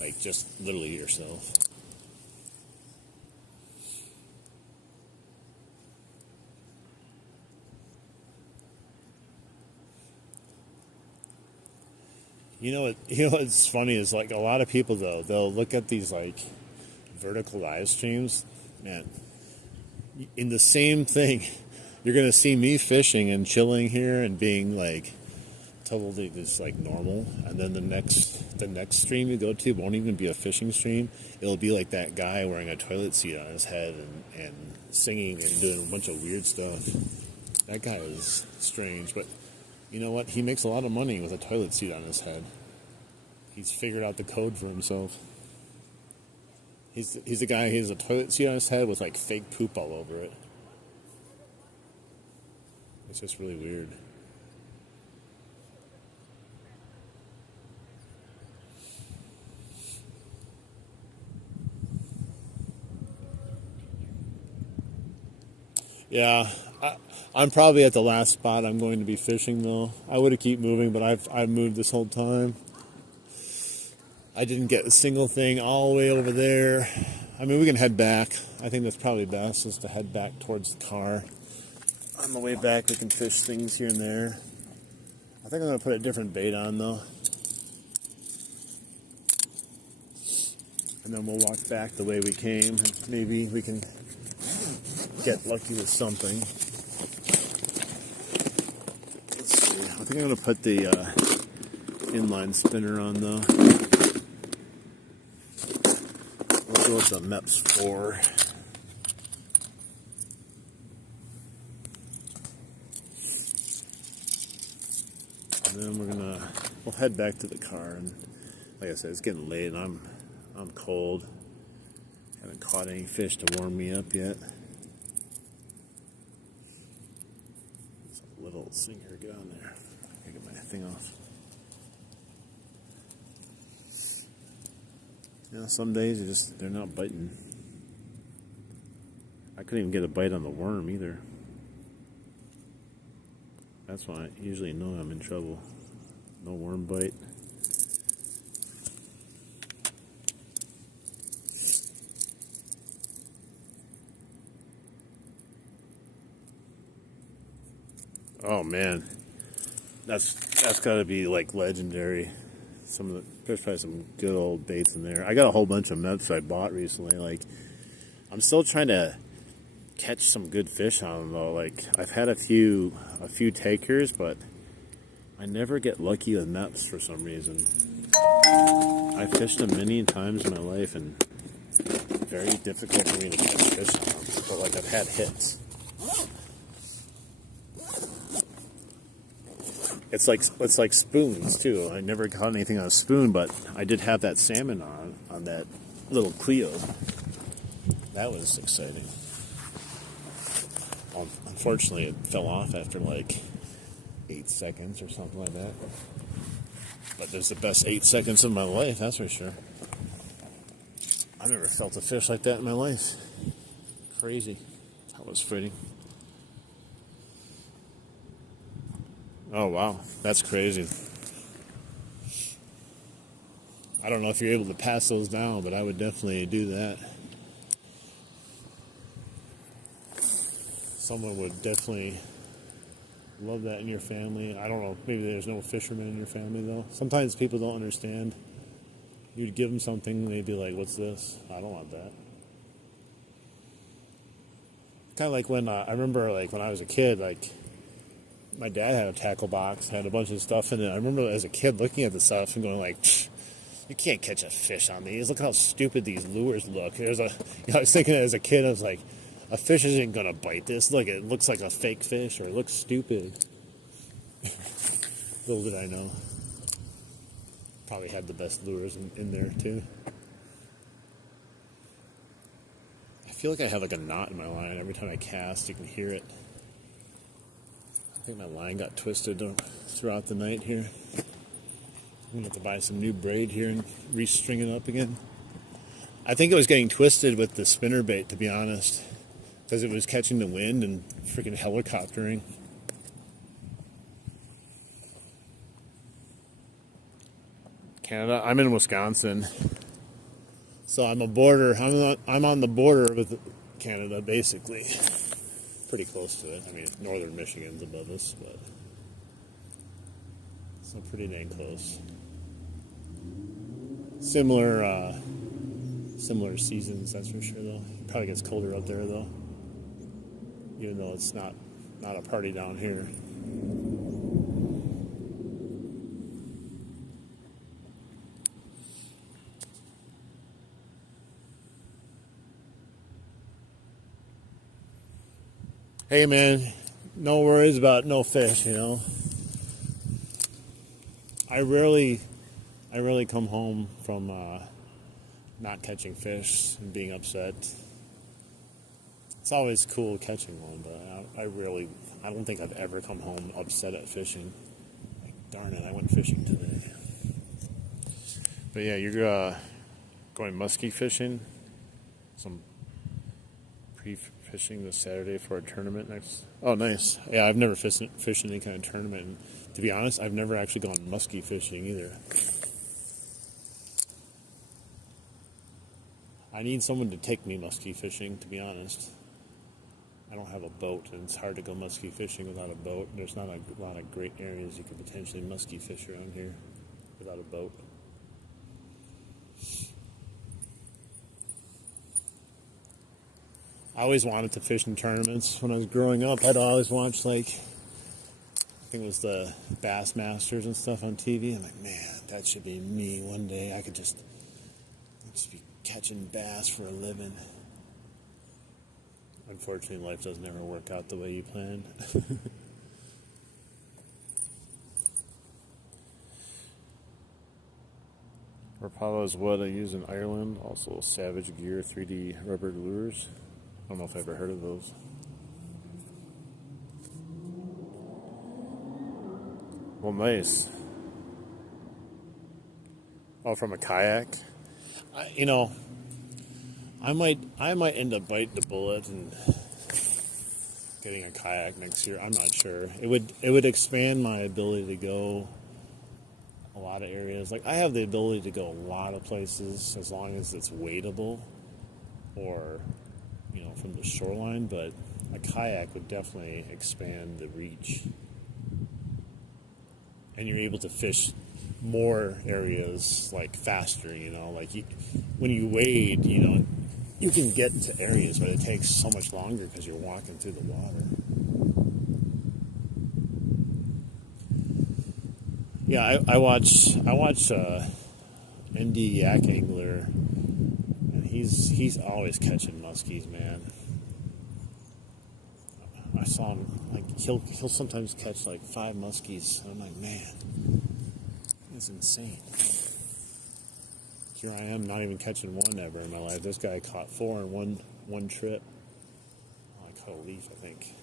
like just literally yourself. You know what's funny is like a lot of people though, they'll look at these like vertical live streams, man. In the same thing, you're gonna see me fishing and chilling here and being like totally just like normal, and then the next stream you go to won't even be a fishing stream. It'll be like that guy wearing a toilet seat on his head and singing and doing a bunch of weird stuff. That guy is strange, but you know what? He makes a lot of money with a toilet seat on his head. He's figured out the code for himself. He's a guy, he has a toilet seat on his head with like fake poop all over it. It's just really weird. Yeah, I'm probably at the last spot I'm going to be fishing though. I would have keep moving, but I've moved this whole time. I didn't get a single thing all the way over there. I mean, we can head back. I think that's probably best, is to head back towards the car. On the way back, we can fish things here and there. I think I'm going to put a different bait on, though. And then we'll walk back the way we came. And maybe we can get lucky with something. Let's see. I think I'm going to put the inline spinner on, though. We'll go with the MEPS 4. And then we'll head back to the car, and like I said, it's getting late and I'm cold. Haven't caught any fish to warm me up yet. It's a little sinker, get on there. I get my thing off. Yeah, some days they're not biting. I couldn't even get a bite on the worm either. That's why I usually know I'm in trouble. No worm bite. Oh man, that's got to be like legendary. There's probably some good old baits in there. I got a whole bunch of MEPS I bought recently. Like, I'm still trying to catch some good fish on them though. Like, I've had a few takers, but I never get lucky with MEPS for some reason. I've fished them many times in my life, and very difficult for me to catch fish on them. But like, I've had hits. It's like spoons too. I never caught anything on a spoon, but I did have that salmon on that little Clio. That was exciting. Unfortunately, it fell off after like 8 seconds or something like that. But there's the best 8 seconds of my life, that's for sure. I never felt a fish like that in my life. Crazy. That was pretty. Oh, wow. That's crazy. I don't know if you're able to pass those down, but I would definitely do that. Someone would definitely love that in your family. I don't know. Maybe there's no fishermen in your family, though. Sometimes people don't understand. You'd give them something, and they'd be like, what's this? I don't want that. Kind of like when, I remember, like, when I was a kid, like, my dad had a tackle box, had a bunch of stuff in it. I remember as a kid looking at the stuff and going like, You can't catch a fish on these. Look how stupid these lures look. There's a, I was thinking as a kid, I was like, a fish isn't gonna bite this. Look, it looks like a fake fish, or it looks stupid. Little did I know. Probably had the best lures in there too. I feel like I have like a knot in my line every time I cast. You can hear it. I think my line got twisted throughout the night here. I'm gonna have to buy some new braid here and restring it up again. I think it was getting twisted with the spinnerbait, to be honest, because it was catching the wind and freaking helicoptering. Canada. I'm in Wisconsin, so I'm a border. I'm on the border with Canada, basically. Pretty close to it. I mean, northern Michigan's above us, but so pretty dang close. Similar seasons, that's for sure. Though it probably gets colder up there, though, even though it's not a party down here. Hey man, no worries about no fish, you know. I rarely come home from not catching fish and being upset. It's always cool catching one, but I don't think I've ever come home upset at fishing. Like, darn it, I went fishing today. But yeah, you're going muskie fishing. Some pre-fishing this Saturday for a tournament next. Oh, nice. Yeah, I've never fished any kind of tournament. And to be honest, I've never actually gone muskie fishing either. I need someone to take me muskie fishing, to be honest. I don't have a boat, and it's hard to go muskie fishing without a boat. There's not a lot of great areas you could potentially muskie fish around here without a boat. I always wanted to fish in tournaments. When I was growing up, I'd always watch, like, I think it was the Bass Masters and stuff on TV. I'm like, man, that should be me one day. I could just be catching bass for a living. Unfortunately, life doesn't ever work out the way you planned. Rapala is what I use in Ireland. Also, Savage Gear 3D rubber lures. I don't know if I've ever heard of those. Well, nice. Oh, from a kayak? I might end up biting the bullet and getting a kayak next year. I'm not sure. It would expand my ability to go a lot of areas. Like, I have the ability to go a lot of places as long as it's wadeable or, from the shoreline, but a kayak would definitely expand the reach. And you're able to fish more areas, like, faster, like when you wade, you can get into areas, but it takes so much longer because you're walking through the water. Yeah, I watch ND Yak Angler, and he's always catching muskies, man. I saw him, like, he'll sometimes catch like 5 muskies, and I'm like, man, that's insane. Here I am, not even catching one ever in my life. This guy caught 4 in one trip. Oh, I caught a leaf, I think.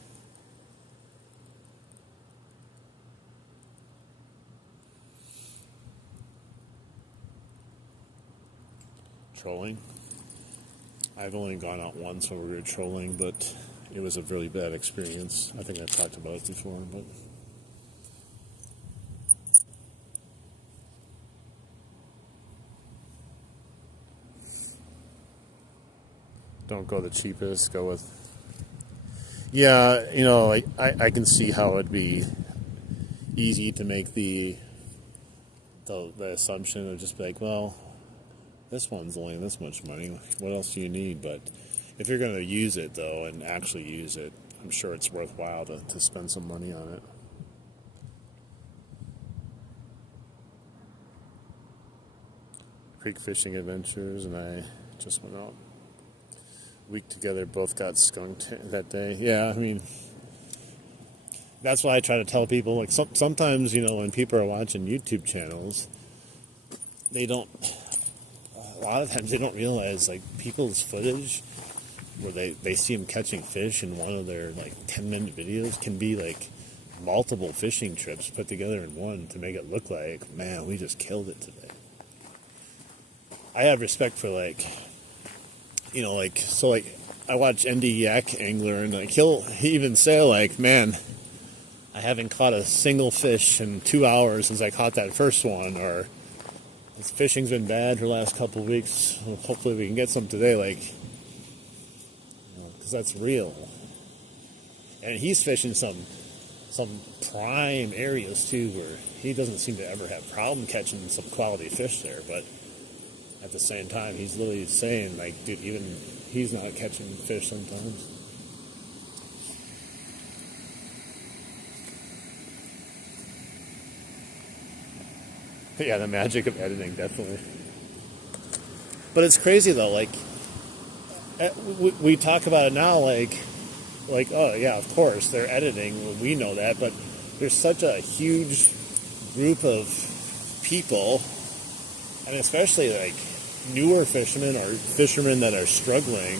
Trolling. I've only gone out once when we were trolling, but it was a really bad experience. I think I talked about it before, but don't go the cheapest. Go with, yeah, I can see how it'd be easy to make the assumption of just be like, well, this one's only this much money. What else do you need? But if you're going to use it, though, and actually use it, I'm sure it's worthwhile to spend some money on it. Creek Fishing Adventures, and I just went out a week together. Both got skunked that day. Yeah, I mean, that's why I try to tell people, like, sometimes, you know, when people are watching YouTube channels, they don't, a lot of times they don't realize, like, people's footage where they see them catching fish in one of their, like, 10-minute videos can be, like, multiple fishing trips put together in one to make it look like, man, we just killed it today. I have respect for, like, you know, like, so, like, I watch ND Yak Angler, and, like, he even say, like, man, I haven't caught a single fish in 2 hours since I caught that first one, or this fishing's been bad for the last couple of weeks. Well, hopefully we can get some today, like, because that's real. And he's fishing some prime areas too, where he doesn't seem to ever have problem catching some quality fish there. But at the same time, he's literally saying, like, dude, even he's not catching fish sometimes. But yeah, the magic of editing, definitely. But it's crazy though, like, we talk about it now, like, oh yeah, of course they're editing, we know that, but there's such a huge group of people, and especially like newer fishermen or fishermen that are struggling,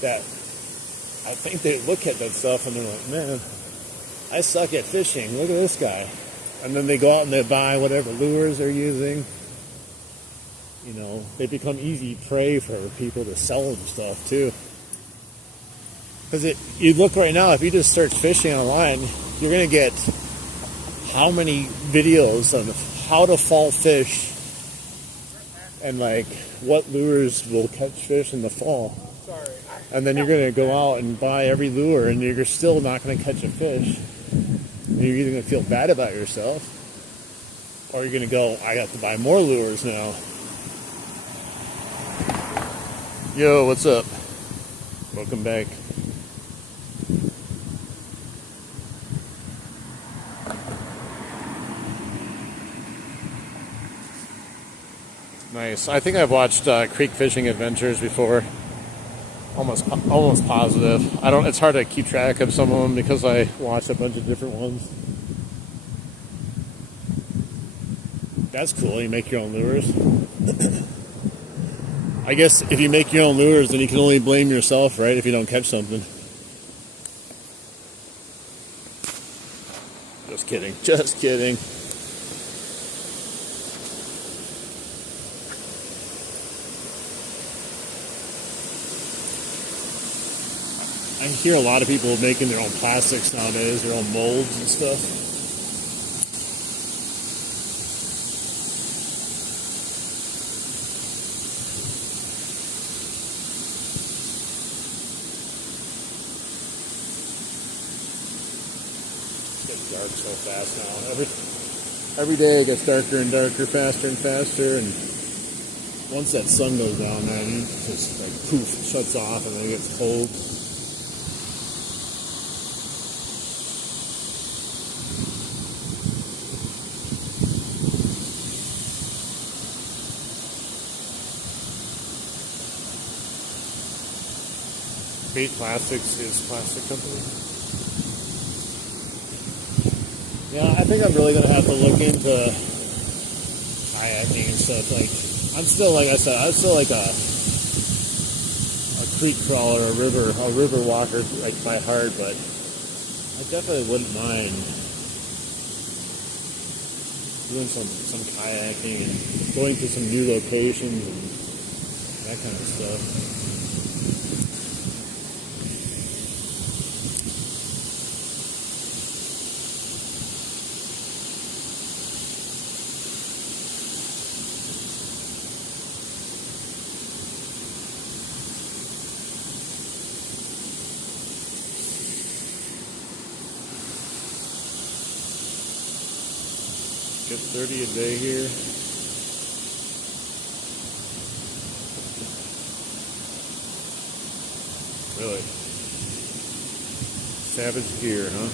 that I think they look at that stuff and they're like, man, I suck at fishing, look at this guy. And then they go out and they buy whatever lures they're using. You know, they become easy prey for people to sell them stuff too. Because you look right now, if you just search fishing online, you're going to get how many videos on how to fall fish and like what lures will catch fish in the fall. And then you're going to go out and buy every lure and you're still not going to catch a fish. You're either going to feel bad about yourself, or you're going to go, I got to buy more lures now. Yo, what's up? Welcome back. Nice. I think I've watched Creek Fishing Adventures before. Almost positive. I don't. It's hard to keep track of some of them because I watched a bunch of different ones. That's cool. You make your own lures. I guess if you make your own lures, then you can only blame yourself, right? If you don't catch something. Just kidding. Just kidding. I hear a lot of people making their own plastics nowadays, their own molds and stuff. It's getting dark so fast now. Every day it gets darker and darker, faster and faster, and once that sun goes down, man, it just like poof, shuts off and then it gets cold. Bait Plastics is a plastic company. Yeah, I think I'm really going to have to look into kayaking and stuff. Like, I'm still, like I said, I'm still like a creek crawler, a river walker, like, by heart, but I definitely wouldn't mind doing some kayaking and going to some new locations and that kind of stuff. Get 30 a day here. Really? Savage gear, huh?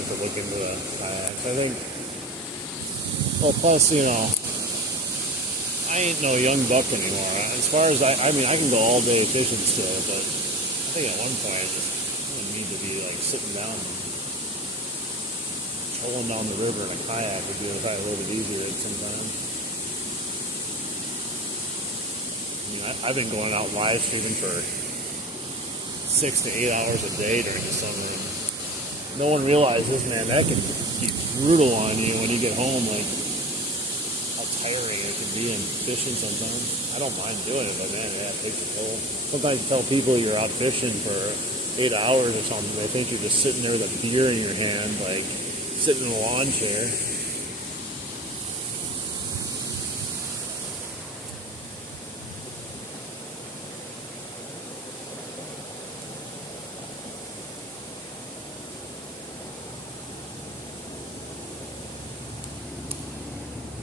have to look into the kayaks. I think, well, plus, you know, I ain't no young buck anymore. As far as I mean, I can go all day fishing still, but I think at one point I just need to be like sitting down and trolling down the river in a kayak would be probably a little bit easier at some time. I mean, I've been going out live streaming for 6 to 8 hours a day during the summer, and no one realizes, man, that can be brutal on you when you get home, like how tiring it can be in fishing sometimes. I don't mind doing it, but man, yeah, it takes a toll. Sometimes you tell people you're out fishing for 8 hours or something, they think you're just sitting there with a beer in your hand, like sitting in a lawn chair.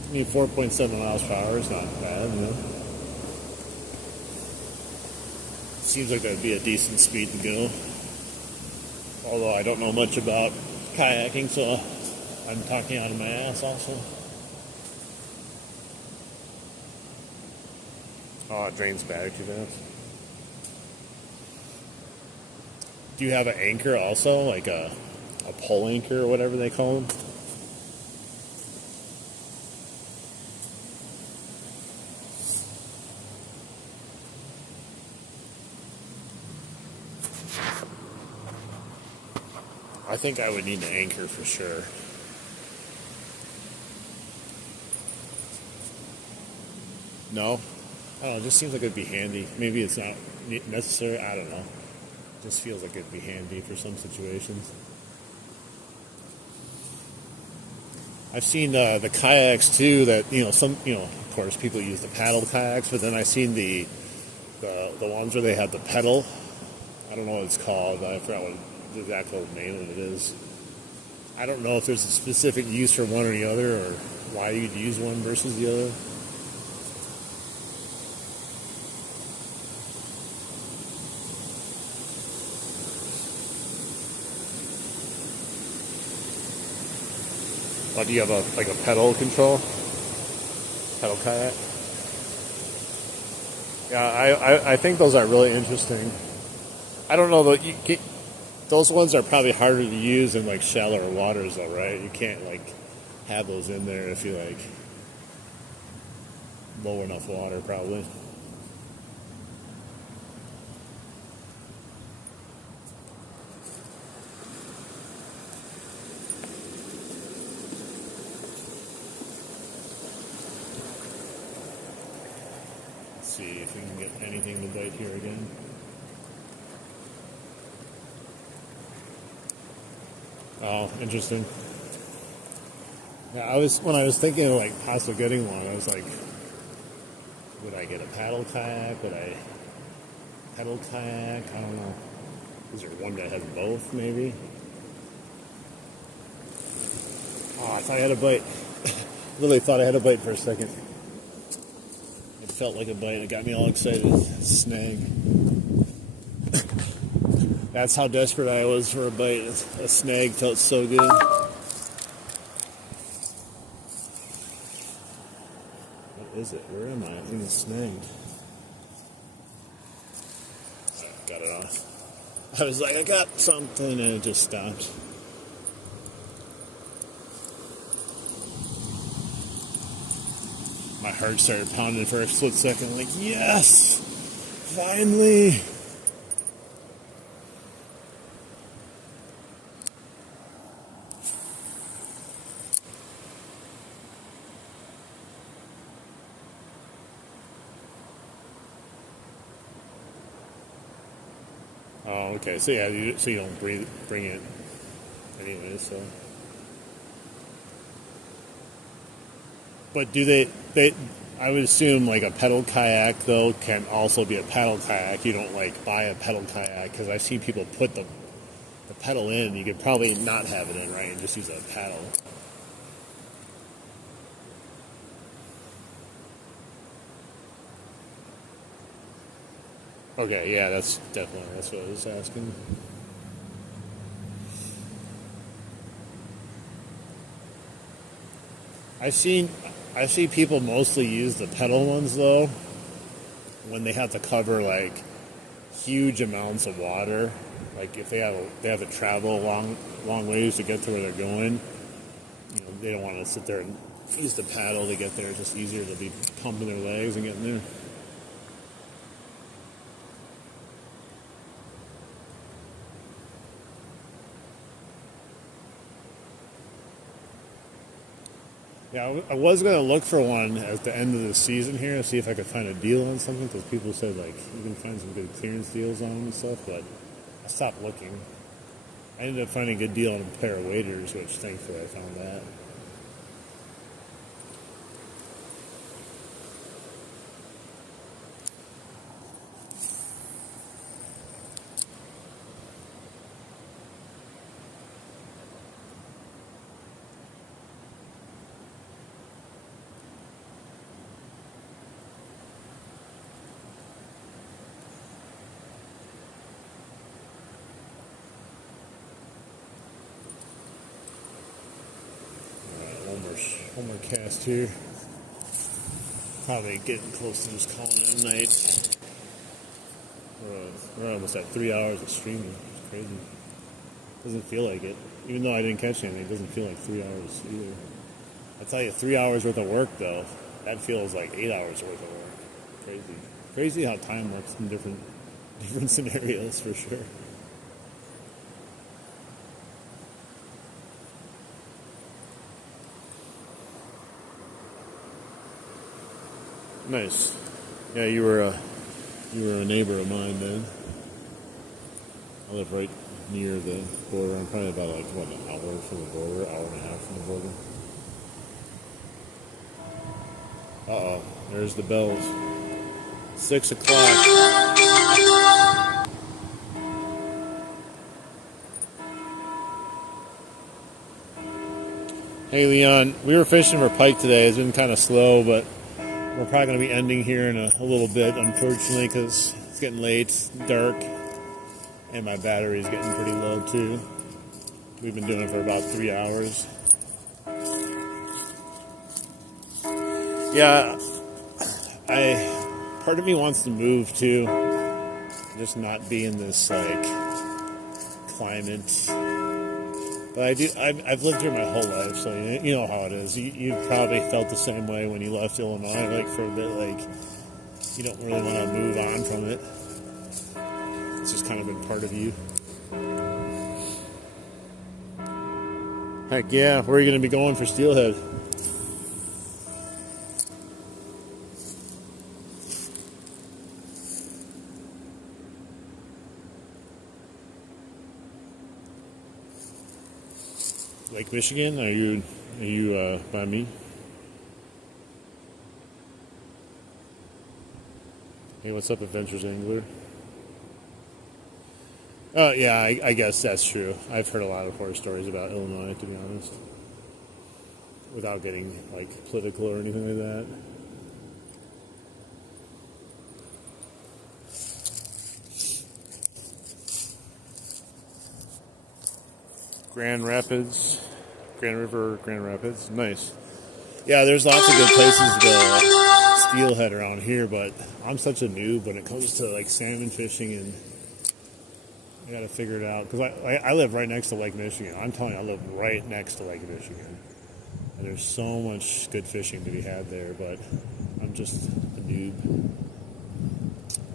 I mean, 4.7 miles per hour is not bad, you know. Seems like that'd be a decent speed to go. Although I don't know much about kayaking, so I'm talking out of my ass also. Oh, it drains battery too fast. Do you have an anchor also, like a pole anchor or whatever they call them? I think I would need an anchor for sure. No? I don't know, it just seems like it'd be handy. Maybe it's not necessary, I don't know. It just feels like it'd be handy for some situations. I've seen the kayaks too that, you know, of course people use the paddle kayaks, but then I've seen the ones where they have the pedal. I don't know what it's called, I forgot what the exact name of it is. I don't know if there's a specific use for one or the other, or why you'd use one versus the other. Do you have a pedal control? Pedal kayak? Yeah, I think those are really interesting. I don't know though. Those ones are probably harder to use in like shallower waters, though, right? You can't like have those in there if you like low enough water, probably. Let's see if we can get anything to bite here again. Oh, interesting. Yeah, when I was thinking of like possibly getting one, I was like, would I get a paddle kayak? Would I pedal kayak? I don't know. Is there one that has both, maybe? Oh, I thought I had a bite. Literally thought I had a bite for a second. It felt like a bite. It got me all excited. Snag. That's how desperate I was for a bite. A snag felt so good. What is it? Where am I? I think it's snagged. Got it off. I was like, I got something, and it just stopped. My heart started pounding for a split second. Like, yes! Finally! Oh, okay. So yeah, you don't bring it anyway. So, but do they? I would assume like a pedal kayak though can also be a paddle kayak. You don't like buy a pedal kayak because I've seen people put the pedal in. You could probably not have it in, right, and just use a paddle. Okay, yeah, that's what I was asking. I see people mostly use the pedal ones though when they have to cover like huge amounts of water. Like if they have to travel long ways to get to where they're going. You know, they don't want to sit there and use the paddle to get there. It's just easier to be pumping their legs and getting there. Yeah, I was going to look for one at the end of the season here to see if I could find a deal on something, because people said like you can find some good clearance deals on them and stuff, but I stopped looking. I ended up finding a good deal on a pair of waders, which thankfully I found that. One more cast here. Probably getting close to just calling it a night. We're almost at 3 hours of streaming. It's crazy. Doesn't feel like it. Even though I didn't catch anything, it doesn't feel like 3 hours either. I'll tell you, 3 hours worth of work though, that feels like 8 hours worth of work. Crazy. Crazy how time works in different scenarios for sure. Nice. Yeah, you were a neighbor of mine then. I live right near the border. I'm probably about like an hour from the border, hour and a half from the border. Uh-oh, there's the bells. 6 o'clock. Hey Leon, we were fishing for pike today. It's been kind of slow, but we're probably going to be ending here in a little bit, unfortunately, because it's getting late, it's dark, and my battery's getting pretty low too. We've been doing it for about 3 hours. Yeah, part of me wants to move too, just not be in this like climate. But I've lived here my whole life, so you know how it is. You probably felt the same way when you left Illinois, like for a bit, like you don't really want to move on from it. It's just kind of been part of you. Heck yeah, where are you going to be going for steelhead? Lake Michigan? Are you by me? Hey, what's up, Adventures Angler? Yeah, I guess that's true. I've heard a lot of horror stories about Illinois, to be honest, without getting like political or anything like that. Grand Rapids, nice. Yeah, there's lots of good places to steelhead around here, but I'm such a noob when it comes to like salmon fishing, and I gotta figure it out, because I live right next to Lake Michigan. I'm telling you, I live right next to Lake Michigan, and there's so much good fishing to be had there, but I'm just a noob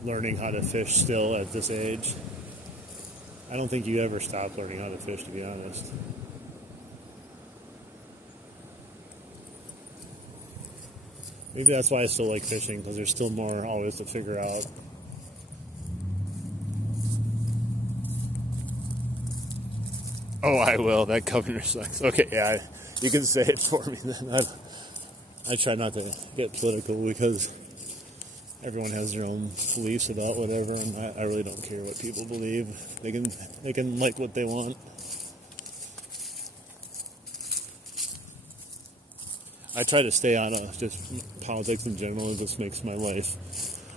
learning how to fish still at this age. I don't think you ever stop learning how to fish, to be honest. Maybe that's why I still like fishing, because there's still more always to figure out. Oh, I will. That governor sucks. Okay, yeah, you can say it for me then. I try not to get political, because everyone has their own beliefs about whatever, and I really don't care what people believe. They can like what they want. I try to stay out of just politics in general. It just makes my life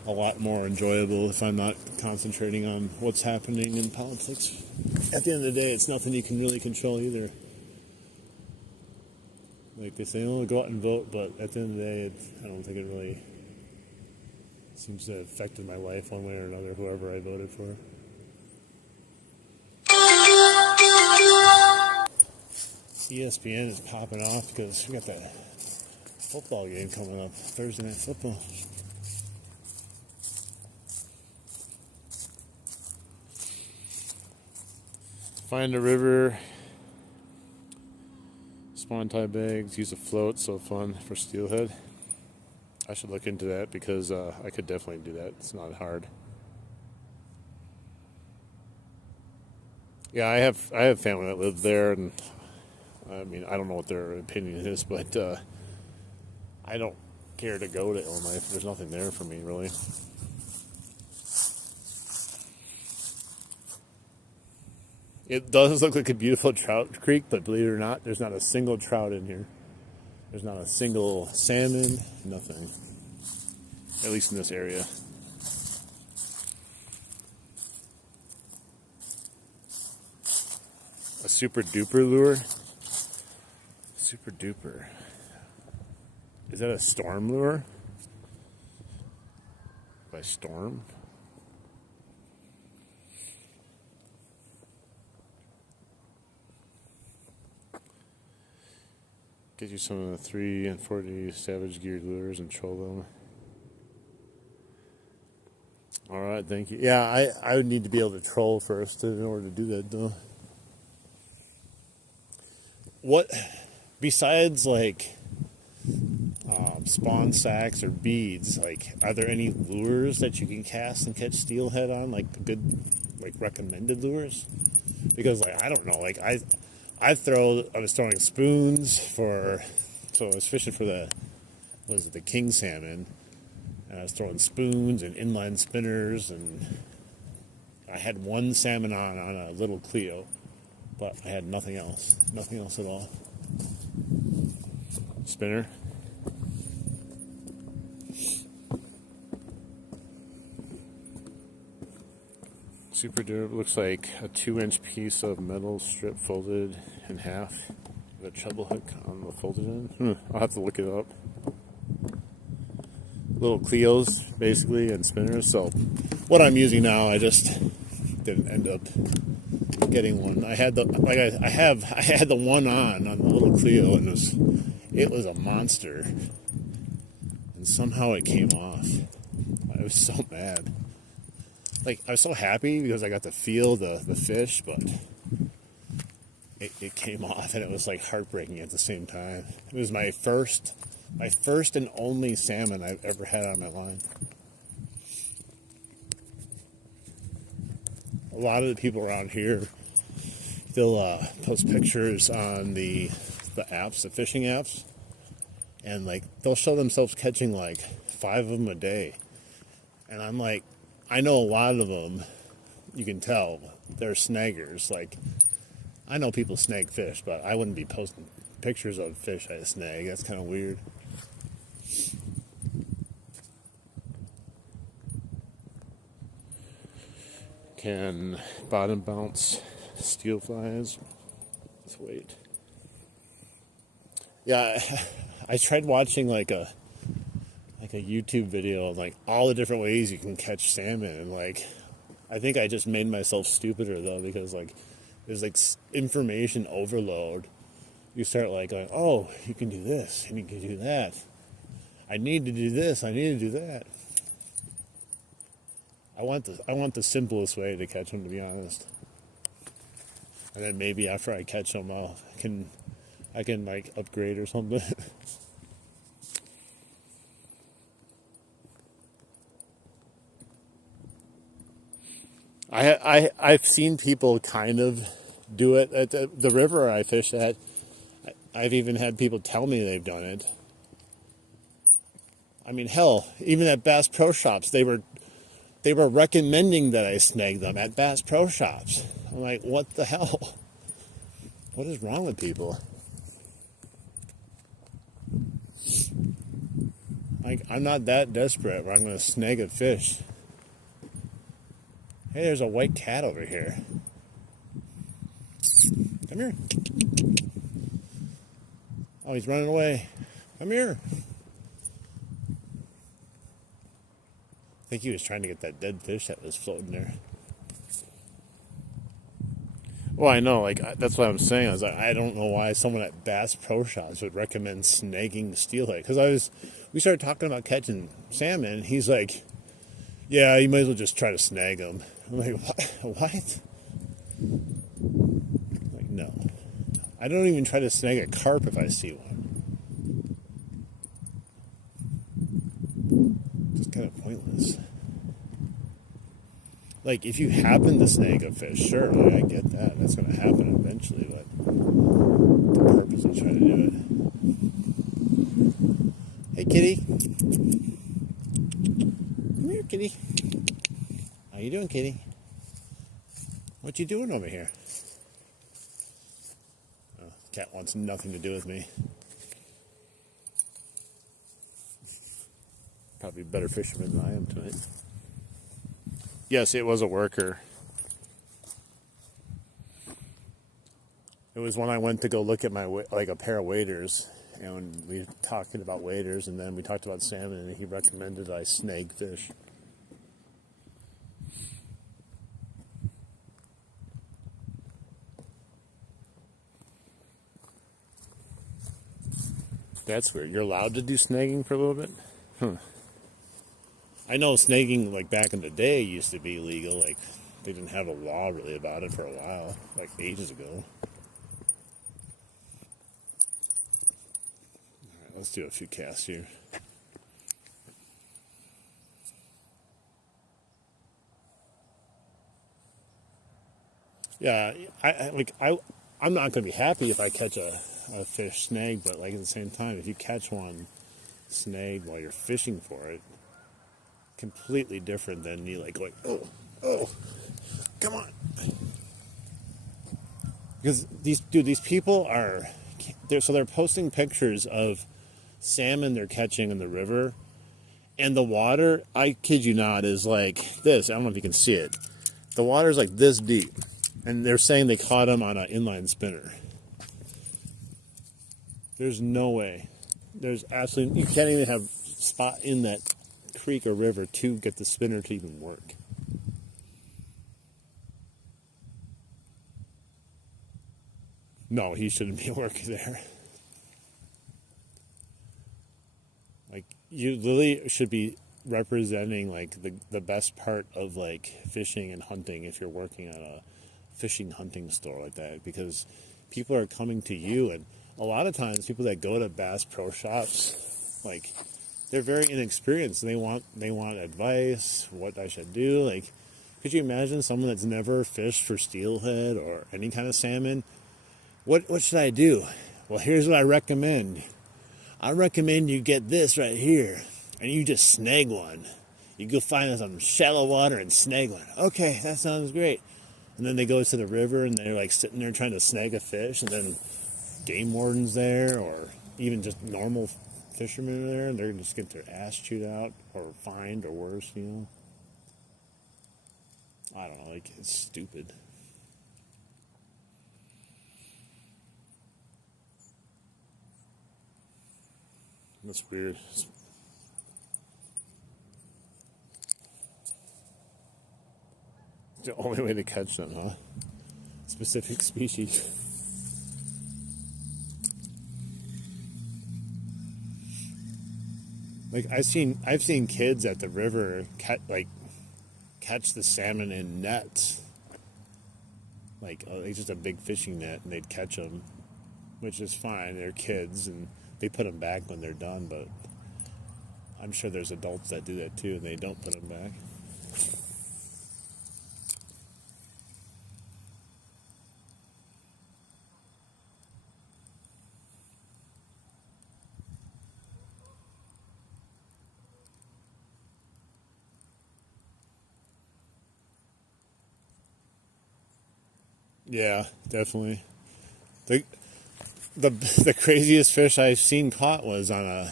a lot more enjoyable if I'm not concentrating on what's happening in politics. At the end of the day, it's nothing you can really control either. Like they say, oh, go out and vote, but at the end of the day, I don't think it really seems to have affected my life one way or another, whoever I voted for. ESPN is popping off because we got that football game coming up, Thursday Night Football. Find a river, spawn tie bags, use a float, so fun for steelhead. I should look into that because I could definitely do that. It's not hard. Yeah, I have family that live there, and I mean, I don't know what their opinion is, but I don't care to go to Illinois. There's nothing there for me, really. It does look like a beautiful trout creek, but believe it or not, there's not a single trout in here. There's not a single salmon, nothing. At least in this area. A super duper lure? Super duper. Is that a storm lure? By storm? Get you some of the 3 and 40 Savage geared lures and troll them. Alright, thank you. Yeah, I would need to be able to troll first in order to do that, though. What, besides like spawn sacks or beads, like, are there any lures that you can cast and catch steelhead on, like good, like recommended lures? Because like, I don't know, like I was throwing spoons so I was fishing for the king salmon, and I was throwing spoons and inline spinners, and I had one salmon on a little Clio, but I had nothing else at all. Spinner. Super durable. Looks like a 2-inch piece of metal strip folded in half with a treble hook on the folded end. I'll have to look it up. Little Clios, basically, and spinners. So, what I'm using now, I just didn't end up getting one. I had the one on the little Clio, and it was a monster. And somehow it came off. I was so mad. Like, I was so happy because I got to feel the fish, but it came off, and it was like heartbreaking at the same time. It was my first and only salmon I've ever had on my line. A lot of the people around here, they'll post pictures on the apps, the fishing apps, and like they'll show themselves catching like 5 of them a day, and I'm like, I know a lot of them, you can tell, they're snaggers. Like, I know people snag fish, but I wouldn't be posting pictures of fish I snag. That's kind of weird. Can bottom bounce steel flies with weight. Yeah, I tried watching like a YouTube video of like all the different ways you can catch salmon, and like I think I just made myself stupider though, because like there's like information overload. You start like going, oh, you can do this and you can do that. I need to do this. I need to do that. I want the simplest way to catch them, to be honest. And then maybe after I catch them, I can like upgrade or something. I've seen people kind of do it at the river I fish at. I've even had people tell me they've done it. I mean, hell, even at Bass Pro Shops, they were recommending that I snag them at Bass Pro Shops. I'm like, what the hell? What is wrong with people? Like, I'm not that desperate where I'm going to snag a fish. Hey, there's a white cat over here. Come here. Oh, he's running away. Come here. I think he was trying to get that dead fish that was floating there. Well, I know, like, that's what I'm saying. I was like, I don't know why someone at Bass Pro Shops would recommend snagging steelhead. Because we started talking about catching salmon, and he's like, yeah, you might as well just try to snag them. I'm like, what? Like, no. I don't even try to snag a carp if I see one. It's kind of pointless. Like, if you happen to snag a fish, sure, like, I get that. That's going to happen eventually, but the purpose of trying to do it. Hey, kitty. Come here, kitty. How you doing, kitty? What you doing over here? Oh, the cat wants nothing to do with me. Probably a better fisherman than I am tonight. Yes, it was a worker. It was when I went to go look at my a pair of waders, and we were talking about waders, and then we talked about salmon, and he recommended I snag fish. That's weird. You're allowed to do snagging for a little bit? I know snagging, like, back in the day used to be illegal. Like, they didn't have a law really about it for a while, like ages ago. All right, let's do a few casts here. Yeah, I'm not going to be happy if I catch a fish snagged, but, like, at the same time, if you catch one snagged while you're fishing for it, completely different than you, like, going, oh, come on. Because these people are, they're posting pictures of salmon they're catching in the river, and the water, I kid you not, is like this. I don't know if you can see it. The water's like this deep, and they're saying they caught them on an inline spinner. There's no way. There's absolutely, you can't even have spot in that creek or river to get the spinner to even work. No, he shouldn't be working there. Like, you literally should be representing, like, the best part of, like, fishing and hunting if you're working at a fishing hunting store like that, because people are coming to you, and a lot of times people that go to Bass Pro Shops, like, they're very inexperienced. They want advice, what I should do. Like, could you imagine someone that's never fished for steelhead or any kind of salmon? What should I do? Well, here's what I recommend. I recommend you get this right here, and you just snag one. You go find some shallow water and snag one. Okay, that sounds great. And then they go to the river, and they're, like, sitting there trying to snag a fish, and then game wardens there, or even just normal fishermen are there, and they're going to just get their ass chewed out, or fined, or worse, you know? I don't know, like, it's stupid. That's weird. It's the only way to catch them, huh? Specific species. Like, I've seen kids at the river catch the salmon in nets. Like just a big fishing net, and they'd catch them, which is fine. They're kids, and they put them back when they're done. But I'm sure there's adults that do that too, and they don't put them back. Yeah, definitely. The craziest fish I've seen caught was on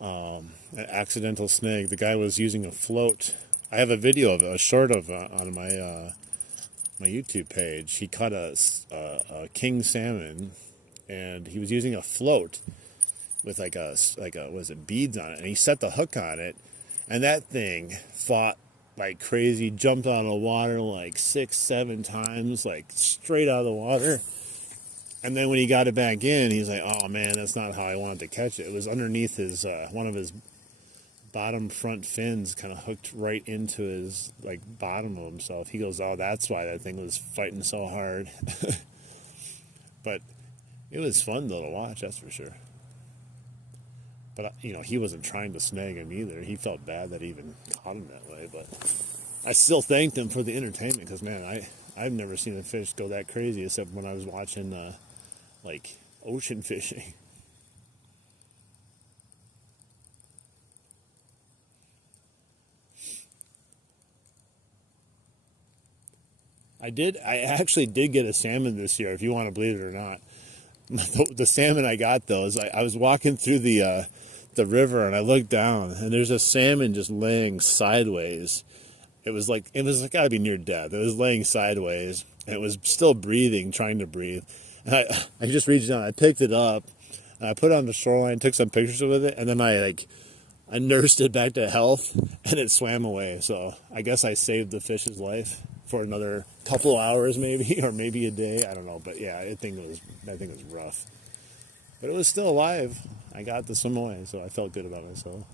an accidental snag. The guy was using a float. I have a video of it, a short of on my YouTube page. He caught a king salmon and he was using a float with like a was it beads on it, and he set the hook on it, and that thing fought like crazy, jumped out of the water like 6-7 times, like straight out of the water. And then when he got it back in, he's like, oh man, that's not how I wanted to catch it. It was underneath his one of his bottom front fins, kind of hooked right into his like bottom of himself. He goes, oh, that's why that thing was fighting so hard. But it was fun though to watch, that's for sure. But he wasn't trying to snag him either. He felt bad that he even caught him that way. But I still thanked him for the entertainment, because man, I've never seen a fish go that crazy except when I was watching like ocean fishing. I actually did get a salmon this year, if you want to believe it or not. The salmon I got though is I was walking through the river, and I looked down, and there's a salmon just laying sideways. It was gotta be near death. It was laying sideways, and it was still breathing, trying to breathe. And I just reached down, I picked it up, and I put it on the shoreline, took some pictures with it, and then I nursed it back to health, and it swam away. So I guess I saved the fish's life for another couple hours, maybe, or maybe a day. I don't know, but yeah, that thing was rough. But it was still alive. I got the swim away, so I felt good about myself.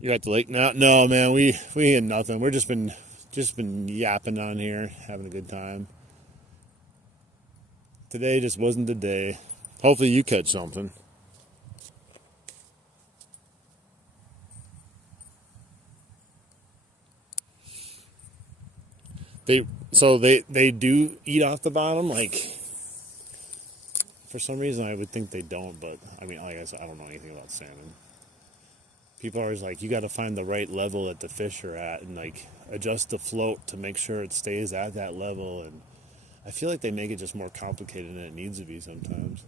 You're at the lake now? No, man, we ain't nothing. We're just been yapping on here, having a good time. Today just wasn't the day. Hopefully you catch something. They do eat off the bottom, like, for some reason I would think they don't, but I mean, like I said, I don't know anything about salmon. People are always like, you got to find the right level that the fish are at, and like adjust the float to make sure it stays at that level, and I feel like they make it just more complicated than it needs to be sometimes.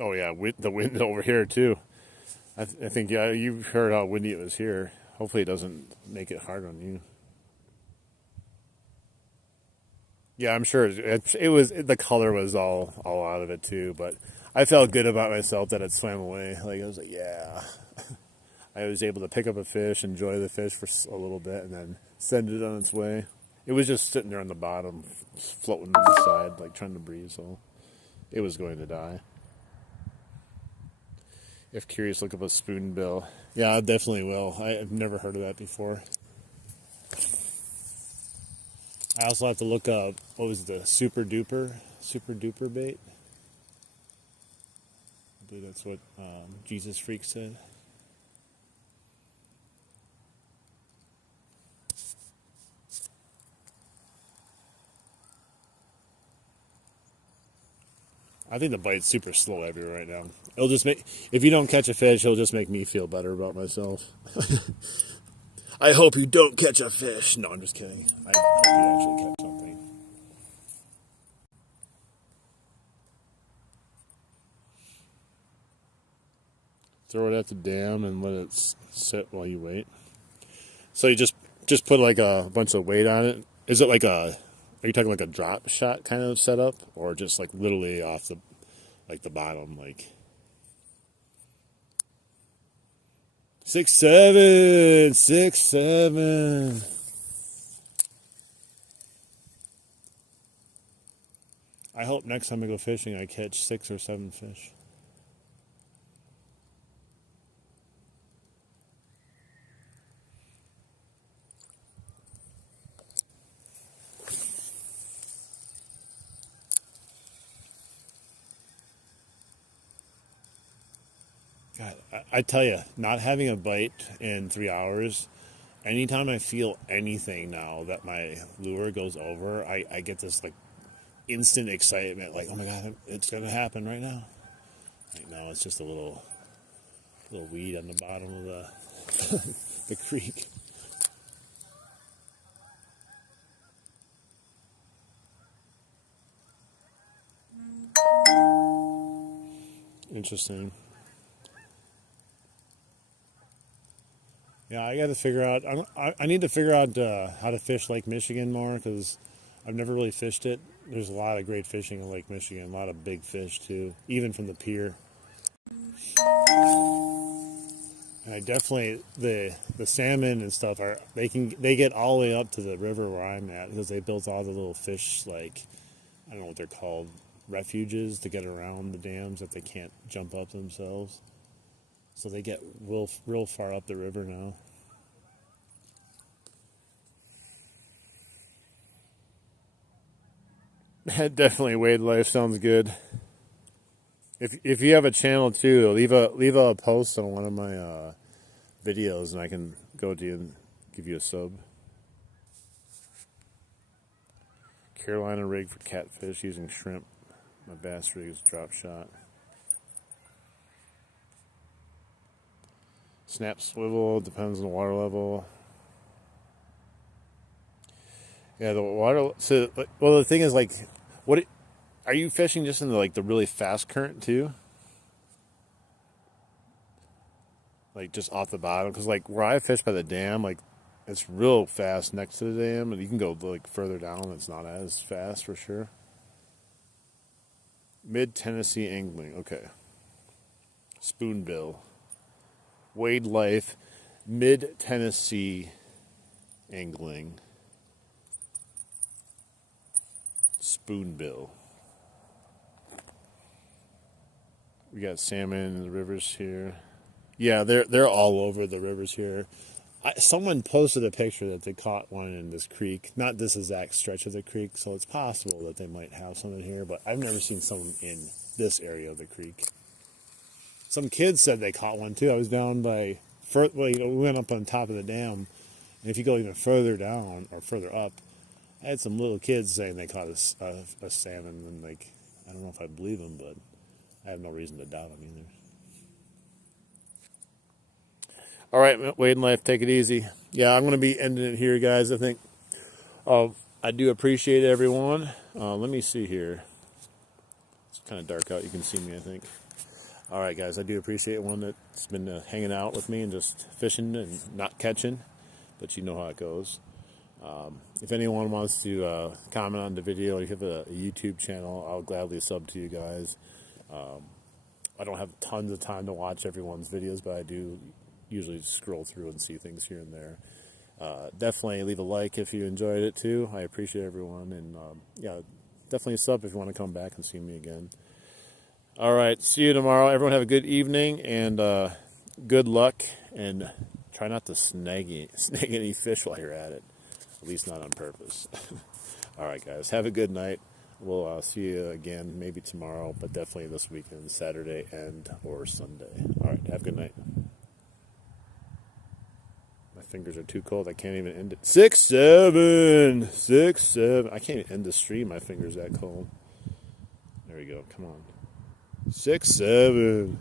Oh yeah, the wind over here too. I think, yeah, you've heard how windy it was here. Hopefully it doesn't make it hard on you. Yeah, I'm sure it was, the color was all out of it too, but I felt good about myself that it swam away. Like, I was like, yeah. I was able to pick up a fish, enjoy the fish for a little bit, and then send it on its way. It was just sitting there on the bottom, floating to the side, like trying to breathe, so it was going to die. If curious, look up a spoonbill. Yeah, I definitely will. I've never heard of that before. I also have to look up, what was the super duper bait? I believe that's what Jesus Freak said. I think the bite's super slow everywhere right now. It'll just make, if you don't catch a fish, it'll just make me feel better about myself. I hope you don't catch a fish. No, I'm just kidding. I hope you actually catch something. Throw it at the dam and let it sit while you wait. So you just put like a bunch of weight on it. Is it like are you talking like a drop shot kind of setup, or just like literally off the bottom, like 6-7, 6-7. I hope next time I go fishing I catch 6 or 7 fish. God, I tell you, not having a bite in 3 hours, anytime I feel anything now that my lure goes over, I get this like instant excitement, like, oh my God, it's gonna happen right now. Right now it's just a little weed on the bottom of the creek. Interesting. Yeah, I got to figure out. I need to figure out how to fish Lake Michigan more because I've never really fished it. There's a lot of great fishing in Lake Michigan. A lot of big fish too, even from the pier. And I definitely the salmon and stuff they get all the way up to the river where I'm at because they built all the little fish like I don't know what they're called refuges to get around the dams that they can't jump up themselves. So they get real far up the river now. Definitely Wade Life sounds good. If you have a channel too, leave a post on one of my videos and I can go to you and give you a sub. Carolina rig for catfish using shrimp. My bass rig is drop shot. Snap swivel, depends on the water level. Yeah, the water. So, well, the thing is, like, are you fishing just in the really fast current too? Like just off the bottom, because like where I fish by the dam, like it's real fast next to the dam, and you can go like further down. It's not as fast for sure. Mid Tennessee angling, okay. Spoonbill. Wade Life, Mid Tennessee angling. Spoonbill. We got salmon in the rivers here. Yeah, they're all over the rivers here. Someone posted a picture that they caught one in this creek. Not this exact stretch of the creek, so it's possible that they might have some in here, but I've never seen some in this area of the creek. Some kids said they caught one too. I was down by, we went up on top of the dam, and if you go even further down or further up, I had some little kids saying they caught a salmon, and like, I don't know if I believe them, but I have no reason to doubt them either. All right, Wade and Life, take it easy. Yeah, I'm going to be ending it here, guys. I think I do appreciate everyone. Let me see here. It's kind of dark out. You can see me, I think. All right, guys, I do appreciate one that's been hanging out with me and just fishing and not catching, but you know how it goes. If anyone wants to comment on the video, or you have a YouTube channel, I'll gladly sub to you guys. I don't have tons of time to watch everyone's videos, but I do usually scroll through and see things here and there. Definitely leave a like if you enjoyed it too. I appreciate everyone, and yeah, definitely sub if you want to come back and see me again. All right, see you tomorrow. Everyone have a good evening and good luck, and try not to snag any fish while you're at it, at least not on purpose. All right, guys, have a good night. We'll see you again maybe tomorrow, but definitely this weekend, Saturday and or Sunday. All right, have a good night. My fingers are too cold. I can't even end it. 6-7. 6-7. I can't even end the stream. My fingers that cold. There we go. Come on. 6-7.